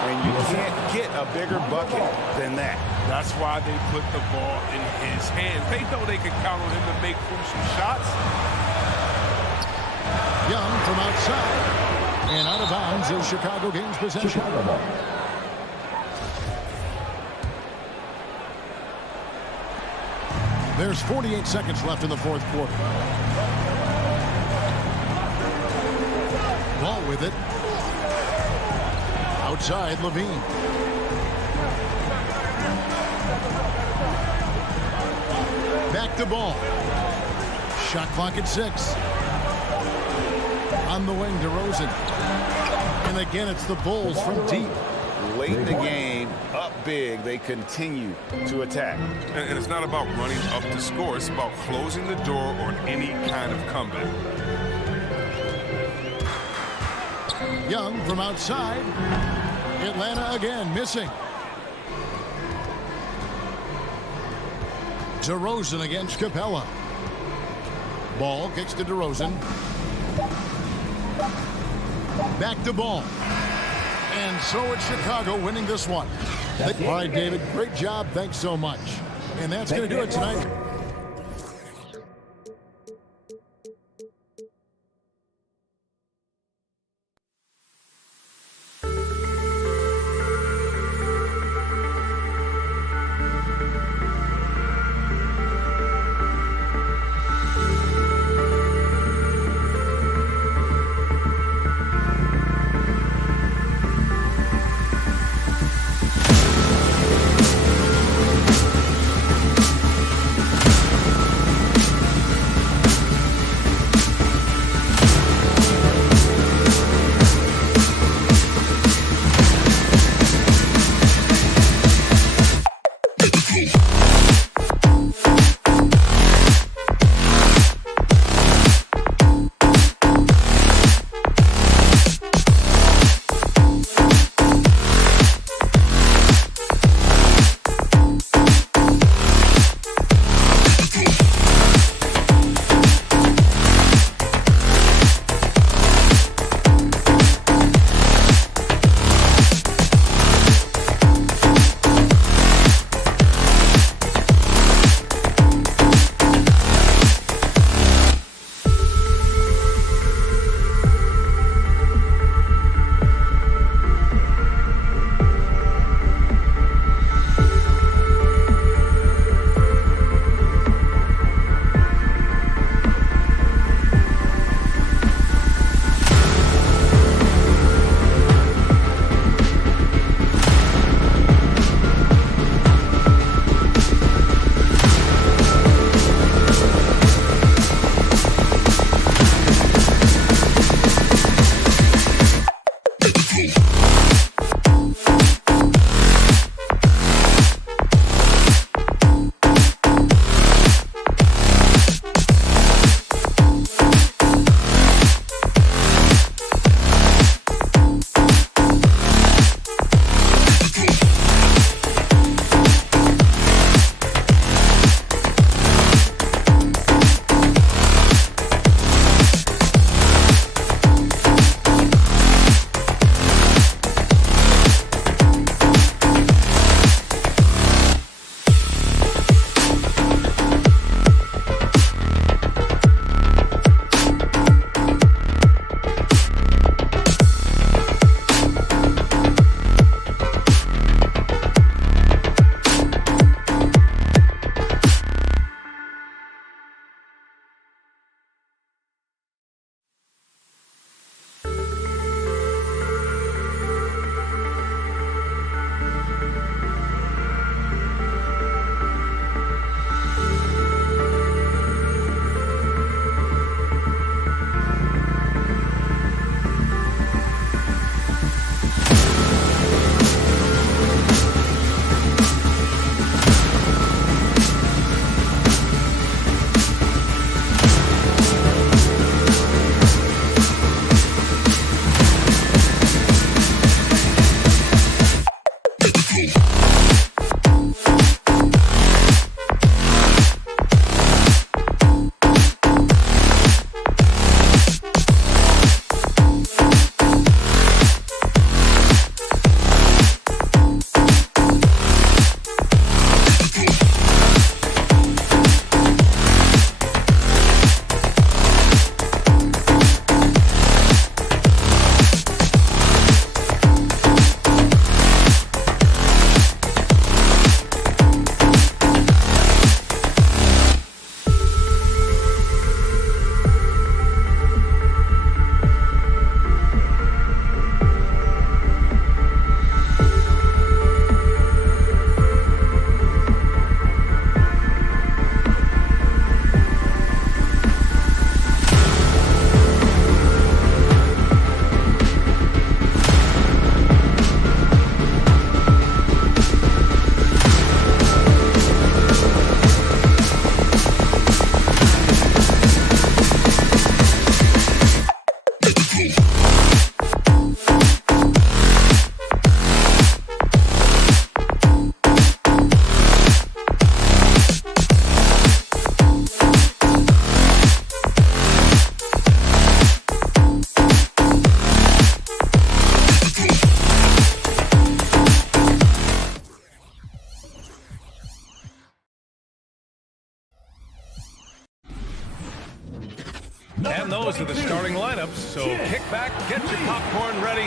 And you can't get a bigger bucket than that. That's why they put the ball in his hands. They know they can count on him to make crucial shots. Young from outside. And out of bounds as Chicago gains possession. There's 48 seconds left in the 4th quarter. Ball with it. Outside, Levine. Back to Ball. Shot clock at 6. On the wing, DeRozan. And again, it's the Bulls from deep. Late in the game, up big, they continue to attack. And it's not about running up to score. It's about closing the door on any kind of comeback. Young from outside. Atlanta again missing. DeRozan against Capella. Ball kicks to DeRozan. Back to Ball. And so it's Chicago winning this one. All right, David, great job. Thanks so much. And that's going to do it tonight.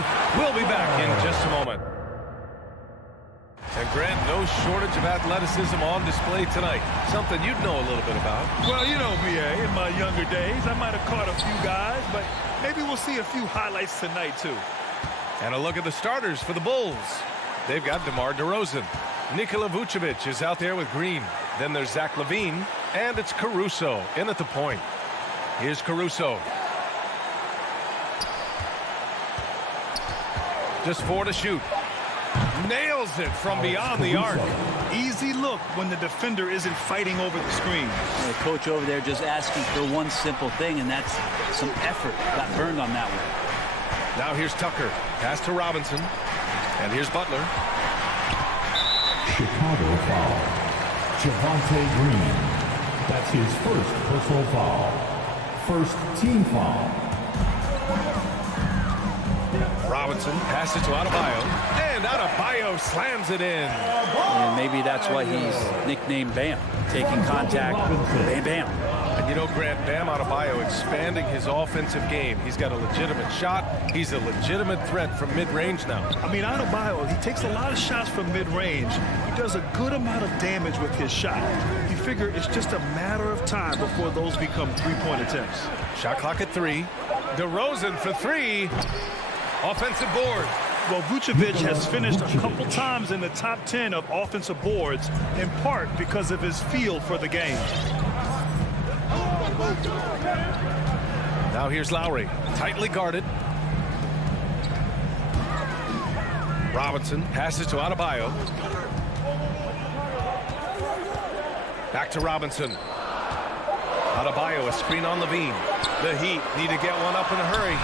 safe. We'll be back in just a moment. And Grant, no shortage of athleticism on display tonight. Something you'd know a little bit about. Well, you know me, in my younger days, I might have caught a few guys, but maybe we'll see a few highlights tonight, too. And a look at the starters for the Bulls. They've got DeMar DeRozan. Nikola Vucevic is out there with Green. Then there's Zach LaVine, and it's Caruso in at the point. Here's Caruso. Just 4 to shoot. Nails it from beyond the arc. Easy look when the defender isn't fighting over the screen. And the coach over there just asking for one simple thing, and that's some effort. Got burned on that one. Now here's Tucker. Pass to Robinson. And here's Butler. Chicago foul. Javonte Green. That's his first personal foul. First team foul. Robinson passes to Adebayo. And Adebayo slams it in. And maybe that's why he's nicknamed Bam. Taking contact, bam, bam. And you know, Grant, Bam Adebayo expanding his offensive game. He's got a legitimate shot. He's a legitimate threat from mid-range now. I mean, Adebayo, he takes a lot of shots from mid-range. He does a good amount of damage with his shot. You figure it's just a matter of time before those become three-point attempts. Shot clock at 3. DeRozan for 3. Offensive board. Well, Vucevic has finished a couple times in the top 10 of offensive boards, in part because of his feel for the game. Now here's Lowry, tightly guarded. Robinson passes to Adebayo. Back to Robinson. Adebayo, a screen on LaVine. The Heat need to get one up in a hurry.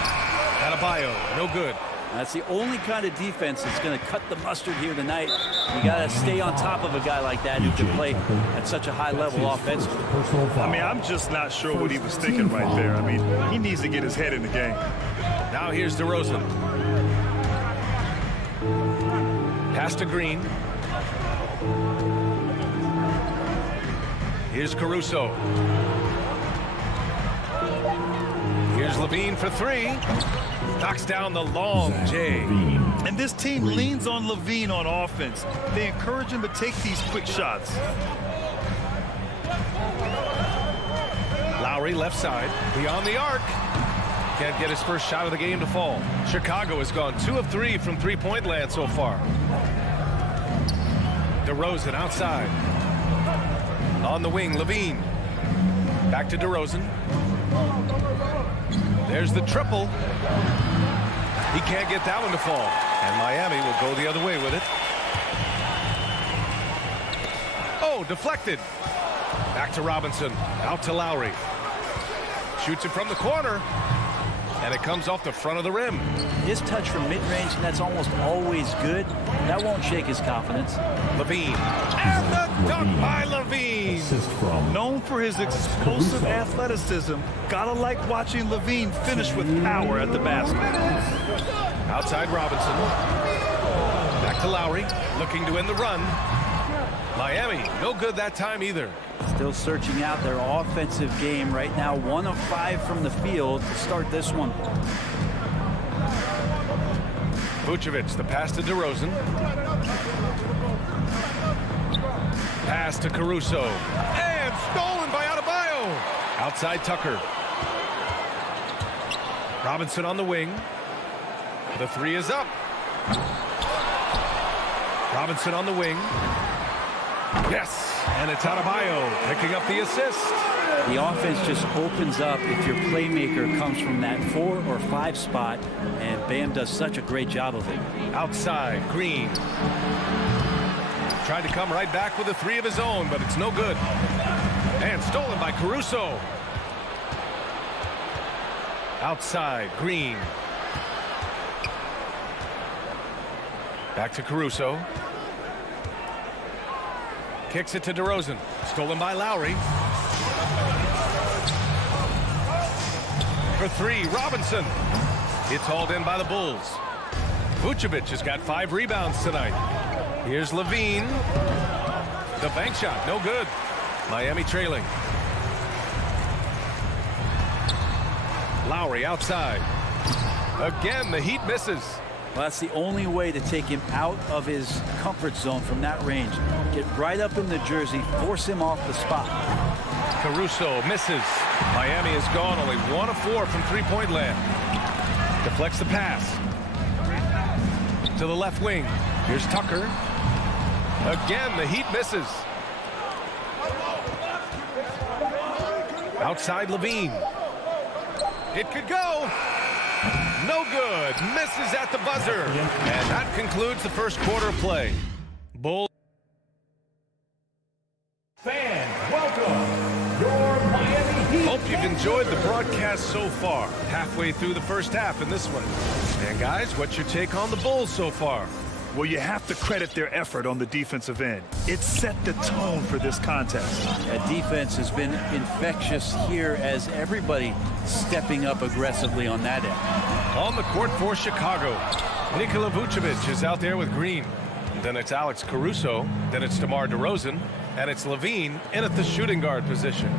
Adebayo, no good. That's the only kind of defense that's going to cut the mustard here tonight. You got to stay on top of a guy like that who can play at such a high level offensively. I mean, I'm just not sure what he was thinking right there. I mean, he needs to get his head in the game. Now here's DeRozan. Pass to Green. Here's Caruso. Here's LaVine for 3. Knocks down the long J. And this team leans on LaVine on offense. They encourage him to take these quick shots. Lowry left side, beyond the arc. Can't get his first shot of the game to fall. Chicago has gone 2 of 3 from three-point land so far. DeRozan outside. On the wing, LaVine. Back to DeRozan. There's the triple. He can't get that one to fall. And Miami will go the other way with it. Oh, deflected. Back to Robinson. Out to Lowry. Shoots it from the corner. And it comes off the front of the rim. His touch from mid-range, and that's almost always good. That won't shake his confidence. LaVine. And the dunk by LaVine. Known for his explosive athleticism, gotta like watching LaVine finish with power at the basket. Outside Robinson. Back to Lowry. Looking to end the run. Miami, no good that time either. Still searching out their offensive game right now. 1 of 5 from the field to start this one. Vucevic, the pass to DeRozan. Pass to Caruso. And stolen by Adebayo. Outside Tucker. Robinson on the wing. The 3 is up. Robinson on the wing. Yes. And it's Adebayo picking up the assist. The offense just opens up if your playmaker comes from that 4 or 5 spot, and Bam does such a great job of it. Outside, Green. Tried to come right back with a 3 of his own, but it's no good. And stolen by Caruso. Outside, Green. Back to Caruso. Kicks it to DeRozan. Stolen by Lowry. For 3, Robinson. It's hauled in by the Bulls. Vucevic has got 5 rebounds tonight. Here's LaVine. The bank shot, no good. Miami trailing. Lowry outside. Again, the Heat misses. Well, that's the only way to take him out of his comfort zone from that range. Get right up in the jersey, force him off the spot. Caruso misses. Miami is gone, only 1 of 4 from three-point land. Deflects the pass. To the left wing. Here's Tucker. Again, the Heat misses. Outside Levine. It could go. No good. Misses at the buzzer. And that concludes the first quarter of play. Bulls. Fans, welcome your Miami Heat. Hope you've enjoyed the broadcast so far. Halfway through the first half in this one. And guys, what's your take on the Bulls so far? Well, you have to credit their effort on the defensive end. It set the tone for this contest. That defense has been infectious here as everybody stepping up aggressively on that end. On the court for Chicago, Nikola Vucevic is out there with Green. Then it's Alex Caruso. Then it's DeMar DeRozan. And it's Levine in at the shooting guard position.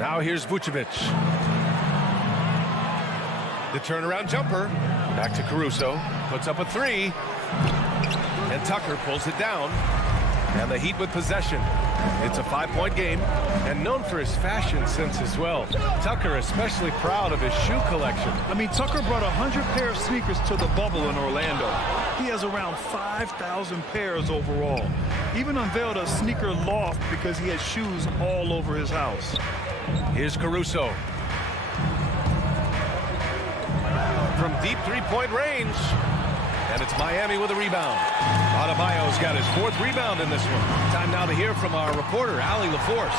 Now here's Vucevic. The turnaround jumper. Back to Caruso. Puts up a 3. And Tucker pulls it down. And the Heat with possession. It's a 5-point game, and known for his fashion sense as well. Tucker especially proud of his shoe collection. I mean, Tucker brought 100 pair of sneakers to the bubble in Orlando. He has around 5,000 pairs overall. Even unveiled a sneaker loft because he has shoes all over his house. Here's Caruso. From deep three-point range. And it's Miami with a rebound. Adebayo's got his 4th rebound in this one. Time now to hear from our reporter, Allie LaForce.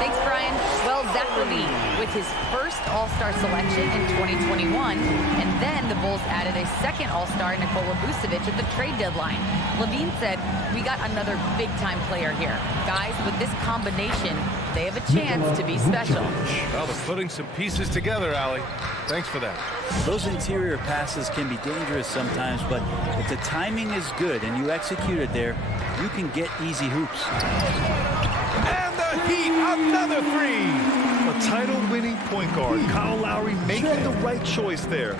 Thanks, Brian. Well, Zach LaVine with his first All-Star selection in 2021, and then the Bulls added a second All-Star, Nikola Vucevic, at the trade deadline. LaVine said, "We got another big-time player here. Guys, with this combination, they have a chance to be special." Well, they're putting some pieces together, Allie. Thanks for that. Those interior passes can be dangerous sometimes, but if the timing is good and you execute it there, you can get easy hoops. And the Heat, another 3. A title-winning point guard, Kyle Lowry, making the right choice there.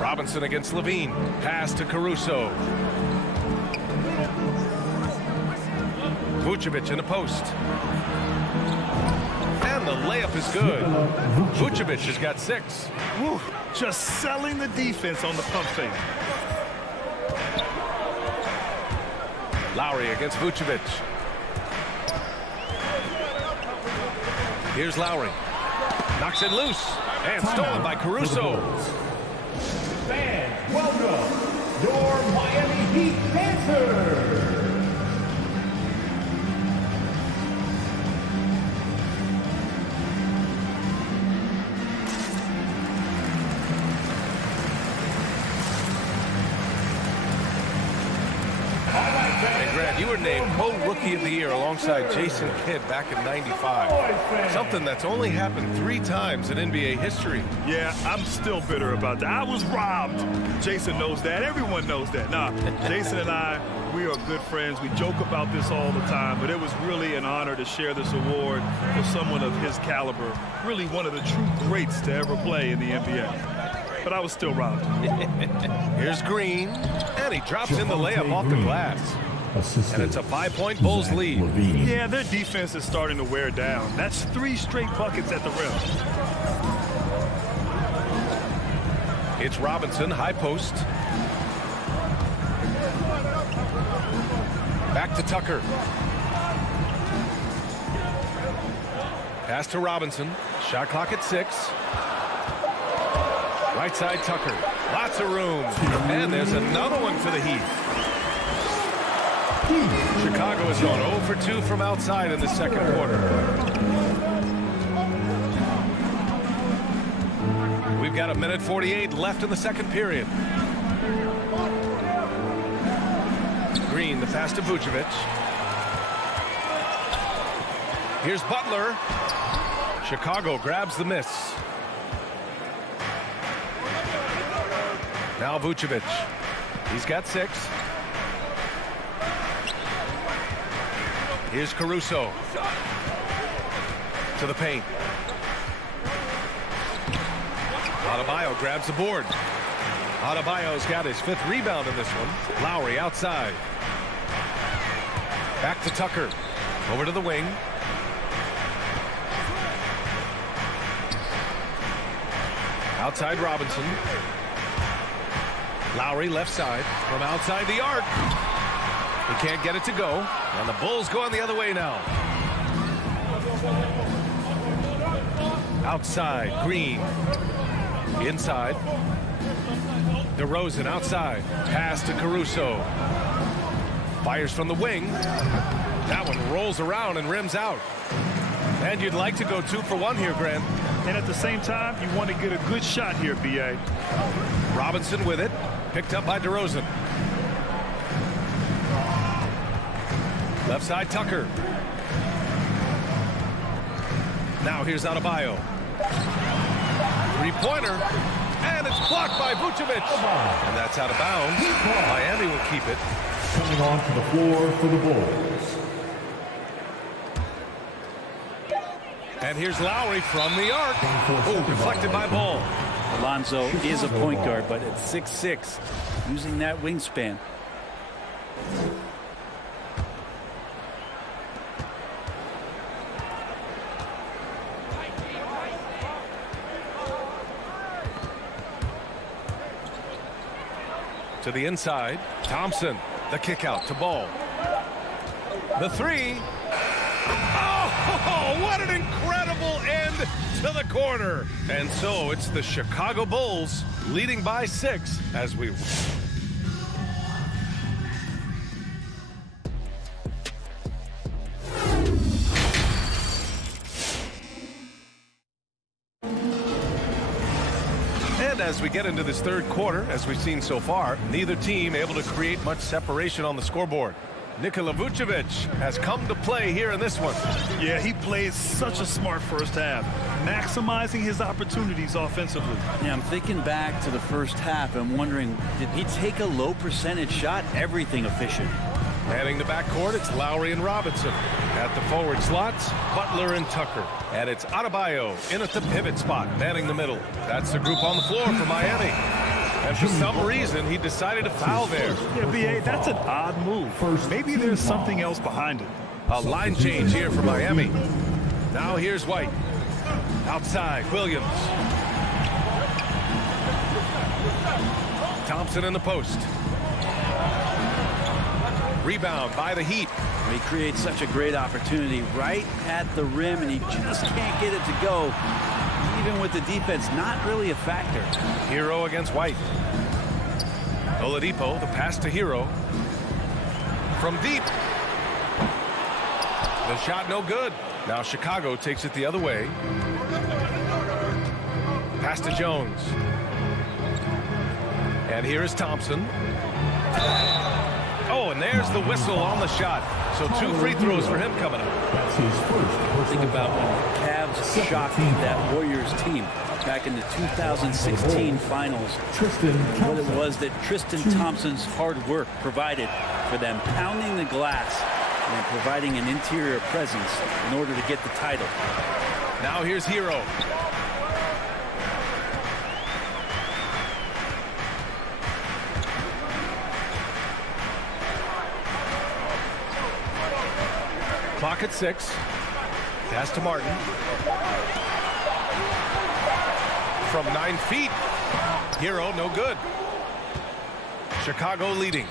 Robinson against Levine. Pass to Caruso. Vucevic in the post. And the layup is good. Vucevic has got 6. Woo, just selling the defense on the pump fake. Lowry against Vucevic. Here's Lowry. Knocks it loose. And stolen by Caruso. Fans, welcome your Miami Heat dancers. You were named co-rookie of the year alongside Jason Kidd back in '95. Something that's only happened 3 times in NBA history. Yeah, I'm still bitter about that. I was robbed. Jason knows that. Everyone knows that. Nah, Jason and I, we are good friends. We joke about this all the time, but it was really an honor to share this award with someone of his caliber. Really one of the true greats to ever play in the NBA. But I was still robbed. Here's Green, and he drops in the layup off the glass. And it's a 5-point Bulls lead. Yeah, their defense is starting to wear down. That's 3 straight buckets at the rim. It's Robinson, high post. Back to Tucker. Pass to Robinson. Shot clock at 6. Right side Tucker. Lots of room. And there's another one for the Heat. Chicago has gone 0 for 2 from outside in the second quarter. We've got 1:48 left in the second period. Green, the pass to Vucevic. Here's Butler. Chicago grabs the miss. Now Vucevic. He's got 6. Here's Caruso. To the paint. Adebayo grabs the board. Adebayo's got his 5th rebound in this one. Lowry outside. Back to Tucker. Over to the wing. Outside Robinson. Lowry left side from outside the arc. He can't get it to go. And the Bulls going the other way now. Outside, Green. Inside. DeRozan outside. Pass to Caruso. Fires from the wing. That one rolls around and rims out. And you'd like to go 2 for 1 here, Grant. And at the same time, you want to get a good shot here, B.A. Robinson with it. Picked up by DeRozan. Left side, Tucker. Now here's Adebayo. 3-pointer. And it's blocked by Vucevic. And that's out of bounds. Miami will keep it. Coming onto the floor for the Bulls. And here's Lowry from the arc. Oh, deflected by Ball. Alonzo is a point guard, but at 6'6", using that wingspan. To the inside, Thompson, the kick out to Ball. The 3. Oh, what an incredible end to the quarter. And so it's the Chicago Bulls leading by 6 as we... And as we get into this 3rd quarter, as we've seen so far, neither team able to create much separation on the scoreboard. Nikola Vucevic has come to play here in this one. Yeah, he played such a smart first half, maximizing his opportunities offensively. Yeah, I'm thinking back to the first half and wondering, did he take a low percentage shot? Everything efficient. Manning the backcourt, it's Lowry and Robinson. At the forward slots, Butler and Tucker. And it's Adebayo in at the pivot spot, manning the middle. That's the group on the floor for Miami. And for some reason, he decided to foul there. Yeah, B.A., that's an odd move. Maybe there's something else behind it. A line change here for Miami. Now here's White. Outside, Williams. Thompson in the post. Rebound by the Heat. He creates such a great opportunity right at the rim, and he just can't get it to go. Even with the defense, not really a factor. Hero against White. Oladipo, the pass to Hero. From deep. The shot no good. Now Chicago takes it the other way. Pass to Jones. And here is Thompson. Oh, and there's the whistle on the shot. So 2 free throws for him coming up. That's his first. Think about when the Cavs shocked that Warriors team back in the 2016 finals. What it was that Tristan Thompson's hard work provided for them, pounding the glass and providing an interior presence in order to get the title. Now here's Hero. Clock at 6. Pass to Martin. From 9 feet. Hero, no good. Chicago leading.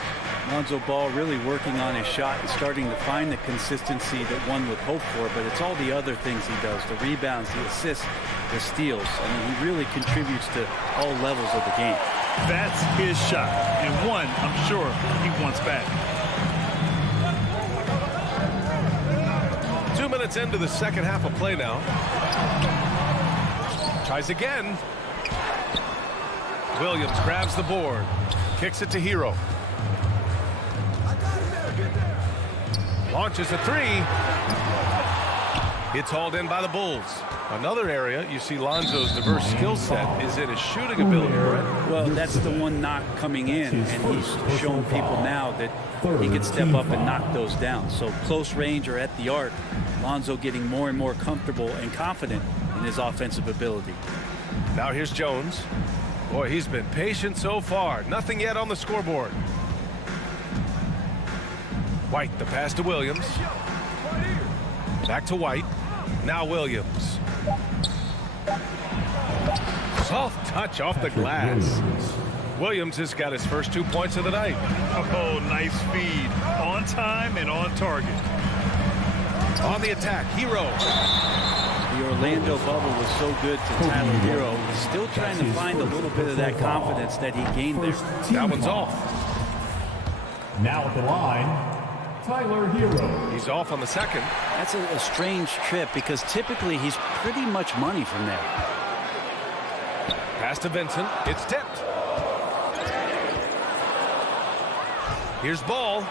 Lonzo Ball really working on his shot and starting to find the consistency that one would hope for, but it's all the other things he does, the rebounds, the assists, the steals. I mean, he really contributes to all levels of the game. That's his shot, and one I'm sure he wants back. 2 minutes into the second half of play now. Tries again. Williams grabs the board. Kicks it to Hero. Launches a 3. It's hauled in by the Bulls. Another area you see Lonzo's diverse skill set is in his shooting ability, right? Well, that's the one knock coming in, and he's showing people now that he can step up and knock those down. So close range or at the arc, Lonzo getting more and more comfortable and confident in his offensive ability. Now here's Jones. Boy, he's been patient so far. Nothing yet on the scoreboard. White, the pass to Williams. Back to White. Now Williams. Soft touch off the glass. Williams has got his first 2 points of the night. Oh, nice feed. On time and on target. On the attack, Hero. The Orlando bubble was so good to Tyler Hero. He's still trying to find a little bit of that confidence that he gained there. That one's off. Now at the line, Tyler Hero. He's off on the second. That's a strange trip because typically he's pretty much money from there. Pass to Vincent. It's tipped. Here's Ball.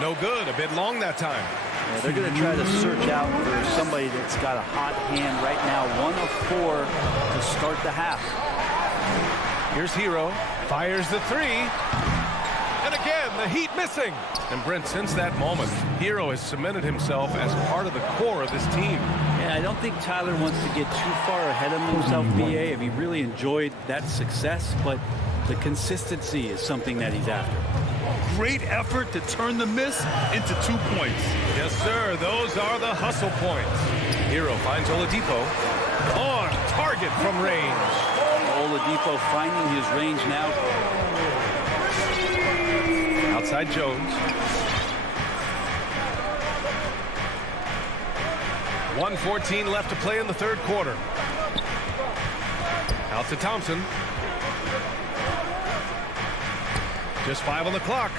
No good. A bit long that time. Yeah, they're going to try to search out for somebody that's got a hot hand right now. 1 of 4 to start the half. Here's Hero. Fires the 3. And again, the Heat missing. And Brent, since that moment, Hero has cemented himself as part of the core of this team. Yeah, I don't think Tyler wants to get too far ahead of himself, BA. He really enjoyed that success, but the consistency is something that he's after. Great effort to turn the miss into 2 points. Yes, sir. Those are the hustle points. Hero finds Oladipo. On target from range. Oladipo finding his range now. Outside Jones. 1:14 left to play in the third quarter. Out to Thompson. Just 5 on the clock.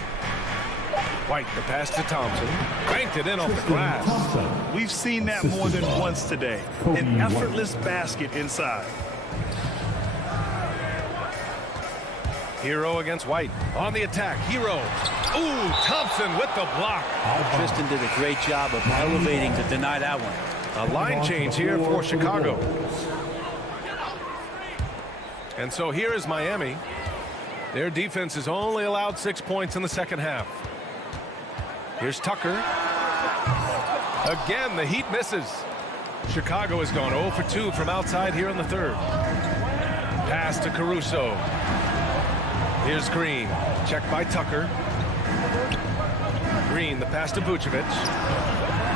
White, the pass to Thompson. Banked it in off the glass. We've seen that more than once today. An effortless basket inside. Hero against White. On the attack, Hero. Ooh, Thompson with the block. Tristan did a great job of elevating to deny that one. A line change here for Chicago. And so here is Miami. Their defense has only allowed 6 points in the second half. Here's Tucker. Again, the Heat misses. Chicago has gone 0 for 2 from outside here in the third. Pass to Caruso. Here's Green. Checked by Tucker. Green, the pass to Vucevic.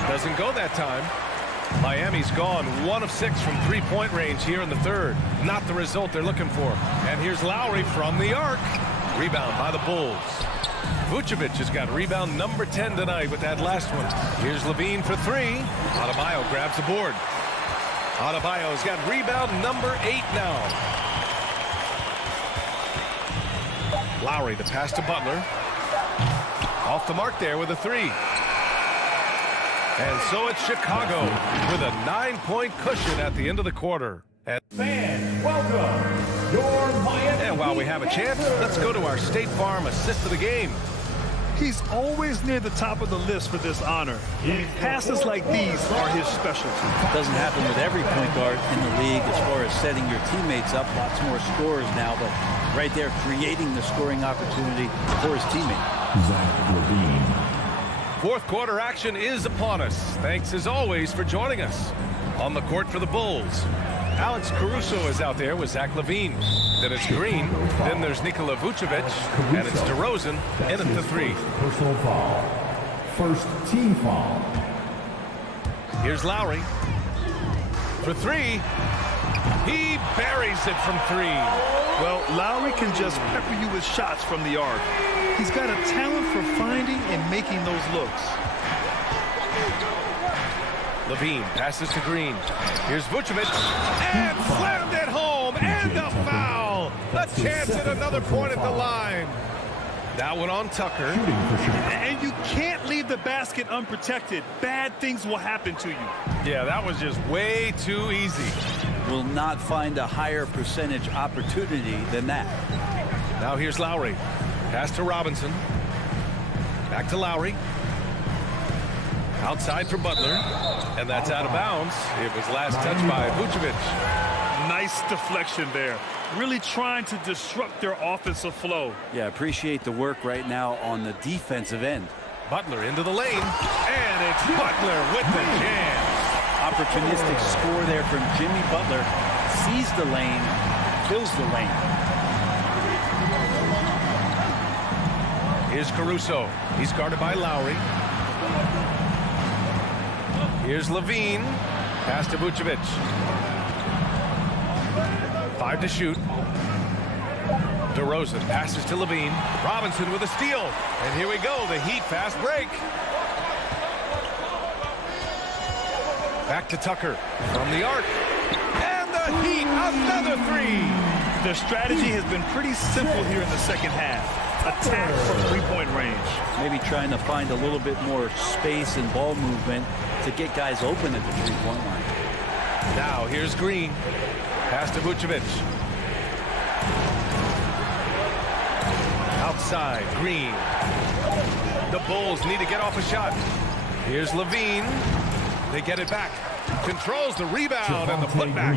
Doesn't go that time. Miami's gone 1 of 6 from 3-point range here in the third. Not the result they're looking for. And here's Lowry from the arc. Rebound by the Bulls. Vucevic has got rebound number 10 tonight with that last one. Here's Levine for 3. Adebayo grabs the board. Adebayo's got rebound number 8 now. Lowry, the pass to Butler. Off the mark there with a 3. And so it's Chicago with a 9-point cushion at the end of the quarter. Fans, welcome your Miami. And while we have a chance, let's go to our State Farm assist of the game. He's always near the top of the list for this honor. Passes like these are his specialty. Doesn't happen with every point guard in the league as far as setting your teammates up. Lots more scorers now, but right there creating the scoring opportunity for his teammate. Zach Levine. Fourth quarter action is upon us. Thanks as always for joining us. On the court for the Bulls, Alex Caruso is out there with Zach Levine. Then it's Green. Then there's Nikola Vucevic. And it's DeRozan in at the 3. Personal foul. First team foul. Here's Lowry. For 3. He buries it from 3. Well, Lowry can just pepper you with shots from the arc. He's got a talent for finding and making those looks. Levine passes to Green. Here's Vucevic. And slammed it home. And a foul. A chance at another point at the line. That one on Tucker. And you can't leave the basket unprotected. Bad things will happen to you. Yeah, that was just way too easy. Will not find a higher percentage opportunity than that. Now here's Lowry. Pass to Robinson. Back to Lowry. Outside for Butler. And that's out of bounds. It was last touched by Vucevic. Nice deflection there. Really trying to disrupt their offensive flow. Yeah, appreciate the work right now on the defensive end. Butler into the lane. And it's Butler with the jam. Opportunistic score there from Jimmy Butler. sees the lane, fills the lane. Here's Caruso. He's guarded by Lowry. Here's Levine. Pass to Vucevic. 5 to shoot. DeRozan passes to Levine. Robinson with a steal. And here we go, the Heat fast break. Back to Tucker from the arc. And the Heat, another three. Their strategy has been pretty simple here in the second half. Attack from three-point range. Maybe trying to find a little bit more space and ball movement to get guys open at the three-point line. Now here's Green. Pass to Vucevic. Outside, Green. The Bulls need to get off a shot. Here's Levine. They get it back. Controls the rebound and the putback.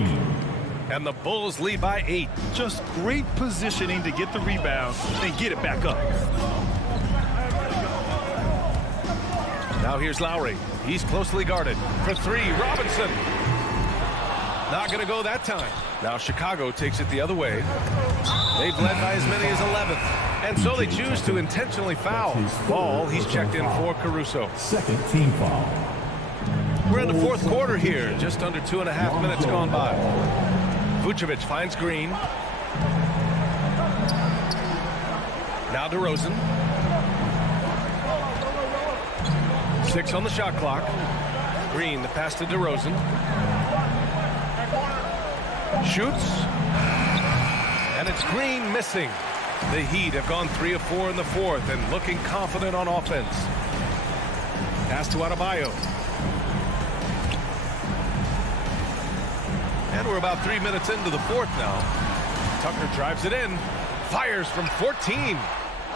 And the Bulls lead by 8. Just great positioning to get the rebound and get it back up. Now here's Lowry. He's closely guarded. For 3, Robinson. Not going to go that time. Now Chicago takes it the other way. They've led by as many as 11. And so they choose to intentionally foul. Ball, he's checked in for Caruso. Second team foul. We're in the fourth quarter here. Just under 2.5 minutes gone by. Vucevic finds Green. Now DeRozan. 6 on the shot clock. Green, the pass to DeRozan. Shoots. And it's Green missing. The Heat have gone 3 of 4 in the fourth and looking confident on offense. Pass to Adebayo. And we're about 3 minutes into the fourth now. Tucker drives it in. Fires from 14.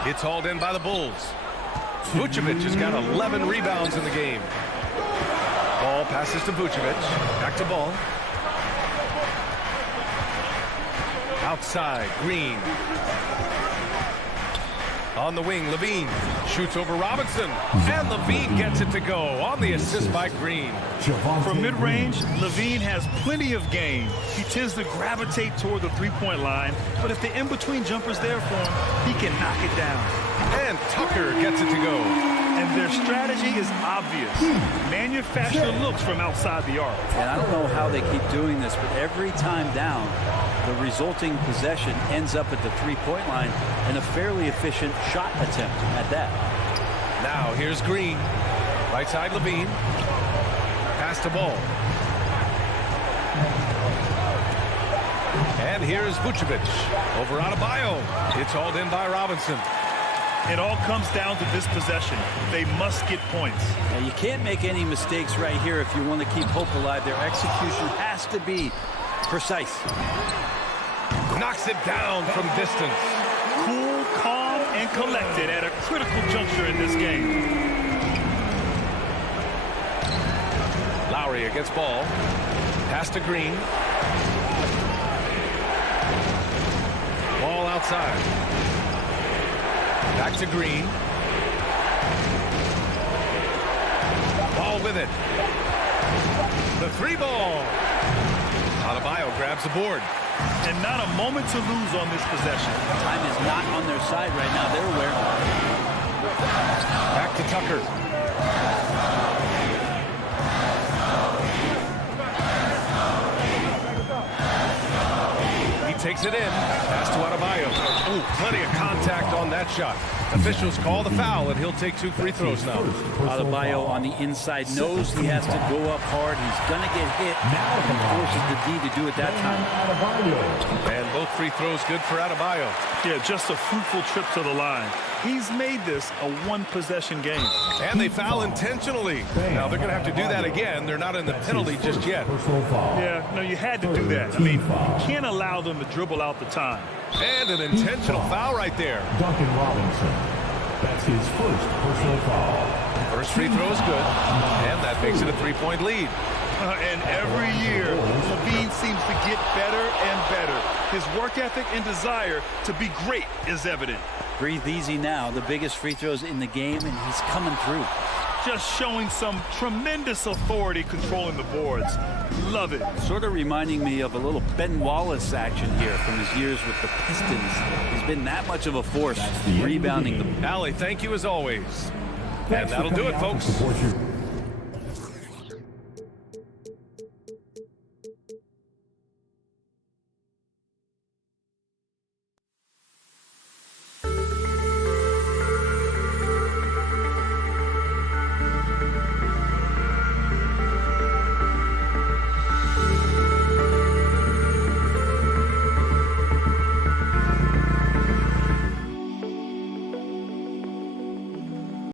It's hauled in by the Bulls. Vucevic has got 11 rebounds in the game. Ball passes to Vucevic. Back to Ball. Outside, Green. On the wing, Levine shoots over Robinson. And Levine gets it to go on the assist by Green. From mid-range, Levine has plenty of game. He tends to gravitate toward the three-point line, but if the in-between jumper's there for him, he can knock it down. And Tucker gets it to go. And their strategy is obvious. Manufacture looks from outside the arc. And I don't know how they keep doing this, but every time down, the resulting possession ends up at the three-point line and a fairly efficient shot attempt at that. Now here's Green. Right side Levine. Pass to Ball. And here's Vucevic. Over Adebayo. It's hauled in by Robinson. It all comes down to this possession. They must get points. Now, you can't make any mistakes right here if you want to keep hope alive. Their execution has to be precise. Knocks it down from distance. Cool, calm, and collected at a critical juncture in this game. Lowry against Ball. Pass to Green. Ball outside. Back to Green. Ball with it. The 3 ball. Adebayo grabs the board. And not a moment to lose on this possession. Time is not on their side right now. They're aware. Back to Tucker. He takes it in. Pass to Adebayo. Ooh, plenty of contact on that shot. Officials call the foul, and he'll take 2 free throws now. Adebayo on the inside knows he has to go up hard. He's going to get hit and forces the D to do it that time. And both free throws good for Adebayo. Yeah, just a fruitful trip to the line. He's made this a one-possession game. And they foul intentionally. Now, they're going to have to do that again. They're not in the penalty just yet. Yeah, no, you had to do that. I mean, you can't allow them to dribble out the time. And an intentional foul right there. Duncan Robinson. That's his first personal foul. First free throw is good. And that makes it a 3-point lead. And every year, Levine seems to get better and better. His work ethic and desire to be great is evident. Breathe easy now. The biggest free throws in the game, and he's coming through. just showing some tremendous authority controlling the boards. Love it. Sort of reminding me of a little Ben Wallace action here from his years with the Pistons. He's been that much of a force rebounding the. Allie, thank you as always. And that'll do it, folks.